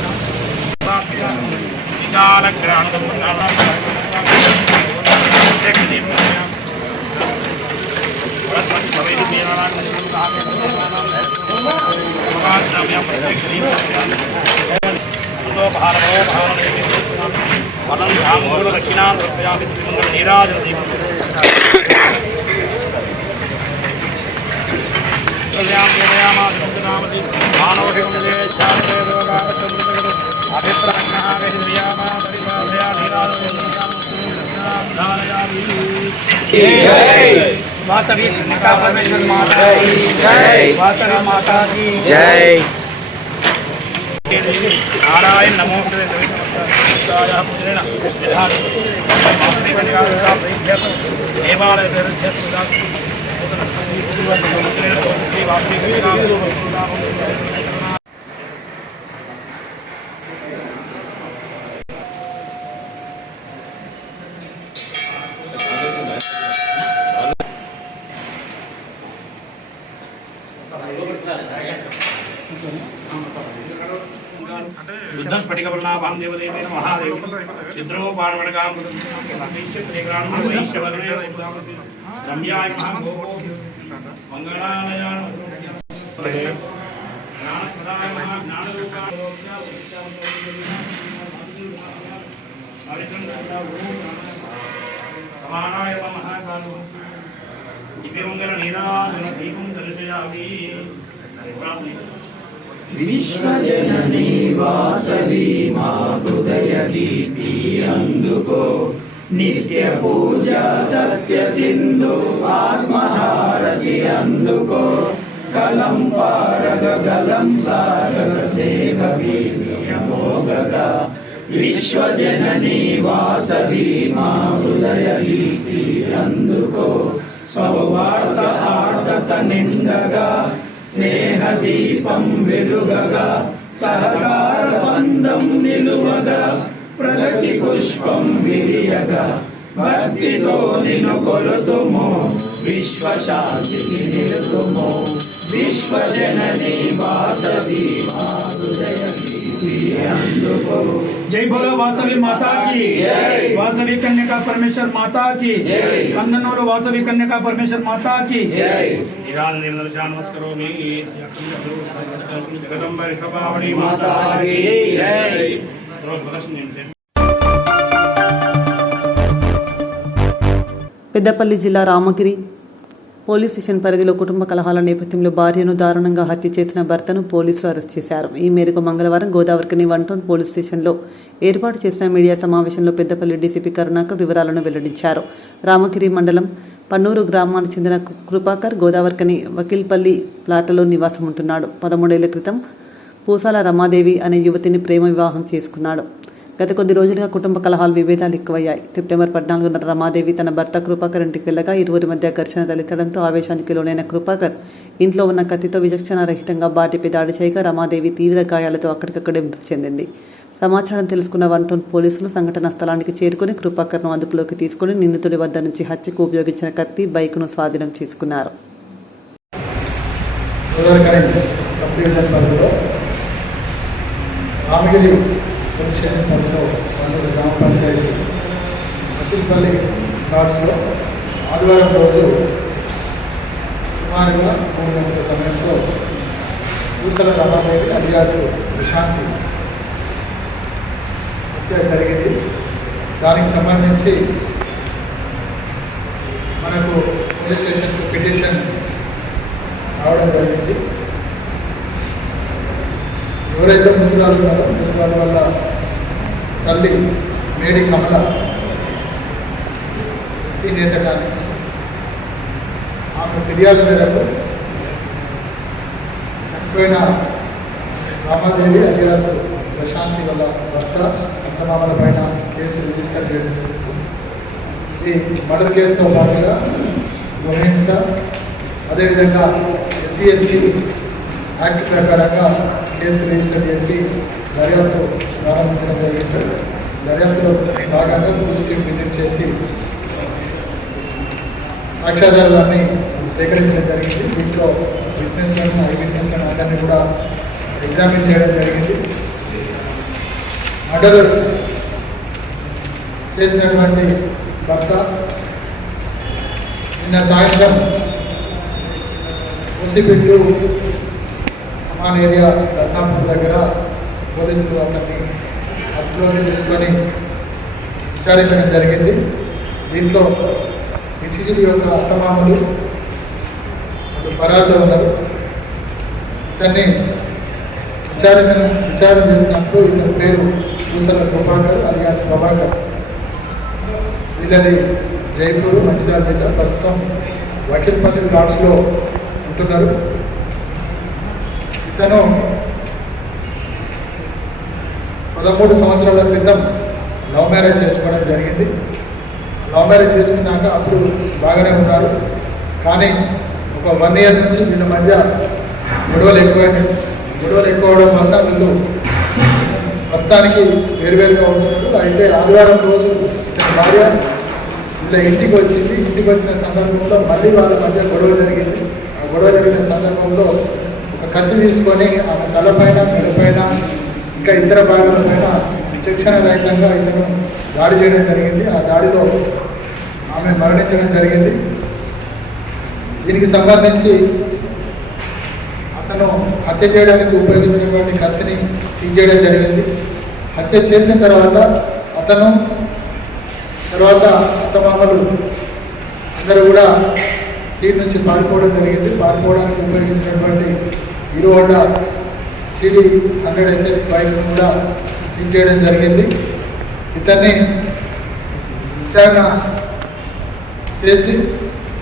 वासवी कन्या परमेश्वर माता की जय, वासवी माता की जय। नारायण नमो स्फटिकवर्णाभां देवदेवेन महादेवी चिद्रो पार्वणकां रम्याय महाभो मंगलालयान ज्ञानप्रदाय महाज्ञानरूपाय समानाय महाकालो दिव्यमंगल नीराजन दीपं दर्शयामि। विश्वजननी वासवी मा हृदय गीति अंदुको नित्य पूजा सत्य सिंधु आत्महारति अंदुको कलम पारग गलम सागर सेव वीर्यमोगगा विश्वजननी वासवी मा हृदय गीति अंदुको सौवार्त हार्दत निंडगा स्नेह दीपं वेलुगगा सहकार बंधं निलुवगा प्रगति पुष्पं विरियगा भक्तितो निनु कोलुतुमो विश्व शांतिకి నిలుతుమో विश्वजननी वासवी मा हृदय गीति అందుకో। जय बोलो वासवी माता की जय, वासवी कन्या परमेश्वर माता की जय, कंदनूरु वासवी कन्या परमेश्वर माता की जय। नमस्करोमि जगदम्बा ऋषभावणी माता की जय। పెద్దపల్లి జిల్లా రామగిరి పోలీస్ స్టేషన్ పరిధిలో కుటుంబ కలహాల నేపథ్యంలో భార్యను దారుణంగా హత్య చేసిన భర్తను పోలీసులు అరెస్ట్ చేశారు. ఈ మేరకు మంగళవారం గోదావరికని 1 టౌన్ పోలీస్ స్టేషన్లో ఏర్పాటు చేసిన మీడియా సమావేశంలో పెద్దపల్లి డీసీపీ కరుణాకర్ వివరాలను వెల్లడించారు. రామగిరి మండలం పన్నూరు గ్రామానికి చెందిన కృపాకర్ గోదావరికని వకీల్పల్లి ప్లాట్లలో నివాసం ఉంటున్నాడు. 13 ఏళ్ల క్రితం పూసాల రమాదేవి అనే యువతిని ప్రేమ వివాహం చేసుకున్నాడు. గత కొద్ది రోజులుగా కుటుంబ కలహాలు విభేదాలు ఎక్కువయ్యాయి. సెప్టెంబర్ 14న రమాదేవి తన భర్త కృపాకర్ ఇంటికి వెళ్ళగా ఇరువురి మధ్య ఘర్షణ తలెత్తడంతో ఆవేశానికి లోనైన కృపాకర్ ఇంట్లో ఉన్న కత్తితో విచక్షణారహితంగా భార్యపై దాడి చేయగా రమాదేవి తీవ్ర గాయాలతో అక్కడికక్కడే మృతి చెందింది. సమాచారం తెలుసుకున్న 1 టౌన్ పోలీసులు సంఘటనా స్థలానికి చేరుకుని కృపాకర్ను అదుపులోకి తీసుకుని నిందితుడి వద్ద నుంచి హత్యకు ఉపయోగించిన కత్తి, బైక్ను స్వాధీనం చేసుకున్నారు. పోలీస్ స్టేషన్ పరిధిలో పన్నూరు గ్రామ పంచాయతీ వకీల్పల్లి ప్లాట్స్లో ఆదివారం రోజు సుమారుగా 3 గంటల సమయంలో పూసల రమాదేవి అలియాస్ ప్రశాంతి హత్య జరిగింది. దానికి సంబంధించి మనకు పోలీస్ స్టేషన్కు పిటిషన్ రావడం జరిగింది. ఎవరైతే మృతురాలు ఉన్నారో మృతురాలు వల్ల తల్లి మేడి కమల ఎస్సీ నేత కానీ ఆమె ఫిర్యాదు మేరకు చనిపోయిన రామాదేవి అలియాస్ ప్రశాంతి వల్ల భర్త అత్తమామల పైన కేసు రిజిస్టర్ చేయడం జరిగింది. ఇది మర్డర్ కేసుతో పాటుగా గృహహింస, అదేవిధంగా SC/ST యాక్ట్ ప్రకారంగా కేసు రిజిస్టర్ చేసి దర్యాప్తు ప్రారంభించడం జరిగింది. దర్యాప్తులో భాగంగా ఫుల్ స్ట్రీట్ విజిట్ చేసి సాక్ష్యాధారాలన్నీ సేకరించడం జరిగింది. దీంట్లో విట్నెస్లను, ఐ విట్నెస్లను అందరినీ కూడా ఎగ్జామిన్ చేయడం జరిగింది. మర్డర్ చేసినటువంటి భర్త నిన్న సాయంత్రం ముసిబిట్టు అమాన్ ఏరియా రత్నాపూర్ దగ్గర పోలీసులు అతన్ని అదుపులోకి తీసుకొని విచారించడం జరిగింది. దీంట్లో డిసిజుడి యొక్క అత్తమామలు పరాల్లో ఉన్నారు. ఇతన్ని విచారణ చేసినప్పుడు ఇతని పేరు పూసల ప్రభాకర్ అలియాస్ ప్రభాకర్. వీళ్ళది జైపూర్ మంచిర్యాల జిల్లా. ప్రస్తుతం వకీల్పల్లి ప్లాట్స్లో ఉంటున్నారు. ఇతను 13 సంవత్సరాల క్రితం లవ్ మ్యారేజ్ చేసుకోవడం జరిగింది. లవ్ మ్యారేజ్ చేసుకున్నాక అప్పుడు బాగానే ఉన్నారు. కానీ ఒక 1 year నుంచి వీళ్ళ మధ్య గొడవలు ఎక్కువవడం వల్ల వీళ్ళు ప్రస్తుతానికి వేరువేరుగా ఉంటున్నారు. అయితే ఆదివారం రోజు భార్య వీళ్ళ ఇంటికి వచ్చింది. ఇంటికి వచ్చిన సందర్భంలో మళ్ళీ వాళ్ళ మధ్య గొడవ జరిగింది. ఆ గొడవ జరిగిన సందర్భంలో ఒక కత్తి తీసుకొని ఆమె తలపైన, మెడపైన, ఇంకా ఇతర భాగాల పైన విచక్షణ రహితంగా ఇతను దాడి చేయడం జరిగింది. ఆ దాడిలో ఆమె మరణించడం జరిగింది. దీనికి సంబంధించి అతను హత్య చేయడానికి ఉపయోగించినటువంటి కత్తిని సీజ్ చేయడం జరిగింది. హత్య చేసిన తర్వాత అత్తమామలు అందరూ కూడా సీట్ నుంచి పారిపోవడం జరిగింది. పారిపోవడానికి ఉపయోగించినటువంటి హీరో హోండా CD 100SS బైక్ను కూడా సీజ్ చేయడం జరిగింది. ఇతన్ని విచారణ చేసి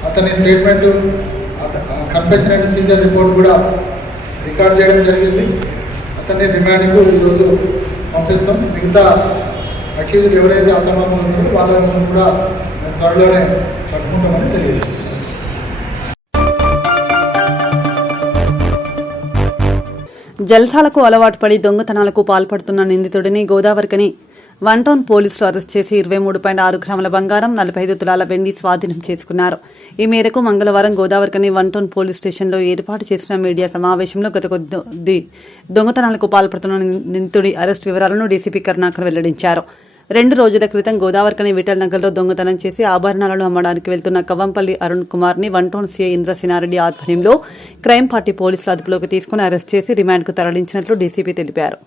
అతని statement, confession and Caesar report కూడా రికార్డ్ చేయడం జరిగింది. అతన్ని రిమాండ్కు ఈరోజు పంపిస్తాం. మిగతా అక్యూజ్డ్ ఎవరైతే అత్తమామలు ఉన్నారో వాళ్ళని కూడా త్వరలోనే పట్టుకుంటామని తెలియజేస్తున్నాం. జల్సాలకు అలవాటు పడి దొంగతనాలకు పాల్పడుతున్న నిందితుడిని గోదావరికని 1 టౌన్ పోలీసులు అరెస్ట్ చేసి 23.6 గ్రాముల బంగారం, 45 తులాల వెండి స్వాధీనం చేసుకున్నారు. ఈ మేరకు మంగళవారం గోదావరికని 1 టౌన్ పోలీస్ స్టేషన్లో ఏర్పాటు చేసిన మీడియా సమావేశంలో గత కొద్ది దొంగతనాలకు పాల్పడుతున్న నిందితుడి అరెస్ట్ వివరాలను డీసీపీ కరుణాకర్ వెల్లడించారు. 2 రోజుల క్రితం గోదావరికని విఠల్ నగర్లో దొంగతనం చేసి ఆభరణాలను అమ్మడానికి వెళ్తున్న కవ్వంపల్లి అరుణ్ కుమార్ ని 1 టౌన్ సీఐ ఇంద్రసేనారెడ్డి ఆధ్వర్యంలో క్రైమ్ పార్టీ పోలీసులు అదుపులోకి తీసుకుని అరెస్ట్ చేసి రిమాండ్కు తరలించినట్లు డీసీపీ తెలిపారు.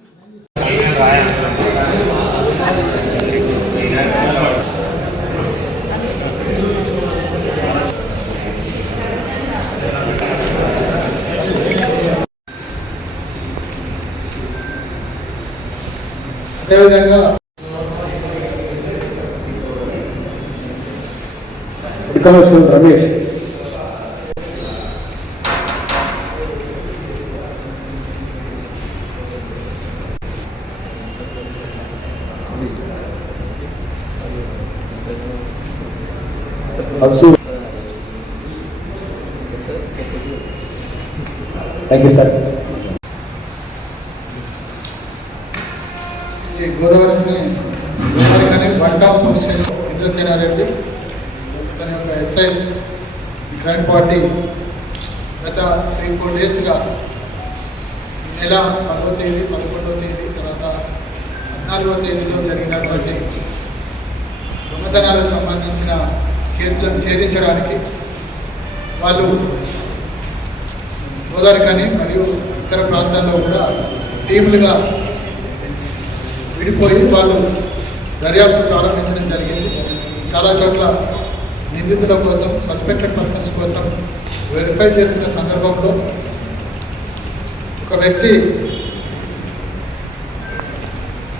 అదేవిధంగా రమేష్ థ్యాంక్ యూ సార్. ఈ గోదావరికని 1 టౌన్ పోలీస్ స్టేషన్ ఇంద్రసేనారెడ్డి తన యొక్క ఎస్ఐస్ క్రైమ్ పార్టీ గత 3-4 డేస్గా నెల 10వ తేదీ, 11వ తేదీ, తర్వాత 14వ తేదీలో జరిగినటువంటి దొంగతనాలకు సంబంధించిన కేసులను ఛేదించడానికి వాళ్ళు గోదావరికని మరియు ఇతర ప్రాంతాల్లో కూడా టీములుగా విడిపోయి వాళ్ళు దర్యాప్తు ప్రారంభించడం జరిగింది. చాలా చోట్ల నిందితుల కోసం, సస్పెక్టెడ్ పర్సన్స్ కోసం వెరిఫై చేస్తున్న సందర్భంలో ఒక వ్యక్తి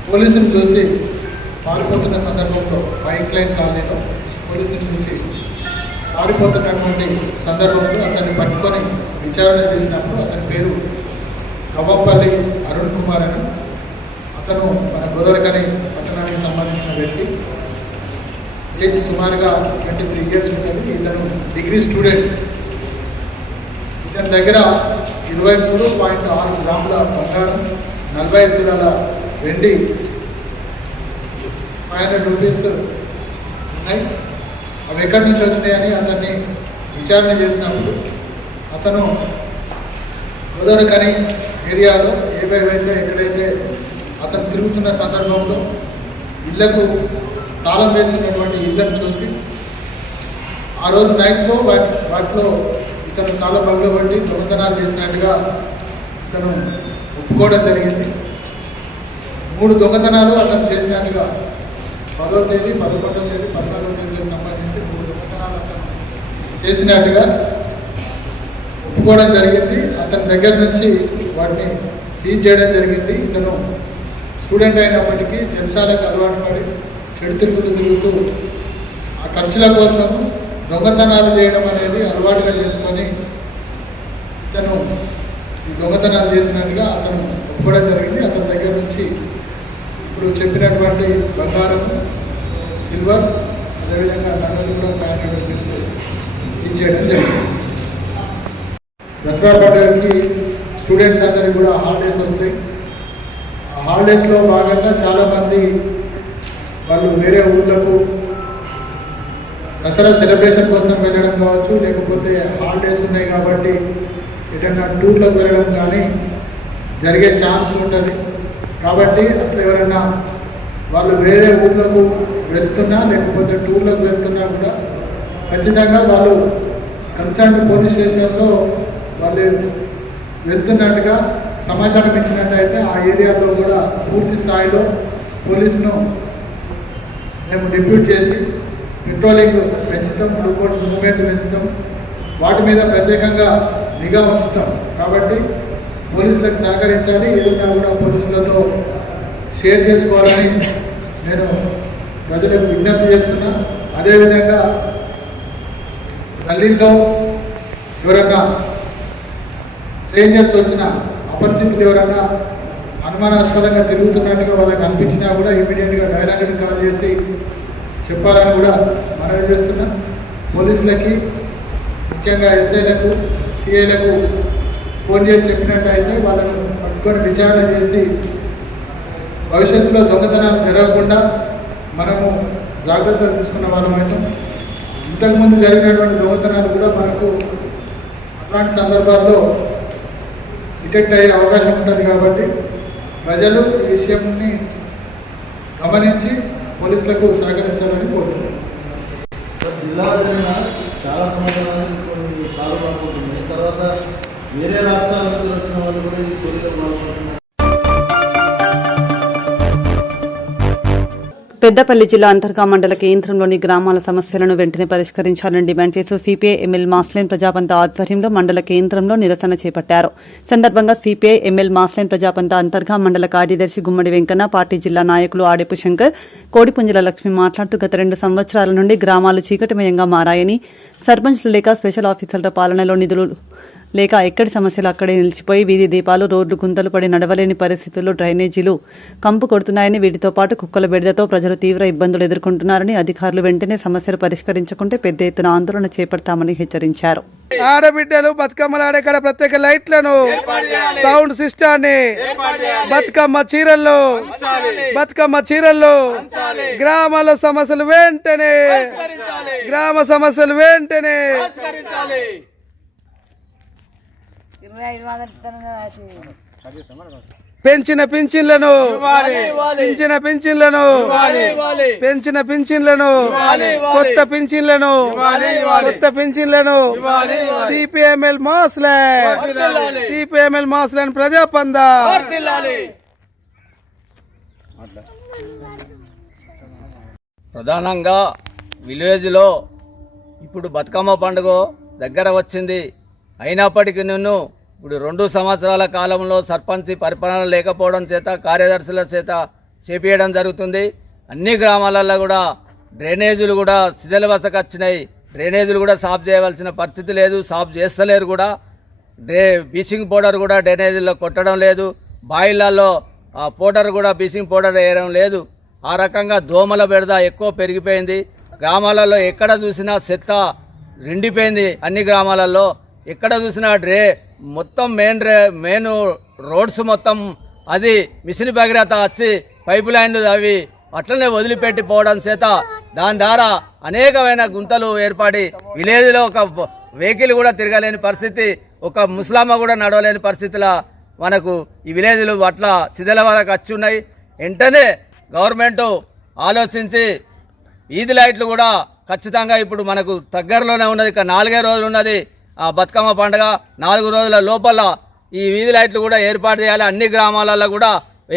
పోలీసుని చూసి పారిపోతున్న సందర్భంలో వైట్ లైన్ కాలనీలో పోలీసుని చూసి పారిపోతున్నటువంటి సందర్భంలో అతన్ని పట్టుకొని విచారణ చేసినప్పుడు అతని పేరు కవ్వంపల్లి అరుణ్ కుమార్ అని. అతను మన గోదావరికని పట్టణానికి సంబంధించిన వ్యక్తి. ఏజ్ సుమారుగా 23 years ఉంటుంది. ఇతను డిగ్రీ స్టూడెంట్. ఇతని దగ్గర 23.6 గ్రాముల బంగారం, 45 తులాల వెండి, 500 రూపీస్ ఉన్నాయి. అవి ఎక్కడి నుంచి వచ్చినాయని అతన్ని విచారణ చేసినప్పుడు అతను గోదావరికని ఏరియాలో ఏవేవైతే ఎక్కడైతే అతను తిరుగుతున్న సందర్భంలో ఇళ్లకు తాళం వేసినటువంటి ఇళ్లను చూసి ఆ రోజు నైట్లో వాటిలో ఇతను తాళం పగలబట్టి దొంగతనాలు చేసినట్టుగా ఇతను ఒప్పుకోవడం జరిగింది. 3 దొంగతనాలు అతను చేసినట్టుగా 10వ తేదీ, 11వ తేదీ, 14వ తేదీలకు సంబంధించి 3 దొంగతనాలు అతను చేసినట్టుగా ఒప్పుకోవడం జరిగింది. అతని దగ్గర నుంచి వాటిని సీజ్ చేయడం జరిగింది. ఇతను స్టూడెంట్ అయినప్పటికీ జల్సాలకు అలవాటు పడి చెడు తిరుగులు తిరుగుతూ ఆ ఖర్చుల కోసం దొంగతనాలు చేయడం అనేది అలవాటుగా చేసుకొని ఇతను ఈ దొంగతనాలు చేసినట్టుగా అతను ఒప్పుకోవడం జరిగింది. అతని దగ్గర నుంచి ఇప్పుడు చెప్పినటువంటి బంగారం, సిల్వర్, అదేవిధంగా నగదు కూడా 500 రూపీస్ సీజ్ చేయడం జరిగింది. దసరా పండుగకి స్టూడెంట్స్ అందరికీ కూడా హాలిడేస్ వస్తాయి. ఆ హాలిడేస్లో భాగంగా చాలామంది వాళ్ళు వేరే ఊళ్ళకు దసరా సెలబ్రేషన్ కోసం వెళ్ళడం కావచ్చు, లేకపోతే హాలిడేస్ ఉన్నాయి కాబట్టి ఏదైనా టూర్లకు వెళ్ళడం కానీ జరిగే ఛాన్స్ ఉంటుంది. కాబట్టి అట్లా ఎవరైనా వాళ్ళు వేరే ఊళ్ళకు వెళ్తున్నా లేకపోతే టూర్లకు వెళ్తున్నా కూడా ఖచ్చితంగా వాళ్ళు కన్సర్న్ పోలీస్ స్టేషన్లో వాళ్ళు వెళ్తున్నట్టుగా సమాచారం ఇచ్చినట్టయితే ఆ ఏరియాలో కూడా పూర్తి స్థాయిలో పోలీసును మేము డిప్యూట్ చేసి పెట్రోలింగ్ పెంచుతాం, లుకౌట్ మూవ్మెంట్ పెంచుతాం, వాటి మీద ప్రత్యేకంగా నిఘా ఉంచుతాం. కాబట్టి పోలీసులకు సహకరించాలి, ఏదైనా కూడా పోలీసులతో షేర్ చేసుకోవాలని నేను ప్రజలకు విజ్ఞప్తి చేస్తున్నా. అదేవిధంగా గల్లీలో ఎవరన్నా స్ట్రేంజర్స్ వచ్చిన అపరిచితులు ఎవరన్నా అనుమానాస్పదంగా తిరుగుతున్నట్టుగా వాళ్ళకి అనిపించినా కూడా ఇమీడియట్గా డైరెక్ట్గా కాల్ చేసి చెప్పాలని కూడా మనవి చేస్తున్నా. పోలీసులకి ముఖ్యంగా ఎస్ఐలకు, సిఐలకు ఫోన్ చేసి చెప్పినట్టయితే వాళ్ళను పట్టుకొని విచారణ చేసి భవిష్యత్తులో దొంగతనాలు జరగకుండా మనము జాగ్రత్తలు తీసుకున్న వాళ్ళం అయితే ఇంతకుముందు జరిగినటువంటి దొంగతనాలు కూడా మనకు అట్లాంటి సందర్భాల్లో డిటెక్ట్ అయ్యే అవకాశం ఉంటుంది. కాబట్టి ప్రజలు ఈ విషయాన్ని గమనించి పోలీసులకు సహకరించాలని కోరుతున్నాను. జిల్లాలో జరిగిన చాలా ప్రమాదాలు కొన్ని సాల్వ్ కాకపోతున్నాయి. తర్వాత వేరే రాష్ట్రాల నుంచి వచ్చిన వాళ్ళు కూడా ఈ చోరీలో పాల్గొంటున్నారు. పెద్దపల్లి జిల్లా అంతర్గా మండల కేంద్రంలోని గ్రామాల సమస్యలను వెంటనే పరిష్కరించాలని డిమాండ్ చేస్తూ సిపిఐ ఎంఎల్ మాస్లైన్ ప్రజాపంత ఆధ్వర్యంలో మండల కేంద్రంలో నిరసన చేపట్టారు. సందర్భంగా సిపిఐ ఎంఎల్ మాస్లైన్ ప్రజాపంత అంతర్గా మండల కార్యదర్శి గుమ్మడి వెంకన్న, పార్టీ జిల్లా నాయకులు ఆడెపు శంకర్, కోడిపుంజల లక్ష్మి మాట్లాడుతూ గత 2 సంవత్సరాల నుండి గ్రామాలు చీకటిమయంగా మారాయని, సర్పంచ్లు లేక స్పెషల్ ఆఫీసర్ల పాలనలో నిధులు లేక ఎక్కడి సమస్యలు అక్కడే నిలిచిపోయి వీధి దీపాలు, రోడ్లు గుంతలు పడి నడవలేని పరిస్థితుల్లో డ్రైనేజీలు కంపు కొడుతున్నాయని, వీటితో పాటు కుక్కల బెడదతో ప్రజలు తీవ్ర ఇబ్బందులు ఎదుర్కొంటున్నారని, అధికారులు వెంటనే సమస్యలు పరిష్కరించకుంటే పెద్ద ఎత్తున ఆందోళన చేపడతామని హెచ్చరించారు. ఆడబిడ్డలు బతుకమ్మలు ఆడే ప్రత్యేక లైట్లను, సౌండ్ సిస్టాన్ని, బతుకమ్మ చీరల్లో గ్రామాల సమస్యలు వెంటనే పెంచిన పింఛన్లను కొత్త పింఛన్లను సిపిఎంఎల్ మాస్లైన్ ప్రజాపంద. ప్రధానంగా విలేజ్లో ఇప్పుడు బతుకమ్మ పండుగ దగ్గర వచ్చింది. అయినప్పటికీ ఇప్పుడు 2 సంవత్సరాల కాలంలో సర్పంచ్ పరిపాలన లేకపోవడం చేత కార్యదర్శుల చేత చేపియడం జరుగుతుంది. అన్ని గ్రామాలలో కూడా డ్రైనేజీలు కూడా శిథిలవస్థకు వచ్చినాయి. డ్రైనేజీలు కూడా సాఫ్ చేయవలసిన పరిస్థితి లేదు, సాఫ్ చేస్తలేరు కూడా. బ్లీచింగ్ పౌడర్ కూడా డ్రైనేజీల్లో కొట్టడం లేదు, బాయిలలో పౌడర్ కూడా బ్లీచింగ్ పౌడర్ వేయడం లేదు. ఆ రకంగా దోమల బెడద ఎక్కువ పెరిగిపోయింది. గ్రామాలలో ఎక్కడ చూసినా చెత్త నిండిపోయింది. అన్ని గ్రామాలలో ఎక్కడ చూసినా మొత్తం మెయిన్ రోడ్స్ మొత్తం అది మిషన్ భగీరథ వచ్చి పైపు లైన్లు అవి అట్లనే వదిలిపెట్టి పోవడం చేత దాని ద్వారా అనేకమైన గుంతలు ఏర్పడి విలేజ్లో ఒక వెహికల్ కూడా తిరగలేని పరిస్థితి, ఒక ముస్లామ కూడా నడవలేని పరిస్థితిలో మనకు ఈ విలేజ్లు అట్లా శిథిల వరకు వచ్చి ఉన్నాయి. వెంటనే గవర్నమెంట్ ఆలోచించి వీధి లైట్లు కూడా ఖచ్చితంగా ఇప్పుడు మనకు దగ్గరలోనే ఉన్నది. ఇక 4 రోజులు ఉన్నది ఆ బతుకమ్మ పండుగ. 4 రోజుల లోపల ఈ వీధి లైట్లు కూడా ఏర్పాటు చేయాలి. అన్ని గ్రామాలలో కూడా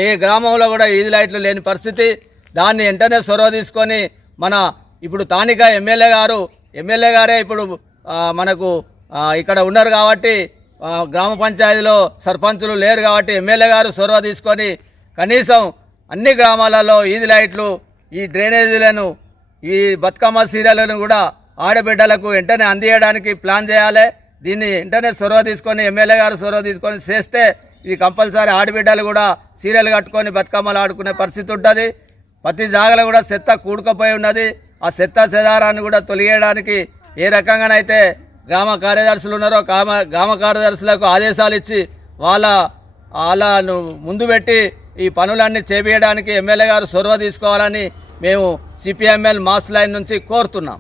ఏ గ్రామంలో కూడా వీధి లైట్లు లేని పరిస్థితి. దాన్ని వెంటనే చొరవ తీసుకొని మన ఇప్పుడు స్థానిక ఎమ్మెల్యే గారే ఇప్పుడు మనకు ఇక్కడ ఉన్నారు కాబట్టి గ్రామ పంచాయతీలో సర్పంచులు లేరు కాబట్టి ఎమ్మెల్యే గారు చొరవ తీసుకొని కనీసం అన్ని గ్రామాలలో ఈది లైట్లు, ఈ డ్రైనేజీలను, ఈ బతుకమ్మ సీరియలను కూడా ఆడబిడ్డలకు వెంటనే అందియడానికి ప్లాన్ చేయాలి. దీన్ని వెంటనే చొరవ తీసుకొని ఎమ్మెల్యే గారు చొరవ తీసుకొని చేస్తే ఇది కంపల్సరీ ఆడబిడ్డలు కూడా సీరియల్ కట్టుకొని బతుకమ్మలు ఆడుకునే పరిస్థితి ఉంటుంది. ప్రతి జాగలో కూడా చెత్త కూడుకుపోయి ఉన్నది. ఆ చెత్త చెదారాన్ని కూడా తొలగేయడానికి ఏ రకంగానైతే గ్రామ కార్యదర్శులు ఉన్నారో గ్రామ కార్యదర్శులకు ఆదేశాలు ఇచ్చి వాళ్ళను ముందు పెట్టి ఈ పనులన్నీ చేపించడానికి ఎమ్మెల్యే గారు చొరవ తీసుకోవాలని మేము సిపిఎంఎల్ మాస్ లైన్ నుంచి కోరుతున్నాం.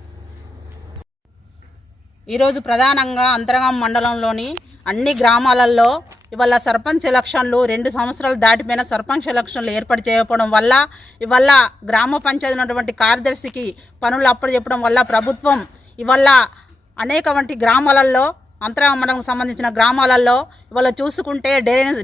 ఈరోజు ప్రధానంగా అంతర్గాం మండలంలోని అన్ని గ్రామాలలో ఇవాళ సర్పంచ్ ఎలక్షన్లు 2 సంవత్సరాలు దాటిపోయిన సర్పంచ్ ఎలక్షన్లు ఏర్పాటు చేయకపోవడం వల్ల ఇవాళ గ్రామ పంచాయతీ ఉన్నటువంటి కార్యదర్శికి పనులు అప్పచెప్పడం వల్ల ప్రభుత్వం ఇవాళ అనేక వంటి గ్రామాలలో అంతర్గాం మండలంకు సంబంధించిన గ్రామాలలో ఇవాళ చూసుకుంటే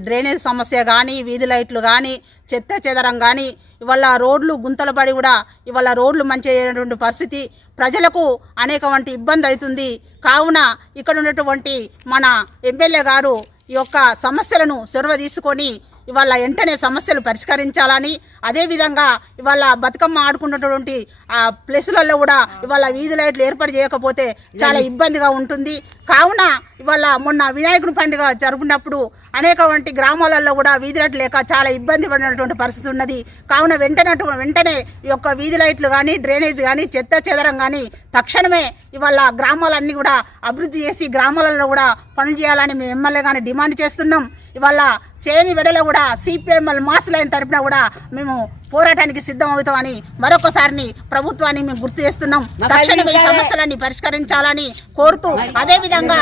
డ్రైనేజ్ సమస్య కానీ, వీధి లైట్లు కానీ, చెత్త చెదరం కానీ, ఇవాళ రోడ్లు గుంతలు పడి కూడా ఇవాళ రోడ్లు మంచి అయినటువంటి పరిస్థితి, ప్రజలకు అనేక వంటి ఇబ్బంది అవుతుంది. కావున ఇక్కడ ఉన్నటువంటి మన ఎమ్మెల్యే గారు ఈ యొక్క సమస్యలను చొరవ తీసుకొని ఇవాళ వెంటనే సమస్యలు పరిష్కరించాలని, అదేవిధంగా ఇవాళ బతుకమ్మ ఆడుకున్నటువంటి ఆ ప్లేసులలో కూడా ఇవాళ వీధి లైట్లు ఏర్పాటు చేయకపోతే చాలా ఇబ్బందిగా ఉంటుంది. కావున ఇవాళ మొన్న వినాయకుని పండుగ జరుపుకున్నప్పుడు అనేక వంటి గ్రామాలలో కూడా వీధి లైట్లు లేక చాలా ఇబ్బంది పడినటువంటి పరిస్థితి ఉన్నది. కావున వెంటనే ఈ యొక్క వీధి లైట్లు కానీ, డ్రైనేజ్ కానీ, చెత్త చెదరం కానీ తక్షణమే ఇవాళ గ్రామాలన్నీ కూడా అభివృద్ధి చేసి గ్రామాలలో కూడా పనులు చేయాలని మేము ఎమ్మెల్యే కానీ డిమాండ్ చేస్తున్నాం. ఇవాళ చేయని వెడలో కూడా సిపిఎంఎల్ మాస్ లైన్ తరపున కూడా మేము పోరాటానికి సిద్ధం అవుతామని మరొకసారి ప్రభుత్వాన్ని మేము గుర్తు చేస్తున్నాం. తక్షణమే ఈ సమస్యలన్నీ పరిష్కరించాలని కోరుతూ, అదేవిధంగా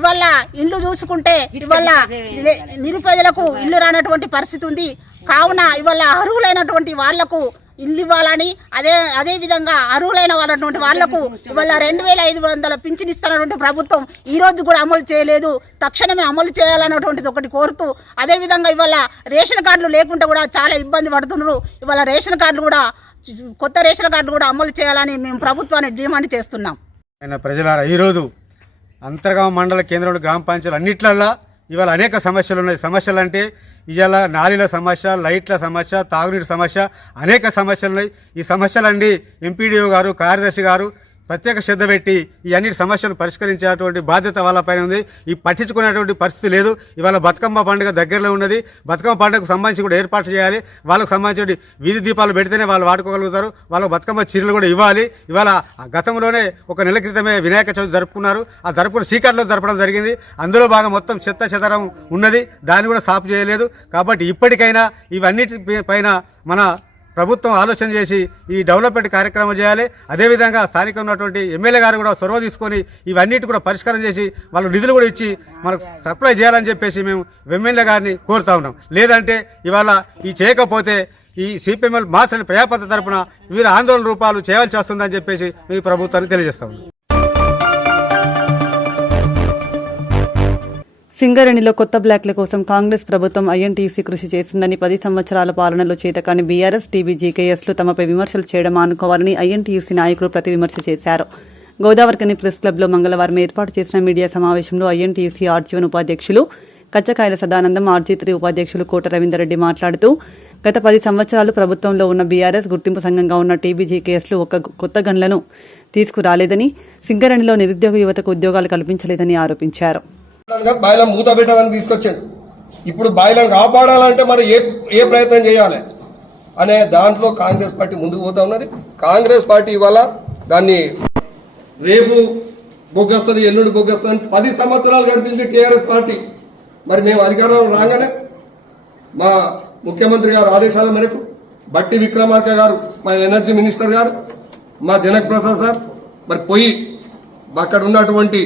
ఇవాళ ఇల్లు చూసుకుంటే ఇవాళ నిరుపేదలకు ఇల్లు రానటువంటి పరిస్థితి ఉంది. కావున ఇవాళ అర్హులైనటువంటి వాళ్లకు ఇల్లు ఇవ్వాలని, అదేవిధంగా అర్హులైన వాళ్ళటువంటి వాళ్లకు ఇవాళ 2500 పింఛన్ ఇస్తున్నటువంటి ప్రభుత్వం ఈ రోజు కూడా అమలు చేయలేదు. తక్షణమే అమలు చేయాలన్నటువంటిది ఒకటి కోరుతూ, అదేవిధంగా ఇవాళ రేషన్ కార్డులు లేకుండా కూడా చాలా ఇబ్బంది పడుతున్నారు. ఇవాళ రేషన్ కార్డులు కూడా, కొత్త రేషన్ కార్డులు కూడా అమలు చేయాలని మేము ప్రభుత్వాన్ని డిమాండ్ చేస్తున్నాం. ప్రజలారా, ఈరోజు అంతర్గామ మండల కేంద్రంలో గ్రామ పంచాయతీలు అన్నిట్లల్లో ఇవాళ అనేక సమస్యలు ఉన్నాయి. సమస్యలు అంటే ఇవాళ నాలీల సమస్య, లైట్ల సమస్య, తాగునీటి సమస్య, అనేక సమస్యలు ఉన్నాయి. ఈ సమస్యలన్నీ ఎంపీడీఓ గారు, కార్యదర్శి గారు ప్రత్యేక శ్రద్ధ పెట్టి ఈ అన్నిటి సమస్యలు పరిష్కరించేటువంటి బాధ్యత వాళ్ళపైన ఉంది. ఈ పట్టించుకునేటువంటి పరిస్థితి లేదు. ఇవాళ బతుకమ్మ పండుగ దగ్గరలో ఉన్నది. బతుకమ్మ పండుగకు సంబంధించి కూడా ఏర్పాటు చేయాలి. వాళ్ళకు సంబంధించిన వీధి దీపాలు పెడితేనే వాళ్ళు వాడుకోగలుగుతారు. వాళ్ళకు బతుకమ్మ చీరలు కూడా ఇవ్వాలి. ఇవాళ గతంలోనే 1 నెల క్రితమే వినాయక చవితి జరుపుకున్నారు. ఆ జరుపుకున్న సీకర్లో జరపడం జరిగింది. అందులో భాగం మొత్తం చెత్త చెదరం ఉన్నది. దాన్ని కూడా సాఫ్ చేయలేదు. కాబట్టి ఇప్పటికైనా ఇవన్నిటి పైన మన ప్రభుత్వం ఆలోచన చేసి ఈ డెవలప్మెంట్ కార్యక్రమం చేయాలి. అదేవిధంగా స్థానికంగా ఉన్నటువంటి ఎమ్మెల్యే గారు కూడా చొరవ తీసుకొని ఇవన్నిటి కూడా పరిష్కారం చేసి వాళ్ళు నిధులు కూడా ఇచ్చి మనకు సప్లై చేయాలని చెప్పేసి మేము ఎమ్మెల్యే గారిని కోరుతా ఉన్నాం. లేదంటే ఇవాళ ఈ చేయకపోతే ఈ సిపిఎంఎల్ మాస్ ప్రజాపద్ధతి తరపున వివిధ ఆందోళన రూపాలు చేయాల్సి వస్తుందని చెప్పేసి మీ ప్రభుత్వానికి తెలియజేస్తాం. సింగరేణిలో కొత్త బ్లాక్ల కోసం కాంగ్రెస్ ప్రభుత్వం ఐఎన్టీయూసీ కృషి చేసిందని 10 సంవత్సరాల పాలనలో చేతకాని బీఆర్ఎస్, టీబీజీకేఎస్లు తమపై విమర్శలు చేయడం మానుకోవాలని ఐఎన్టీయూసీ నాయకులు ప్రతి విమర్శ చేశారు. గోదావరికని ప్రెస్ క్లబ్లో మంగళవారం ఏర్పాటు చేసిన మీడియా సమావేశంలో ఐఎన్టీయూసీ ఆర్జీవన్ ఉపాధ్యక్షులు కచ్చకాయల సదానందం, ఆర్జీ3 ఉపాధ్యక్షులు కోట రవీందర్రెడ్డి మాట్లాడుతూ గత 10 సంవత్సరాలు ప్రభుత్వంలో ఉన్న బీఆర్ఎస్ గుర్తింపు సంఘంగా ఉన్న టీబీజీకేఎస్లు ఒక్క కొత్త గన్లను తీసుకురాలేదని, సింగరేణిలో నిరుద్యోగ యువతకు ఉద్యోగాలు కల్పించలేదని ఆరోపించారు. బాయిలను మూత పెట్టాలని తీసుకొచ్చాడు. ఇప్పుడు బాయిలను కాపాడాలంటే మరి ఏ ప్రయత్నం చేయాలి అనే దాంట్లో కాంగ్రెస్ పార్టీ ముందుకు పోతా ఉన్నది. కాంగ్రెస్ పార్టీ ఇవాళ దాన్ని రేపు బొగ్గొస్తుంది, ఎల్లుండి బొగ్గొస్తుంది 10 సంవత్సరాలు గడిపింది టీఆర్ఎస్ పార్టీ. మరి మేము అధికారంలో రాగానే మా ముఖ్యమంత్రి గారు ఆదేశాల మేరకు బట్టి విక్రమార్క గారు, మా ఎనర్జీ మినిస్టర్ గారు, మా జనక్ ప్రసాద్ సార్ మరి పోయి అక్కడ ఉన్నటువంటి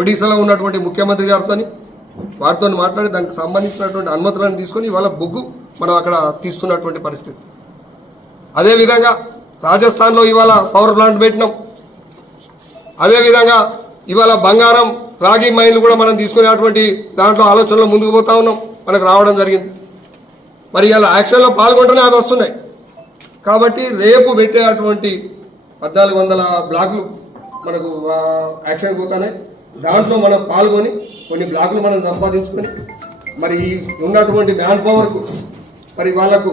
ఒడిశాలో ఉన్నటువంటి ముఖ్యమంత్రి గారితో వారితో మాట్లాడి దానికి సంబంధించినటువంటి అనుమతులను తీసుకుని ఇవాళ బొగ్గు మనం అక్కడ తీస్తున్నటువంటి పరిస్థితి. అదేవిధంగా రాజస్థాన్లో ఇవాళ పవర్ ప్లాంట్ పెట్టినాం. అదేవిధంగా ఇవాళ బంగారం, రాగి మైన్లు కూడా మనం తీసుకునేటువంటి దాంట్లో ఆలోచనలో ముందుకు పోతా ఉన్నాం. మనకు రావడం జరిగింది. మరి ఇలా యాక్షన్లో పాల్గొంటూనే అవి వస్తున్నాయి. కాబట్టి రేపు పెట్టేటువంటి 1400 బ్లాకులు మనకు యాక్షన్ పోతానే. దాంట్లో మనం పాల్గొని కొన్ని బ్లాకులు మనం సంపాదించుకొని మరి ఉన్నటువంటి మ్యాన్ పవర్కు మరి వాళ్లకు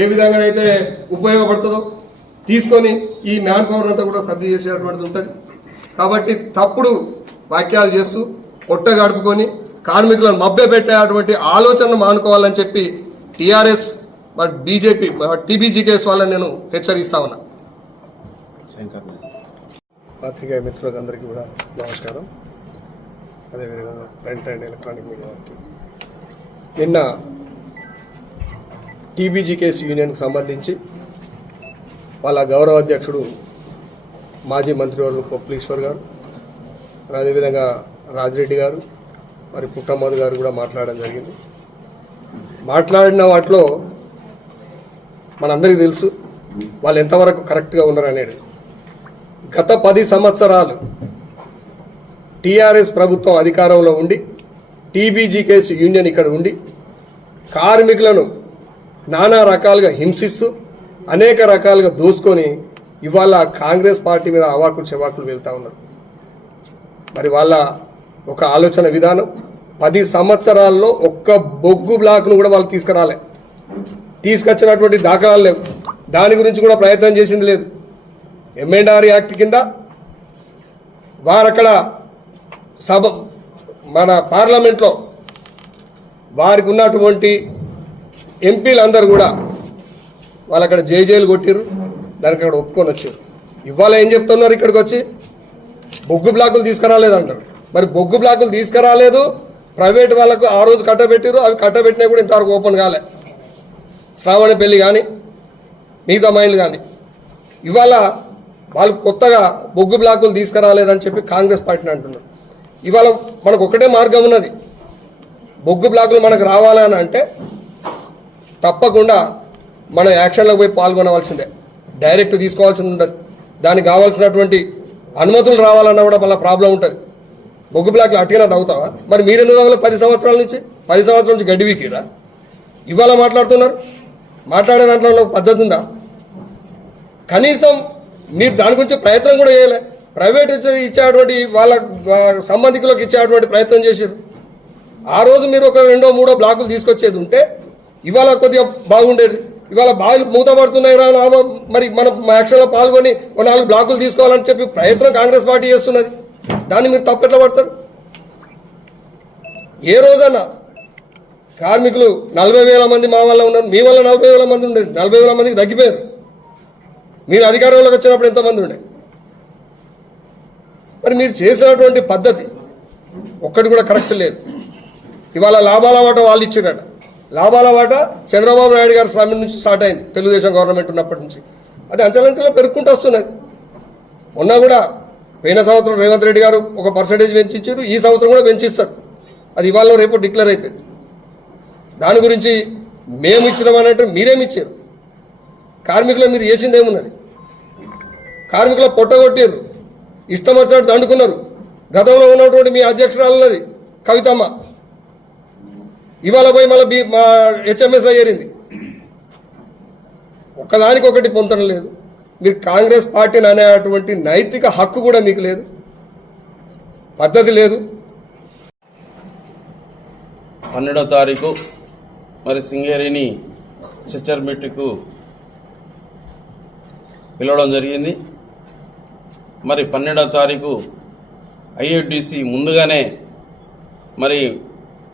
ఏ విధంగా అయితే ఉపయోగపడుతుందో తీసుకొని ఈ మ్యాన్ పవర్ అంతా కూడా సర్ది చేసేటువంటిది ఉంటుంది. కాబట్టి తప్పుడు వాక్యాలు చేస్తూ పొట్ట గడుపుకొని కార్మికులను మభ్యపెట్టేటువంటి ఆలోచనను మానుకోవాలని చెప్పి టీఆర్ఎస్ బీజేపీ టీబీజీకేఎస్ వాళ్ళని నేను హెచ్చరిస్తా ఉన్నా. పత్రికా మిత్రులకు అందరికీ కూడా నమస్కారం. అదేవిధంగా ప్రింట్ అండ్ ఎలక్ట్రానిక్ మీడియా వారికి నిన్న టీబీజీకేఎస్ యూనియన్కు సంబంధించి వాళ్ళ గౌరవ అధ్యక్షుడు మాజీ మంత్రివర్గ పొప్పలీశ్వర్ గారు, అదేవిధంగా రాజిరెడ్డి గారు, మరి పుట్టమ్మద్ గారు కూడా మాట్లాడడం జరిగింది. మాట్లాడిన వాటిలో మనందరికీ తెలుసు వాళ్ళు ఎంతవరకు కరెక్ట్గా ఉన్నారనేది. గత 10 సంవత్సరాలు టీఆర్ఎస్ ప్రభుత్వం అధికారంలో ఉండి టీబీజీకేఎస్ యూనియన్ ఇక్కడ ఉండి కార్మికులను నానా రకాలుగా హింసిస్తూ అనేక రకాలుగా దోసుకొని ఇవాళ కాంగ్రెస్ పార్టీ మీద అవాకులు చెవాకులు వెళ్తా ఉన్నారు. మరి వాళ్ళ ఒక ఆలోచన విధానం 10 సంవత్సరాల్లో ఒక్క బొగ్గు బ్లాక్ను కూడా వాళ్ళు తీసుకురాలే, తీసుకొచ్చినటువంటి దాఖలాలు లేవు. దాని గురించి కూడా ప్రయత్నం చేసింది లేదు. ఎంఎండ్ఆర్ యాక్ట్ కింద వారక్కడ మన పార్లమెంట్లో వారికి ఉన్నటువంటి ఎంపీలందరూ కూడా వాళ్ళు అక్కడ జైలు కొట్టిరు, దానికి అక్కడ ఒప్పుకొని వచ్చారు. ఇవాళ ఏం చెప్తున్నారు, ఇక్కడికి వచ్చి బొగ్గు బ్లాకులు తీసుకురాలేదు అంటారు. మరి బొగ్గు బ్లాకులు తీసుకురాలేదు, ప్రైవేట్ వాళ్ళకు ఆ రోజు కట్టబెట్టారు, అవి కట్టబెట్టినా కూడా ఇంతవరకు ఓపెన్ కాలే. శ్రావణ పెళ్లి కానీ మిగతా మైన్లు కానీ ఇవాళ వాళ్ళు కొత్తగా బొగ్గు బ్లాకులు తీసుకురాలేదని చెప్పి కాంగ్రెస్ పార్టీని అంటున్నారు. ఇవాళ మనకు ఒకటే మార్గం ఉన్నది, బొగ్గు బ్లాకులు మనకు రావాలని అంటే తప్పకుండా మనం యాక్షన్లోకి పోయి పాల్గొనవలసిందే, డైరెక్ట్ తీసుకోవాల్సింది ఉండదు. దానికి కావాల్సినటువంటి అనుమతులు రావాలన్నా కూడా మళ్ళీ ప్రాబ్లం ఉంటుంది. బొగ్గు బ్లాక్లు అట్టినా తగ్గుతావా? మరి మీరెందుకు తగ్గలేదు? 10 సంవత్సరాల నుంచి గడ్డి వీకిరా ఇవాళ మాట్లాడుతున్నారు. మాట్లాడే దాంట్లో పద్ధతి ఉందా? కనీసం మీరు దాని గురించి ప్రయత్నం కూడా చేయలే. ప్రైవేట్ ఇచ్చేటువంటి వాళ్ళ సంబంధికులకు ఇచ్చేటువంటి ప్రయత్నం చేశారు. ఆ రోజు మీరు ఒక 2, 3 బ్లాకులు తీసుకొచ్చేది ఉంటే ఇవాళ కొద్దిగా బాగుండేది. ఇవాళ బావిలు మూతపడుతున్నాయి రా, మరి మనం యాక్షన్లో పాల్గొని 4 బ్లాకులు తీసుకోవాలని చెప్పి ప్రయత్నం కాంగ్రెస్ పార్టీ చేస్తున్నది. దాన్ని మీరు తప్పెట్లా పడతారు? ఏ రోజన్నా కార్మికులు 40,000 మంది మా వల్ల ఉన్నారు, మీ వల్ల 40,000 మంది ఉండేది, 40,000 మందికి తగ్గిపోయారు. మీరు అధికారంలోకి వచ్చినప్పుడు ఎంతమంది ఉండే? మరి మీరు చేసినటువంటి పద్ధతి ఒక్కటి కూడా కరెక్ట్ లేదు. ఇవాళ లాభాల వాటా వాళ్ళు ఇచ్చారట. లాభాల వాటా చంద్రబాబు నాయుడు గారి శ్రమ నుంచి స్టార్ట్ అయింది, తెలుగుదేశం గవర్నమెంట్ ఉన్నప్పటి నుంచి. అది అంచెలంచెలో పెరుగుకుంటూ వస్తున్నది. మొన్న కూడా పోయిన సంవత్సరం రేవంత్ రెడ్డి గారు ఒక పర్సంటేజ్ పెంచిచ్చారు, ఈ సంవత్సరం కూడా పెంచిస్తారు. అది ఇవాళ రేపు డిక్లేర్ అవుతుంది. దాని గురించి మేము ఇచ్చినామనంటే మీరేమిచ్చారు? కార్మికులు మీరు చేసింది ఏమున్నది? కార్మికుల పొట్టగొట్టారు, ఇష్టం వచ్చినట్టు దండుకున్నారు. గతంలో ఉన్నటువంటి మీ అధ్యక్షురాలన్నది కవితమ్మ ఇవాళ పోయి మళ్ళీ మా హెచ్ఎంఎస్లో చేరింది. ఒక్కదానికొకటి పొందడం లేదు. మీరు కాంగ్రెస్ పార్టీని అనేటువంటి నైతిక హక్కు కూడా మీకు లేదు, పద్ధతి లేదు. 12వ తారీఖు మరి సింగేరిని సెచర్ మీటింగ్కు పిలవడం జరిగింది. మరి 12వ తారీఖు ఐఐటిసి ముందుగానే మరి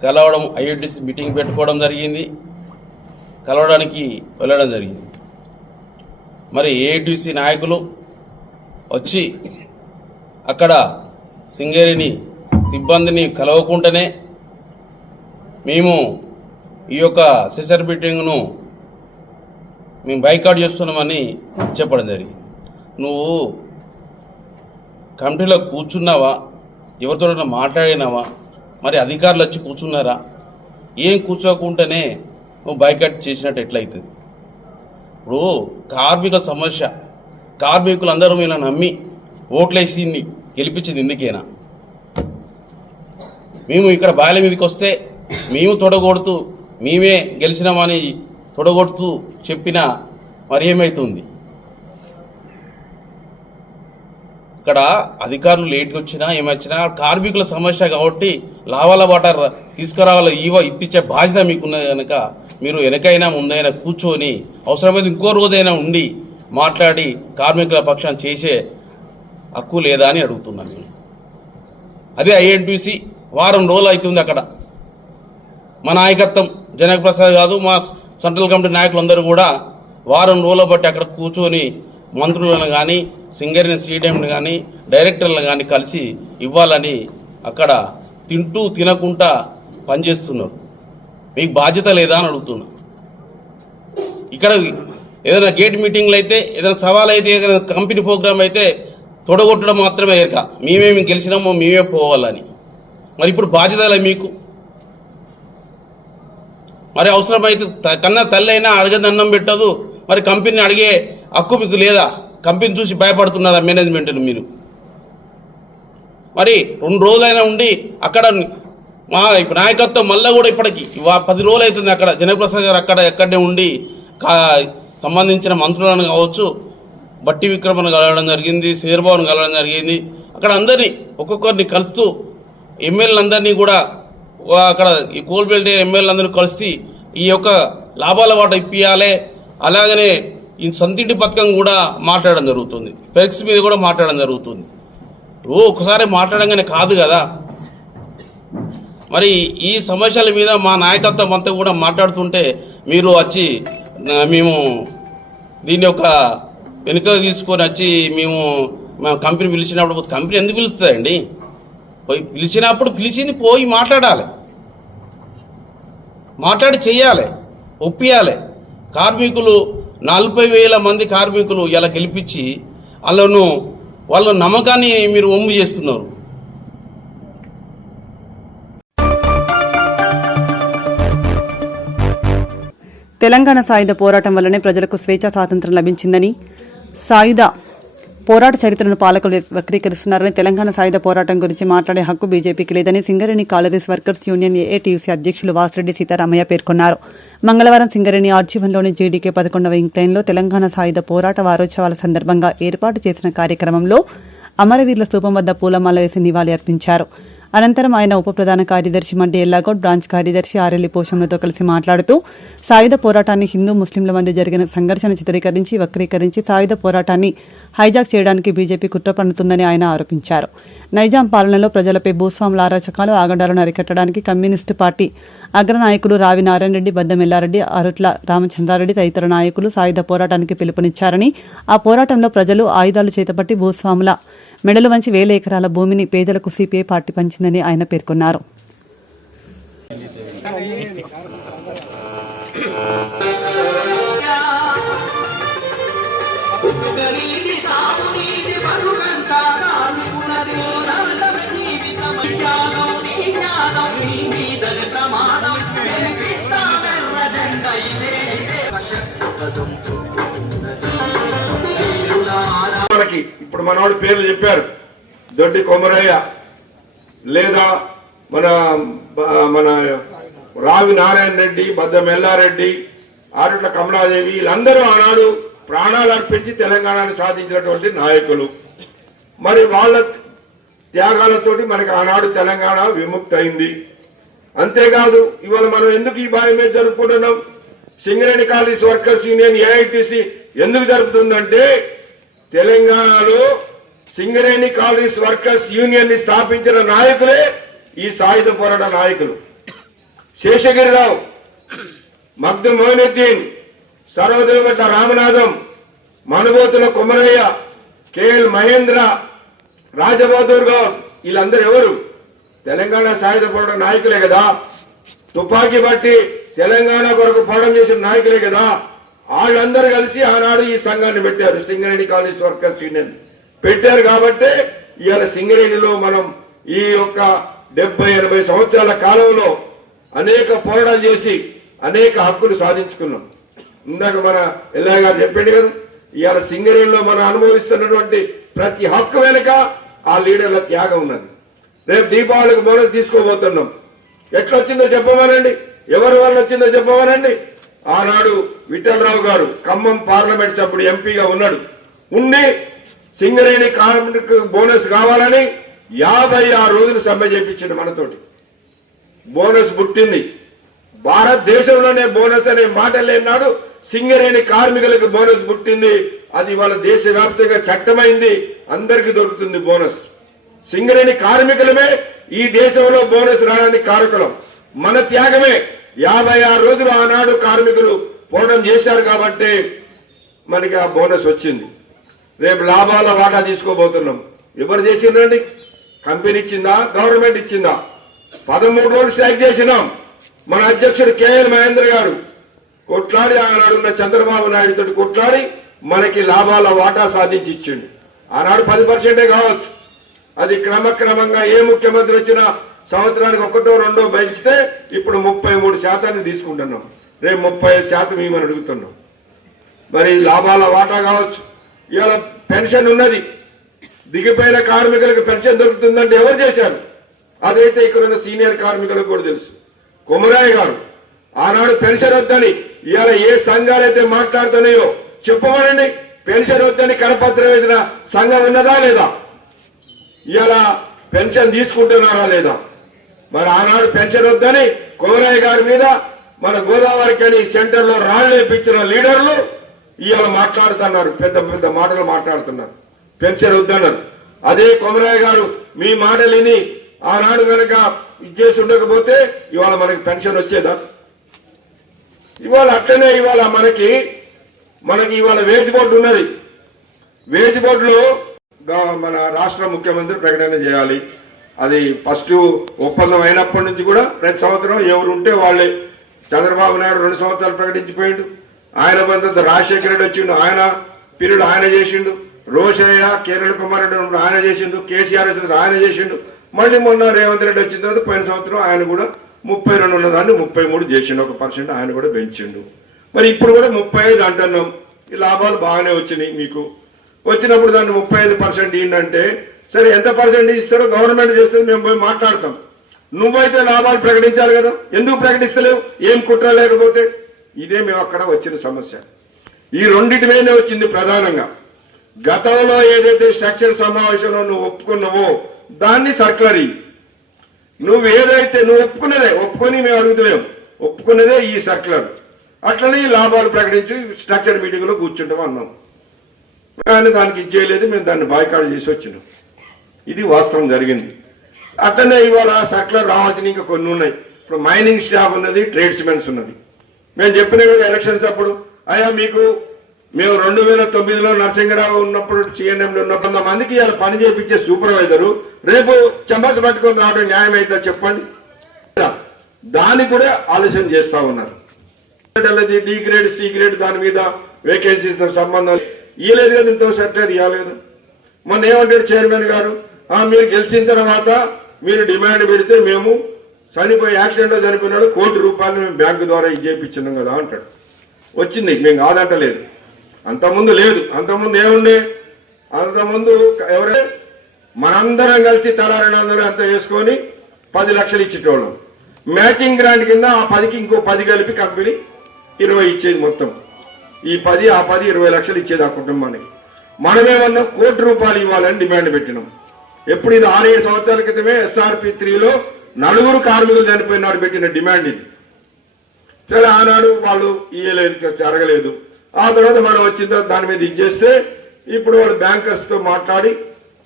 కలవడం, ఐఐటిసి మీటింగ్ పెట్టుకోవడం జరిగింది, కలవడానికి వెళ్ళడం జరిగింది. మరి ఏఐటిసి నాయకులు వచ్చి అక్కడ సింగేరిని సిబ్బందిని కలవకుండానే మేము ఈ యొక్క సెసర్ మీటింగ్ను మేము బైకాట్ చేస్తున్నామని చెప్పడం జరిగింది. నువ్వు కమిటీలో కూర్చున్నావా, ఎవరితో మాట్లాడినావా, మరి అధికారులు వచ్చి కూర్చున్నారా? ఏం కూర్చోకుండానే నువ్వు బైకాట్ చేసినట్టు ఎట్లయితుంది? ఇప్పుడు కార్మిక సమస్య, కార్మికులందరూ మీరు నమ్మి ఓట్లేసి గెలిపించింది ఎందుకేనా? మేము ఇక్కడ బాయిల మీదకి వస్తే మేము తొడగొడుతూ మేమే గెలిచినామని తొడగొడుతూ చెప్పినా మరి ఏమవుతుంది? ఇక్కడ అక్కడ అధికారులు లేట్గా వచ్చినా ఏమొచ్చినా కార్మికుల సమస్య కాబట్టి లావాల వాటర్ తీసుకురావాలి ఇప్పించే బాధ్యత మీకున్నది కనుక మీరు వెనకైనా ముందైనా కూర్చొని అవసరమైతే ఇంకో రోజైనా ఉండి మాట్లాడి కార్మికుల పక్షాన్ని చేసే హక్కు లేదా అని అడుగుతున్నాను నేను. అదే ఐఎన్టీసీ వారం రోజులు అవుతుంది అక్కడ. మా నాయకత్వం జనక్ ప్రసాద్ కాదు, మా సెంట్రల్ కమిటీ నాయకులందరూ కూడా వారం రోజుల బట్టి అక్కడ కూర్చొని మంత్రులను కానీ సింగరేణి సీడీఎంని కానీ డైరెక్టర్లను కానీ కలిసి ఇవ్వాలని అక్కడ తింటూ తినకుండా పనిచేస్తున్నారు. మీకు బాధ్యత లేదా అని అడుగుతున్నా. ఇక్కడ ఏదైనా గేట్ మీటింగ్లు అయితే, ఏదైనా సవాల్ అయితే, ఏదైనా కంపెనీ ప్రోగ్రామ్ అయితే తొడగొట్టడం మాత్రమే ఎరక. మేమేమి గెలిచినామో మేమే పోవాలని. మరి ఇప్పుడు బాధ్యత మీకు. మరి అవసరమైతే కన్నా తల్లి అయినా అడగదన్నం పెట్టదు. మరి కంపెనీని అడిగే హక్కు మీకు లేదా? కంపెనీ చూసి భయపడుతున్నారా మేనేజ్మెంట్ మీరు? మరి 2 రోజులైనా ఉండి అక్కడ మా నాయకత్వం మళ్ళీ కూడా ఇప్పటికి 10 రోజులు అవుతుంది అక్కడ. జనప్రసాద్ గారు ఎక్కడనే ఉండి సంబంధించిన మంత్రులను కావచ్చు, బట్టి విక్రమను కలవడం జరిగింది, శేర్బాబును కలవడం జరిగింది. అక్కడ అందరినీ ఒక్కొక్కరిని కలుస్తూ ఎమ్మెల్యేలందరినీ కూడా అక్కడ ఈ కోల్బెల్ట్ ఎమ్మెల్యేలందరినీ కలిసి ఈ యొక్క లాభాల వాట ఇప్పియాలి, అలాగనే ఈ సొంతింటి పథకం కూడా మాట్లాడడం జరుగుతుంది, పెక్స్ మీద కూడా మాట్లాడడం జరుగుతుంది. ఒకసారి మాట్లాడంగానే కాదు కదా. మరి ఈ సమస్యల మీద మా నాయకత్వం అంతా కూడా మాట్లాడుతుంటే మీరు వచ్చి మేము దీన్ని ఒక వెనుక తీసుకొని వచ్చి మేము కంపెనీ పిలిచినప్పుడు, కంపెనీ ఎందుకు పిలుస్తుందండి? పోయి పిలిచినప్పుడు పిలిచింది పోయి మాట్లాడాలి, మాట్లాడి చెయ్యాలి, ఒప్పియాలి. కార్మికులు 40,000 మంది కార్మికులు ఇలా గెలిపించి వాళ్ళ నమ్మకాన్ని మీరు ఒమ్ము చేస్తున్నారు. తెలంగాణ సాయుధ పోరాటం వల్లనే ప్రజలకు స్వేచ్ఛా స్వాతంత్రం లభించిందని, సాయుధ పోరాట చరిత్రను పాలకులు వక్రీకరిస్తున్నారని, తెలంగాణ సాయుధ పోరాటం గురించి మాట్లాడే హక్కు బీజేపీకి లేదని Singareni collieries workers union AITUC అధ్యక్షులు వాసిరెడ్డి సీతారామయ్య పేర్కొన్నారు. మంగళవారం సింగరేణి ఆర్జీవన్లోని జీడీకే 11వ ఇంక్లైన్లో తెలంగాణ సాయుధ పోరాట వారోత్సవాల సందర్భంగా ఏర్పాటు చేసిన కార్యక్రమంలో అమరవీరుల స్తూపం వద్ద పూలమాల వేసి నివాళి అర్పించారు. అనంతరం ఆయన ఉప ప్రధాన కార్యదర్శి మడ్డి ఎల్లాగౌడ్, బ్రాంచ్ కార్యదర్శి ఆరెల్లి పోషంలతో కలిసి మాట్లాడుతూ సాయుధ పోరాటాన్ని హిందూ ముస్లింల మధ్య జరిగిన సంఘర్షణ చిత్రీకరించి వక్రీకరించి సాయుధ పోరాటాన్ని హైజాక్ చేయడానికి బీజేపీ కుట్ర పన్నుతుందని ఆయన ఆరోపించారు. నైజాం పాలనలో ప్రజలపై భూస్వాముల అరాచకాలు, ఆగడాలను అరికట్టడానికి కమ్యూనిస్టు పార్టీ అగ్రనాయకులు రావి నారాయణ రెడ్డి, బద్దం ఎల్లారెడ్డి, అరుట్ల రామచంద్రారెడ్డి తదితర నాయకులు సాయుధ పోరాటానికి పిలుపునిచ్చారని, ఆ పోరాటంలో ప్రజలు ఆయుధాలు చేతపట్టి భూస్వాముల మెడలు వంచి 1000 ఎకరాల భూమిని పేదలకు సిపిఐ పార్టీ పంచిందని ఆయన పేర్కొన్నారు. మనకి ఇప్పుడు మనవాడు పేర్లు చెప్పారు, దొడ్డి కొమరయ్య లేదా మన రావి నారాయణ రెడ్డి, బద్దం ఎల్లారెడ్డి, ఆరుట్ల కమలాదేవి, వీళ్ళందరూ ఆనాడు ప్రాణాలు అర్పించి తెలంగాణను సాధించినటువంటి నాయకులు. మరి వాళ్ళ త్యాగాలతోటి మనకి ఆనాడు తెలంగాణ విముక్తి అయింది. అంతేకాదు ఇవాళ మనం ఎందుకు ఈ బావి మీద జరుపుకుంటున్నాం? Singareni collieries workers union AITC ఎందుకు జరుపుతుందంటే, తెలంగాణలో సింగరేణి కాలరీస్ వర్కర్స్ యూనియన్ ని స్థాపించిన నాయకులే ఈ సాయుధ పోరాట నాయకులు. శేషగిరిరావు, మగ్దు మొయినుద్దీన్, సర్వదేవగడ్డ రామనాథం, మనుబోతుల కొమరయ్య, కేఎల్ మహేంద్ర, రాజబహదూర్ గౌడ్, వీళ్ళందరూ ఎవరు? తెలంగాణ సాయుధ పోరాట నాయకులే కదా. తుపాకీ బట్టి తెలంగాణ కొరకు పోరాటం చేసిన నాయకులే కదా. వాళ్ళందరూ కలిసి ఆనాడు ఈ సంఘాన్ని పెట్టారు, సింగరేణి కాలరీస్ వర్కర్స్ యూనియన్ పెట్టారు. కాబట్టి ఇవాళ సింగరేణిలో మనం ఈ యొక్క 70-80 సంవత్సరాల కాలంలో అనేక పోరాటాలు చేసి అనేక హక్కులు సాధించుకున్నాం. ఇందాక మన ఎల్లయ్య గారు చెప్పండి కదా, ఇవాళ సింగరేణిలో మనం అనుభవిస్తున్నటువంటి ప్రతి హక్కు వెనుక ఆ లీడర్ల త్యాగం ఉన్నది. రేపు దీపావళికి బోనస్ తీసుకోబోతున్నాం. ఎట్లొచ్చిందో చెప్పమనండి, ఎవరి వల్ల వచ్చిందో చెప్పమనండి. ఆనాడు విఠలరావు గారు ఖమ్మం పార్లమెంట్ సభ్యుడు ఎంపీగా ఉన్నాడు. ఉండి సింగరేణి కార్మికులకు బోనస్ కావాలని 56 రోజులు సమ్మె చేయించింది మనతోటి. బోనస్ పుట్టింది. భారతదేశంలోనే బోనస్ అనే మాట లేనాడు సింగరేణి కార్మికులకు బోనస్ పుట్టింది. అది వాళ్ళ దేశవ్యాప్తంగా చట్టమైంది, అందరికీ దొరుకుతుంది బోనస్. సింగరేణి కార్మికులమే ఈ దేశంలో బోనస్ రావడానికి కారకులం. మన త్యాగమే. 56 రోజులు ఆనాడు కార్మికులు పోరాటం చేశారు కాబట్టి మనకి ఆ బోనస్ వచ్చింది. రేపు లాభాల వాటా తీసుకోబోతున్నాం. ఎవరు చేసిందండి? కంపెనీ ఇచ్చిందా? గవర్నమెంట్ ఇచ్చిందా? 13 రోజులు స్ట్రైక్ చేసినాం. మన అధ్యక్షుడు కేఎల్ మహేంద్ర గారు కొట్లాడి ఆనాడున్న చంద్రబాబు నాయుడు తోటి కొట్లాడి మనకి లాభాల వాటా సాధించి ఇచ్చిండు. ఆనాడు 10% కావచ్చు. అది క్రమక్రమంగా ఏ ముఖ్యమంత్రి వచ్చినా సంవత్సరానికి 1, 2 పెంచితే ఇప్పుడు 33% తీసుకుంటున్నాం. రేపు 35% ఇవ్వమని అడుగుతున్నాం. మరి లాభాల వాటా కావచ్చు. ఇవాళ పెన్షన్ ఉన్నది. దిగిపోయిన కార్మికులకు పెన్షన్ దొరుకుతుందంటే ఎవరు చేశారు? అదైతే ఇక్కడ ఉన్న సీనియర్ కార్మికులకు కూడా తెలుసు. కొమరాయ్ గారు ఆనాడు పెన్షన్ వద్దని ఇవాళ ఏ సంఘాలైతే మాట్లాడుతున్నాయో చెప్పమనండి. పెన్షన్ వద్దని కరపత్రం వేసిన సంఘం ఉన్నదా లేదా? ఇవాళ పెన్షన్ తీసుకుంటున్నారా లేదా? మరి ఆనాడు పెన్షన్ వద్దని కొమరాయ్ గారి మీద మన గోదావరికి అని సెంటర్లో రాళ్లు వేపించిన లీడర్లు ఇవాళ మాట్లాడుతున్నారు. పెద్ద పెద్ద మాటలు మాట్లాడుతున్నారు. పెన్షన్ వద్దన్నారు. అదే కొమరాయ్ గారు మీ మాటలు విని ఆనాడు కనుక ఇచ్చేసి ఉండకపోతే ఇవాళ మనకి పెన్షన్ వచ్చేదా? ఇవాళ అట్లనే ఇవాళ మనకి ఇవాళ వేజ్ బోర్డు ఉన్నది. వేజ్ బోర్డులో మన రాష్ట్ర ముఖ్యమంత్రి ప్రకటన చేయాలి. అది ఫస్ట్ ఒప్పందం అయినప్పటి నుంచి కూడా ప్రతి సంవత్సరం ఎవరు ఉంటే వాళ్ళే. చంద్రబాబు నాయుడు 2 సంవత్సరాలు ప్రకటించిపోయిండు. ఆయన బంధువు రాజశేఖర రెడ్డి వచ్చిండు, ఆయన పీరియడ్ ఆయన చేసిండు. రోషయ్య, కిరణ్ కుమార్ రెడ్డి ఆయన చేసిండు. కేసీఆర్ వచ్చింది ఆయన చేసిండు. మళ్ళీ మొన్న రేవంత్ రెడ్డి వచ్చిన తర్వాత పోయిన సంవత్సరం ఆయన కూడా 32 ఉన్నదాన్ని 33 చేసిండు. 1% ఆయన కూడా పెంచిండు. మరి ఇప్పుడు కూడా 35 అంటున్నాం. ఈ లాభాలు బాగానే వచ్చినాయి. మీకు వచ్చినప్పుడు దాన్ని 35% ఏంటంటే సరే ఎంత పర్సెంట్ ఇస్తారో గవర్నమెంట్ చేస్తుంది, మేము పోయి మాట్లాడతాం. నువ్వైతే లాభాలు ప్రకటించాలి కదా, ఎందుకు ప్రకటిస్తలేవు? ఏం కుట్ర లేకపోతే? ఇదే మేము అక్కడ వచ్చిన సమస్య. ఈ రెండింటి మీదనే వచ్చింది ప్రధానంగా. గతంలో ఏదైతే స్ట్రక్చర్ సమావేశంలో నువ్వు ఒప్పుకున్నావో దాన్ని సర్కులర్. నువ్వు ఏదైతే నువ్వు ఒప్పుకొని మేము అడుగుతలేము, ఒప్పుకున్నదే ఈ సర్కులర్. అట్లనే ఈ లాభాలు ప్రకటించి స్ట్రక్చర్ మీటింగ్ లో కూర్చుంటాం అన్నాం. కానీ దానికి ఇచ్చేయలేదు, మేము దాన్ని బాయ్కాట్ చేసి వచ్చినాం. ఇది వాస్తవం జరిగింది. అట్లనే ఇవాళ సర్కులర్ రావాల్సిన ఇంకా కొన్ని ఉన్నాయి. ఇప్పుడు మైనింగ్ స్టాఫ్ ఉన్నది, ట్రేడ్స్మెన్స్ ఉన్నది. మేము చెప్పిన కదా ఎలక్షన్స్ అప్పుడు, అయ్యా మీకు మేము 2009లో నరసింహరావు ఉన్నప్పుడు సిఎన్ఎంలో ఉన్న 100 మందికి ఇవాళ పని చేయించే సూపర్వైజరు రేపు చెంబాస పట్టుకొని రావడం న్యాయం అయితే చెప్పండి. దాన్ని కూడా ఆలోచన చేస్తా ఉన్నారు. డి గ్రేడ్, సి గ్రేడ్ దాని మీద వేకెన్సీస్ సంబంధం ఇవ్వలేదు కదా, ఇంత సర్కులర్ ఇవ్వలేదు. మొన్న ఏమంటారు చైర్మన్ గారు, మీరు గెలిచిన తర్వాత మీరు డిమాండ్ పెడితే మేము చనిపోయి యాక్సిడెంట్లో చనిపోయినాడు ₹1 కోటి మేము బ్యాంకు ద్వారా ఇచ్చేపించినాం కదా అంటాడు. వచ్చింది, మేము కాదంటలేదు. అంతకుముందు లేదు. అంతకుముందు ఏముండే? అంతకుముందు ఎవరే మనందరం కలిసి తలా 200 అంతా వేసుకొని 10 లక్షలు ఇచ్చేటోళ్ళం. మ్యాచింగ్ గ్రాంట్ కింద ఆ 10కి ఇంకో 10 కలిపి కంపెనీ 20 ఇచ్చేది. మొత్తం ఈ 10 ఆ 10 20 లక్షలు ఇచ్చేది ఆ కుటుంబానికి. మనమేమన్నా ₹1 కోటి ఇవ్వాలని డిమాండ్ పెట్టినాం. ఎప్పుడు ఇది 6-7 సంవత్సరాల క్రితమే SRP 3లో 4 కార్మికులు చనిపోయినాడు పెట్టిన డిమాండ్ ఇది. సరే ఆనాడు వాళ్ళు ఇయ్యలేదు, జరగలేదు. ఆ తర్వాత మనం వచ్చిన తర్వాత దాని మీద ఇచ్చేస్తే ఇప్పుడు వాళ్ళు బ్యాంకర్స్ తో మాట్లాడి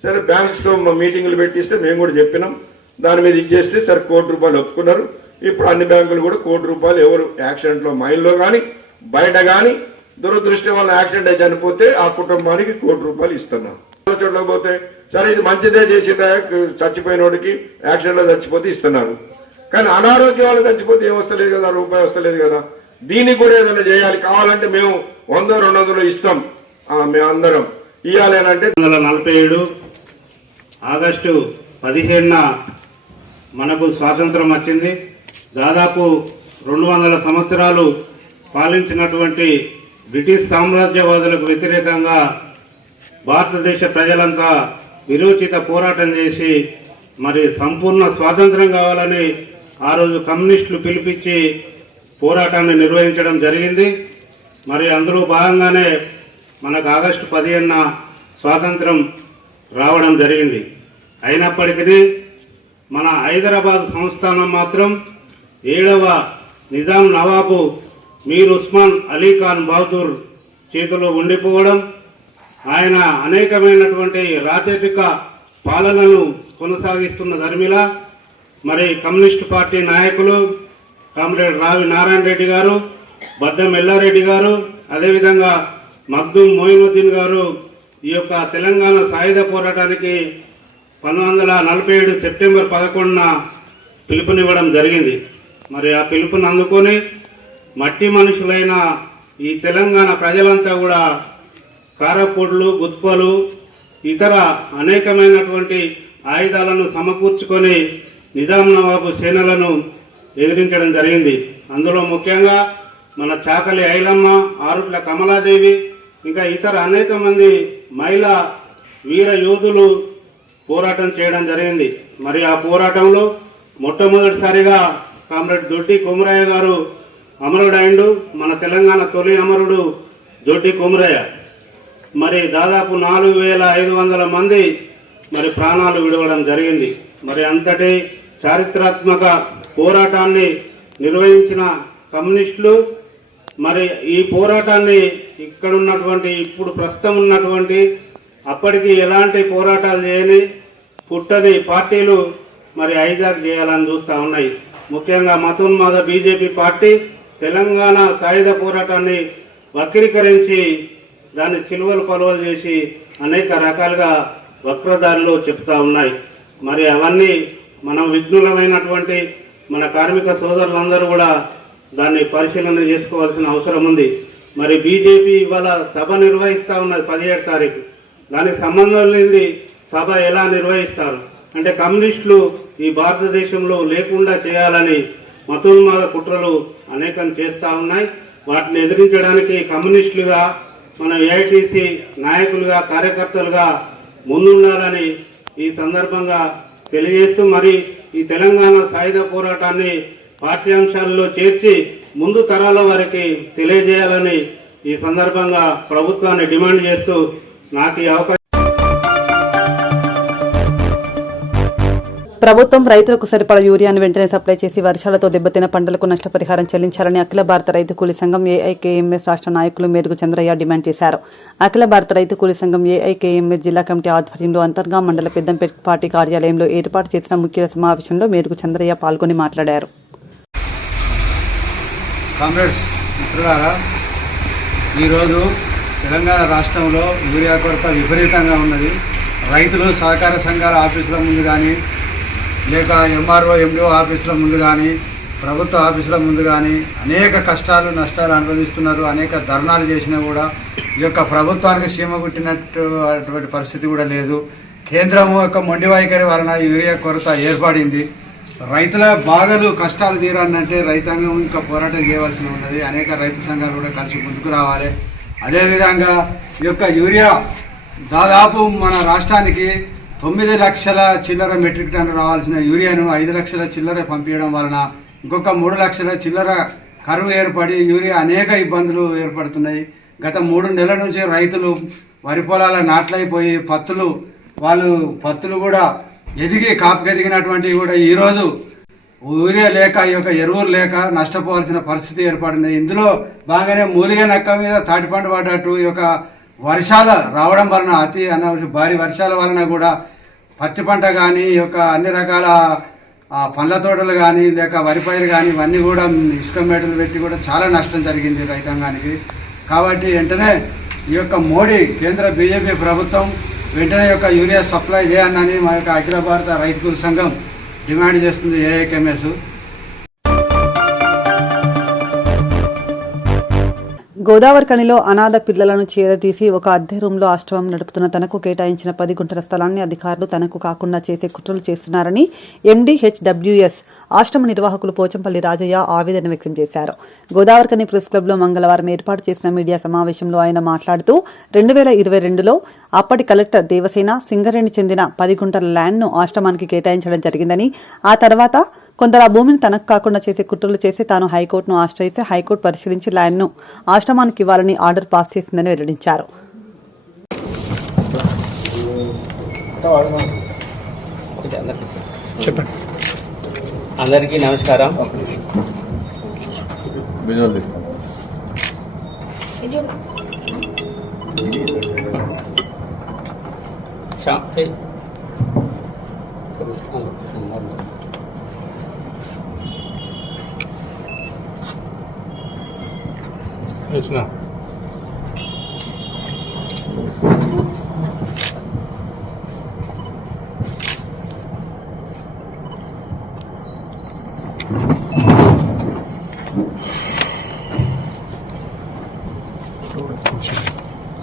సరే బ్యాంక్స్ తో మీటింగ్లు పెట్టిస్తే మేము కూడా చెప్పినాం. దాని మీద ఇచ్చేస్తే సరే ₹1 కోటి ఒప్పుకున్నారు. ఇప్పుడు అన్ని బ్యాంకులు కూడా ₹1 కోటి ఎవరు యాక్సిడెంట్ లో మైన్లో కానీ బయట కానీ దురదృష్టం వల్ల యాక్సిడెంట్ అయి చనిపోతే ఆ కుటుంబానికి ₹1 కోటి ఇస్తున్నాం. చోట్ల పోతే సరే ఇది మంచిదే చేసిన చచ్చిపోయినోడికి యాక్సిడెంట్ లో చచ్చిపోతే ఇస్తున్నారు. కానీ అనారోగ్యం వాళ్ళు చచ్చిపోతే ఏం వస్తలేదు కదా, ₹1 వస్తలేదు కదా. దీనికి కూడా ఏదైనా చేయాలి. కావాలంటే మేము 100-200 ఇస్తాం. మేము అందరం ఇవ్వాలేనంటే 1947 ఆగస్టు 15న మనకు స్వాతంత్రం వచ్చింది. దాదాపు 200 సంవత్సరాలు పాలించినటువంటి బ్రిటిష్ సామ్రాజ్యవాదులకు వ్యతిరేకంగా భారతదేశ ప్రజలంతా విరోచిత పోరాటం చేసి మరి సంపూర్ణ స్వాతంత్రం కావాలని ఆ రోజు కమ్యూనిస్టులు పిలిపించి పోరాటాన్ని నిర్వహించడం జరిగింది. మరి అందులో భాగంగానే మనకు ఆగస్టు 15న స్వాతంత్రం రావడం జరిగింది. అయినప్పటికీ మన హైదరాబాద్ సంస్థానం మాత్రం 7వ నిజాం నవాబు మీర్ ఉస్మాన్ అలీ ఖాన్ బహదూర్ చేతిలో ఉండిపోవడం, ఆయన అనేకమైనటువంటి రాజరిక పాలనను కొనసాగిస్తున్న ధర్మిలా మరి కమ్యూనిస్టు పార్టీ నాయకులు కామ్రేడ్ రావి నారాయణ రెడ్డి గారు, బద్దం ఎల్లారెడ్డి గారు, అదేవిధంగా మగ్దుం మొయినుద్దీన్ గారు ఈ యొక్క తెలంగాణ సాయుధ పోరాటానికి 1947 సెప్టెంబర్ 11న పిలుపునివ్వడం జరిగింది. మరి ఆ పిలుపుని అందుకొని మట్టి మనుషులైన ఈ తెలంగాణ ప్రజలంతా కూడా కారపొడులు, గుత్పలు, ఇతర అనేకమైనటువంటి ఆయుధాలను సమకూర్చుకొని నిజాం నవాబు సేనలను ఎదిరించడం జరిగింది. అందులో ముఖ్యంగా మన చాకలి ఐలమ్మ, ఆరుట్ల కమలాదేవి, ఇంకా ఇతర అనేక మంది మహిళా వీర యోధులు పోరాటం చేయడం జరిగింది. మరి ఆ పోరాటంలో మొట్టమొదటిసారిగా కామ్రేడ్ దొడ్డి కొమరయ్య గారు అమరుడు అయిండు. మన తెలంగాణ తొలి అమరుడు దొడ్డి కొమరయ్య. మరి దాదాపు 4500 మంది మరి ప్రాణాలు విడవడం జరిగింది. మరి అంతటి చారిత్రాత్మక పోరాటాన్ని నిర్వహించిన కమ్యూనిస్టులు మరి ఈ పోరాటాన్ని ఇక్కడ ఉన్నటువంటి ఇప్పుడు ప్రస్తుతం ఉన్నటువంటి అప్పటికి ఎలాంటి పోరాటాలు చేయని పుట్టని పార్టీలు మరి హైజాక్ చేయాలని చూస్తూ ఉన్నాయి. ముఖ్యంగా మతోన్మాద బీజేపీ పార్టీ తెలంగాణ సాయుధ పోరాటాన్ని వక్రీకరించి దాన్ని చిలువలు పలువలు చేసి అనేక రకాలుగా వక్రదారిలో చెప్తా ఉన్నాయి. మరి అవన్నీ మనం విఘ్నులమైనటువంటి మన కార్మిక సోదరులందరూ కూడా దాన్ని పరిశీలన చేసుకోవాల్సిన అవసరం ఉంది. మరి బీజేపీ ఇవాళ సభ నిర్వహిస్తూ ఉన్నది 17 తారీఖు. దానికి సంబంధం లేని సభ ఎలా నిర్వహిస్తారు అంటే కమ్యూనిస్టులు ఈ భారతదేశంలో లేకుండా చేయాలని మతోన్మాద కుట్రలు అనేకం చేస్తూ ఉన్నాయి. వాటిని ఎదిరించడానికి కమ్యూనిస్టులుగా మన ఏఐటీసీ నాయకులుగా కార్యకర్తలుగా ముందుండాలని ఈ సందర్భంగా తెలియజేస్తూ మరి ఈ తెలంగాణ సాయుధ పోరాటాన్ని పాఠ్యాంశాల్లో చేర్చి ముందు తరాల వారికి తెలియజేయాలని ఈ సందర్భంగా ప్రభుత్వాన్ని డిమాండ్ చేస్తూ నాకు ఈ అవకాశం. ప్రభుత్వం రైతులకు సరిపడా యూరియాను వెంటనే సప్లై చేసి వర్షాలతో దెబ్బతిన్న పంటలకు నష్టపరిహారం చెల్లించాలని అఖిల భారత రైతు కూలీ సంఘం ఏఐకేఎంఎస్ రాష్ట్ర నాయకులు మేరుగు చంద్రయ్య డిమాండ్ చేశారు. అఖిల భారత రైతు కూలీ సంఘం ఏఐకేఎంఎస్ జిల్లా కమిటీ ఆధ్వర్యంలో అంతర్గా మండల పెద్దంపేట పార్టీ కార్యాలయంలో ఏర్పాటు చేసిన ముఖ్య సమావేశంలో మేరుగు చంద్రయ్య పాల్గొని మాట్లాడారు. కామ్రేడ్స్ మిత్రులారా, ఈరోజు తెలంగాణ రాష్ట్రంలో యూరియా కొరత విపరీతంగా ఉన్నది. రైతులు సహకార సంఘాల ఆఫీసుల ముందు కానీ లేక ఎంఆర్ఓ ఎండిఓ ఆఫీసుల ముందు కానీ ప్రభుత్వ ఆఫీసుల ముందు కానీ అనేక కష్టాలు నష్టాలు అనుభవిస్తున్నారు. అనేక ధర్నాలు చేసినా కూడా ఈ యొక్క ప్రభుత్వానికి సీమ కుట్టినటువంటి పరిస్థితి కూడా లేదు. కేంద్రం యొక్క మొండి వైఖరి వలన యూరియా కొరత ఏర్పడింది. రైతుల బాధలు కష్టాలు తీరాలంటే రైతాంగం ఇంకా పోరాటం చేయవలసి ఉన్నది. అనేక రైతు సంఘాలు కూడా కలిసి ముందుకు రావాలి. అదేవిధంగా ఈ యొక్క యూరియా దాదాపు మన రాష్ట్రానికి 9 లక్షల చిల్లర మెట్రిక్ టన్ను రావాల్సిన యూరియాను 5 లక్షల చిల్లర పంపించడం వలన ఇంకొక 3 లక్షల చిల్లర కరువు ఏర్పడి యూరియా అనేక ఇబ్బందులు ఏర్పడుతున్నాయి. గత 3 నెలల నుంచి రైతులు వరి పొలాల నాట్లయిపోయి పత్తులు కూడా ఎదిగి కాపుకెదిగినటువంటివి కూడా ఈరోజు యూరియా లేక ఈ యొక్క ఎరువులు లేక నష్టపోవాల్సిన పరిస్థితి ఏర్పడింది. ఇందులో బాగానే మూలిగ నక్క మీద తాటిపండు పడ్డట్టు ఈ యొక్క వర్షాలు రావడం వలన భారీ వర్షాల వలన కూడా పత్తి పంట కానీ ఈ యొక్క అన్ని రకాల పండ్ల తోటలు కానీ లేక వరి పైరు కానీ ఇవన్నీ కూడా ఇసుక మేటలు పెట్టి కూడా చాలా నష్టం జరిగింది రైతాంగానికి. కాబట్టి వెంటనే ఈ యొక్క మోడీ కేంద్ర బీజేపీ ప్రభుత్వం వెంటనే యొక్క యూరియా సప్లై చేయాలని మా యొక్క అఖిల భారత రైతు కూలీ సంఘం డిమాండ్ చేస్తుంది ఏఐకేఎంఎస్. గోదావరి కనిలో అనాథ పిల్లలను చేరదీసి ఒక అద్దె రూమ్లో ఆశ్రమం నడుపుతున్న తనకు కేటాయించిన 10 గుంటల స్థలాన్ని అధికారులు తనకు కాకుండా చేసే కుట్రలు చేస్తున్నారని ఎండీహెచ్డబ్ల్యూఎస్ ఆశ్రమ నిర్వాహకులు పోచంపల్లి రాజయ్య ఆవేదన వ్యక్తం చేశారు. గోదావరి కని ప్రెస్ క్లబ్లో మంగళవారం ఏర్పాటు చేసిన మీడియా సమావేశంలో ఆయన మాట్లాడుతూ 2022లో అప్పటి కలెక్టర్ దేవసేన సింగరేణి చెందిన 10 గుంటల ల్యాండ్ను ఆశ్రమానికి కేటాయించడం జరిగిందని, ఆ తర్వాత కొందరు ఆ భూమిని తనకు కాకుండా చేసే కుట్రలు చేసి తాను హైకోర్టును ఆశ్రయిస్తే హైకోర్టు పరిశీలించి ల్యాండ్ను ఆశ్రమానికి ఇవ్వాలని ఆర్డర్ పాస్ చేసిందని వెల్లడించారు. చెప్పండి. అందరికీ నమస్కారం.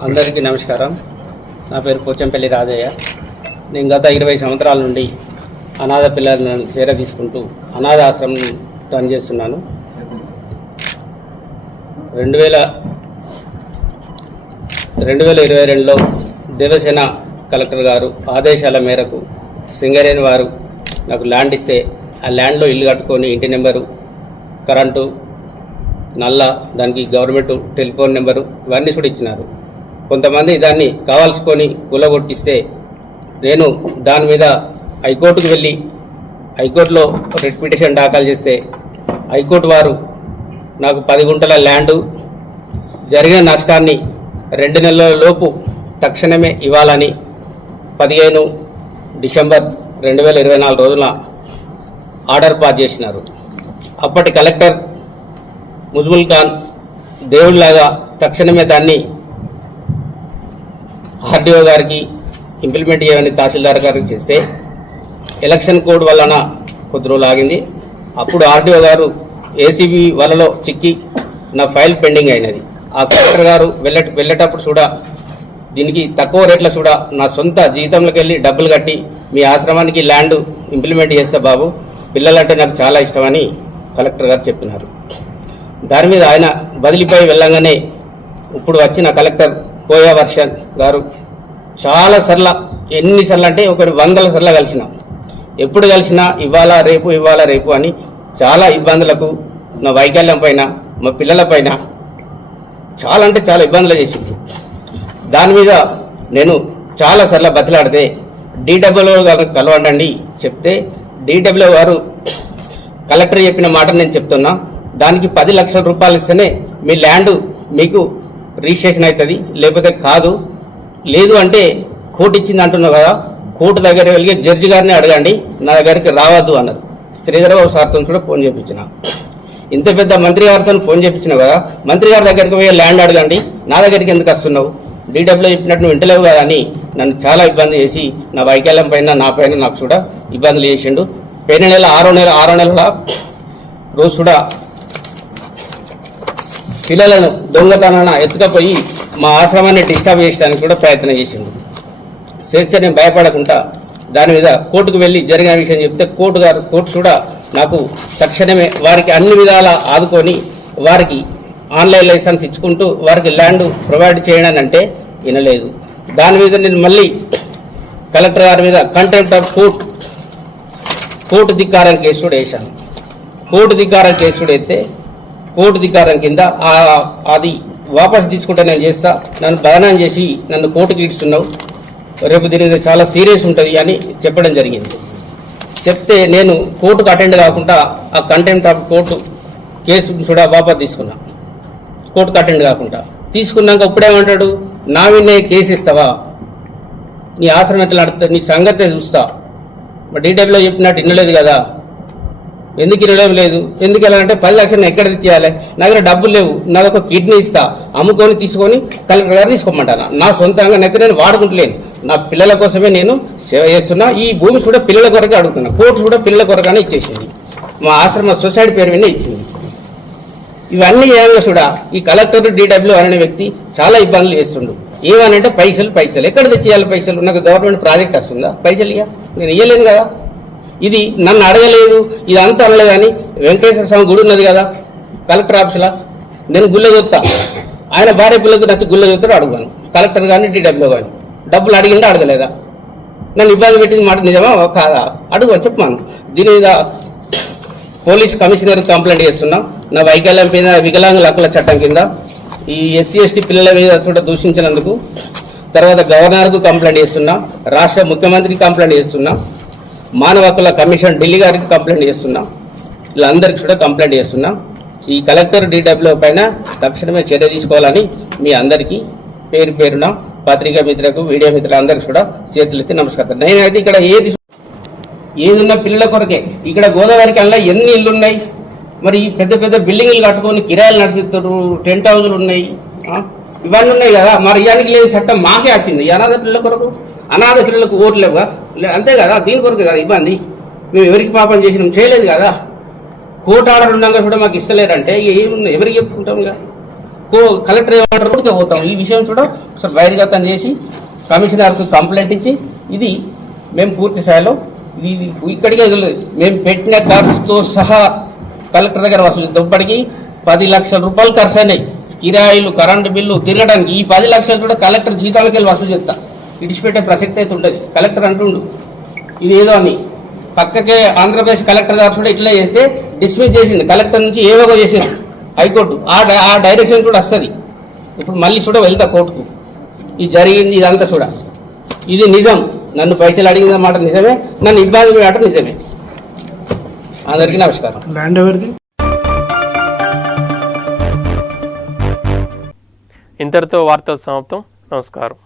అందరికీ నమస్కారం. నా పేరు పోచంపల్లి రాజయ్య. నేను గత 20 సంవత్సరాల నుండి అనాథ పిల్లలను చేర తీసుకుంటూ అనాథ ఆశ్రమం రన్ చేస్తున్నాను. 2022లో దేవసేన కలెక్టర్ గారు ఆదేశాల మేరకు సింగరేణి వారు నాకు ల్యాండ్ ఇస్తే ఆ ల్యాండ్లో ఇల్లు కట్టుకొని ఇంటి నెంబరు, కరెంటు, నల్ల, దానికి గవర్నమెంట్ టెలిఫోన్ నెంబరు ఇవన్నీ కూడా ఇచ్చినారు. కొంతమంది దాన్ని కావాల్సుకొని కూలగొట్టిస్తే నేను దాని మీద హైకోర్టుకు వెళ్ళి హైకోర్టులో రిట్ పిటిషన్ దాఖలు చేస్తే హైకోర్టు వారు నాకు 10 గుంటల ల్యాండు జరిగిన నష్టాన్ని 2 నెలల లోపు తక్షణమే ఇవ్వాలని 15 డిసెంబర్ 2024 రోజున ఆర్డర్ పాస్ చేసినారు. అప్పటి కలెక్టర్ ముజ్బుల్ ఖాన్ దేవుడిలాగా తక్షణమే దాన్ని ఆర్డీఓ గారికి ఇంప్లిమెంట్ చేయమని తహసీల్దార్ గారికి చేస్తే ఎలక్షన్ కోడ్ వలన కొద్ది రోజులు ఆగింది. అప్పుడు ఆర్డీఓ గారు ఏసీబీ వలలో చిక్కి నా ఫైల్ పెండింగ్ అయినది. ఆ కలెక్టర్ గారు వెళ్ళేటప్పుడు కూడా దీనికి తక్కువ రేట్ల కూడా నా సొంత జీతంలోకి వెళ్ళి డబ్బులు కట్టి మీ ఆశ్రమానికి ల్యాండ్ ఇంప్లిమెంట్ చేస్తే బాబు, పిల్లలంటే నాకు చాలా ఇష్టమని కలెక్టర్ గారు చెప్పినారు. దాని మీద ఆయన బదిలీపై వెళ్ళంగానే ఇప్పుడు వచ్చిన కలెక్టర్ కోయా వర్షన్ గారు చాలా సార్లు, ఎన్నిసార్లు అంటే 100 సార్లు కలిసినా, ఎప్పుడు కలిసినా ఇవాళ రేపు అని చాలా ఇబ్బందులకు నా వైకల్యం పైన మా పిల్లల పైన చాలా అంటే చాలా ఇబ్బందులు చేసింది. దాని మీద నేను చాలాసార్లు బతిలాడితే డీడబ్ల్యూ గారు కలవండి చెప్తే డీడబ్ల్యూ గారు కలెక్టర్ చెప్పిన మాట నేను చెప్తున్నా, దానికి 10 లక్షల రూపాయలు ఇస్తేనే మీ ల్యాండ్ మీకు రిజిస్ట్రేషన్ అవుతుంది, లేకపోతే కాదు. లేదు అంటే కోర్టు ఇచ్చింది అంటున్నావు కదా, కోర్టు దగ్గర వెళ్ళి జడ్జి గారిని అడగండి, నా దగ్గరికి రావద్దు అన్నారు. శ్రీధరబాబు సార్తో కూడా ఫోన్ చేయించిన, ఇంత పెద్ద మంత్రి గారితో ఫోన్ చేయించినావు కదా, మంత్రి గారి దగ్గరికి పోయి ల్యాండ్ అడగండి, నా దగ్గరికి ఎందుకు వస్తున్నావు, డీడబ్ల్యూ చెప్పినట్టు నువ్వు వింటలేవు కదా అని నన్ను చాలా ఇబ్బంది చేసి నా వైకల్యం పైన నా పైన నాకు కూడా ఇబ్బందులు చేసిండు. పోయిన నెల 6వ నెలల రోజు కూడా పిల్లలను దొంగతనాన ఎత్తుకపోయి మా ఆశ్రమాన్ని డిస్టర్బ్ చేయడానికి కూడా ప్రయత్నం చేసిండు. చేస్తే నేను భయపడకుండా దాని మీద కోర్టుకు వెళ్ళి జరిగిన విషయం చెప్తే కోర్టు కూడా నాకు తక్షణమే వారికి అన్ని విధాల ఆదుకొని వారికి ఆన్లైన్ లైసెన్స్ ఇచ్చుకుంటూ వారికి ల్యాండ్ ప్రొవైడ్ చేయడం అంటే వినలేదు. దాని మీద నేను మళ్ళీ కలెక్టర్ గారి మీద కంటెంప్ట్ ఆఫ్ కోర్టు ధిక్కారం కేసు కూడా వేశాను. కోర్టు ధిక్కారం కేసు కూడా ఎత్తే కోర్టు ధిక్కారం కింద అది వాపసు తీసుకుంటే నేను చేస్తా, నన్ను బదనాం చేసి నన్ను కోర్టుకి ఇస్తున్నావు, రేపు దీని మీద చాలా సీరియస్ ఉంటుంది అని చెప్పడం జరిగింది. చెప్తే నేను కోర్టుకు అటెండ్ కాకుండా ఆ కంటెంప్ట్ ఆఫ్ కోర్టు కేసు కూడా వాపసు తీసుకున్నా. కోర్టుకు అటెండ్ కాకుండా తీసుకున్నాక ఇప్పుడేమంటాడు, నా మీద కేసు ఇస్తావా, నీ ఆశ్రమం ఎట్లా నడుతుంది, నీ సంగతే చూస్తా. డీడబ్ల్యూ చెప్పినట్టు వినలేదు కదా, ఎందుకు వినడం లేదు, ఎందుకు వెళ్ళాలంటే 10 లక్షలు ఎక్కడ తీయాలి, నా దగ్గర డబ్బులు లేవు, నాకు ఒక కిడ్నీ ఇస్తా, అమ్ముకొని తీసుకొని కలెక్టర్ గారు తీసుకోమంటాను. నా సొంతంగా నేను వాడుకుంటలేను, నా పిల్లల కోసమే నేను సేవ చేస్తున్నా. ఈ భూమి కూడా పిల్లల కొరకే అడుగుతున్నా, కోర్టు కూడా పిల్లల కొరగానే ఇచ్చేసింది, మా ఆశ్రమ సొసైటీ పేరు మీద ఇచ్చింది. ఇవన్నీ ఏమైనా కూడా ఈ కలెక్టర్ డీడబ్ల్యూ అనే వ్యక్తి చాలా ఇబ్బందులు చేస్తుండు. ఏమనంటే పైసలు ఎక్కడ తెచ్చేయాలి, పైసలు నాకు గవర్నమెంట్ ప్రాజెక్ట్ వస్తుందా, పైసలు ఇయ్య, నేను ఇయ్యలేను కదా. ఇది నన్ను అడగలేదు, ఇది అంతా అనలేదు. కానీ వెంకటేశ్వర స్వామి గుడి ఉన్నది కదా కలెక్టర్ ఆఫీసులో, నేను గుళ్ళ చూస్తా, ఆయన భార్య పిల్లలకు నచ్చి గుళ్ళ చూస్తాడు అడుగుతాను. కలెక్టర్ కానీ డీడబ్ల్యూ కానీ డబ్బులు అడిగిందా అడగలేదా, నన్ను ఇబ్బంది పెట్టింది మాట నిజమా కాదా అడుగు చెప్పాను. దీని మీద పోలీస్ కమిషనర్ కంప్లైంట్ చేస్తున్నా. నా వైకల్యం మీద వికలాంగుల హక్కుల చట్టం కింద ఈ SC ST పిల్లల మీద కూడా దూషించినందుకు తర్వాత గవర్నర్కు కంప్లైంట్ చేస్తున్నాం, రాష్ట్ర ముఖ్యమంత్రికి కంప్లైంట్ చేస్తున్నాం, మానవ హక్కుల కమిషన్ ఢిల్లీ గారికి కంప్లైంట్ చేస్తున్నాం, వీళ్ళందరికీ కూడా కంప్లైంట్ చేస్తున్నాం. ఈ కలెక్టర్ DWO పైన తక్షణమే చర్య తీసుకోవాలని మీ అందరికీ పేరు పేరున పత్రికా మిత్రులకు మీడియా మిత్రులందరికీ కూడా చేతులెత్తి నమస్కారం. నేనైతే ఇక్కడ ఏదున్న పిల్లల కొరకే. ఇక్కడ గోదావరికి అలా ఎన్ని ఇళ్ళు ఉన్నాయి, మరి పెద్ద పెద్ద బిల్డింగ్లు కట్టుకొని కిరాయిలు నడిపిస్తారు, టెంట్ హౌజులు ఉన్నాయి, ఇవన్నీ ఉన్నాయి కదా. మరి ఇయానికి లేని చట్టం మాకే వచ్చింది. ఈ అనాథ పిల్లల కొరకు, అనాథ పిల్లలకు ఓట్లేవుగా, అంతే కదా. దీని కొరకు కదా ఇబ్బంది. మేము ఎవరికి పాపం చేసినాం, చేయలేదు కదా. కోర్టు ఆర్డర్ ఉన్నాక కూడా మాకు ఇస్తలేరంటే ఎవరికి చెప్పుకుంటాం ఇక. కలెక్టర్ ఆర్డర్ కూడా పోతాం. ఈ విషయం కూడా ఒకసారి బహిర్గతం చేసి కమిషనర్కు కంప్లైంట్ ఇచ్చి ఇది మేము పూర్తి స్థాయిలో ఇది ఇక్కడికే మేము పెట్టిన ఖర్చుతో సహా కలెక్టర్ దగ్గర వసూలు ఇప్పటికీ 10 లక్షల రూపాయలు ఖర్చు అయినాయి. కిరాయిలు, కరెంటు బిల్లు, తిరగడానికి. ఈ 10 లక్షలు కూడా కలెక్టర్ జీతాలకి వెళ్ళి వసూలు చేస్తా. ఇడిచిపెట్టే ప్రసక్తి అయితే ఉండదు. కలెక్టర్ అంటుండు ఇదేదో అని. పక్కకే ఆంధ్రప్రదేశ్ కలెక్టర్ గారు కూడా ఇట్లా చేస్తే డిస్మిస్ చేసింది. కలెక్టర్ నుంచి ఏవో చేసింది హైకోర్టు. ఆ డైరెక్షన్ కూడా వస్తుంది. ఇప్పుడు మళ్ళీ కూడా వెళ్తా కోర్టుకు. ఇది జరిగింది ఇదంతా కూడా. ఇది నిజం. నన్ను పైసలు అడిగిన మాట నిజమే, నన్ను ఇబ్బంది మాట నిజమే. అందరికీ నమస్కారం. ల్యాండ్ ఎవరిది? ఇంతటితో వార్తలు సమాప్తం. నమస్కారం.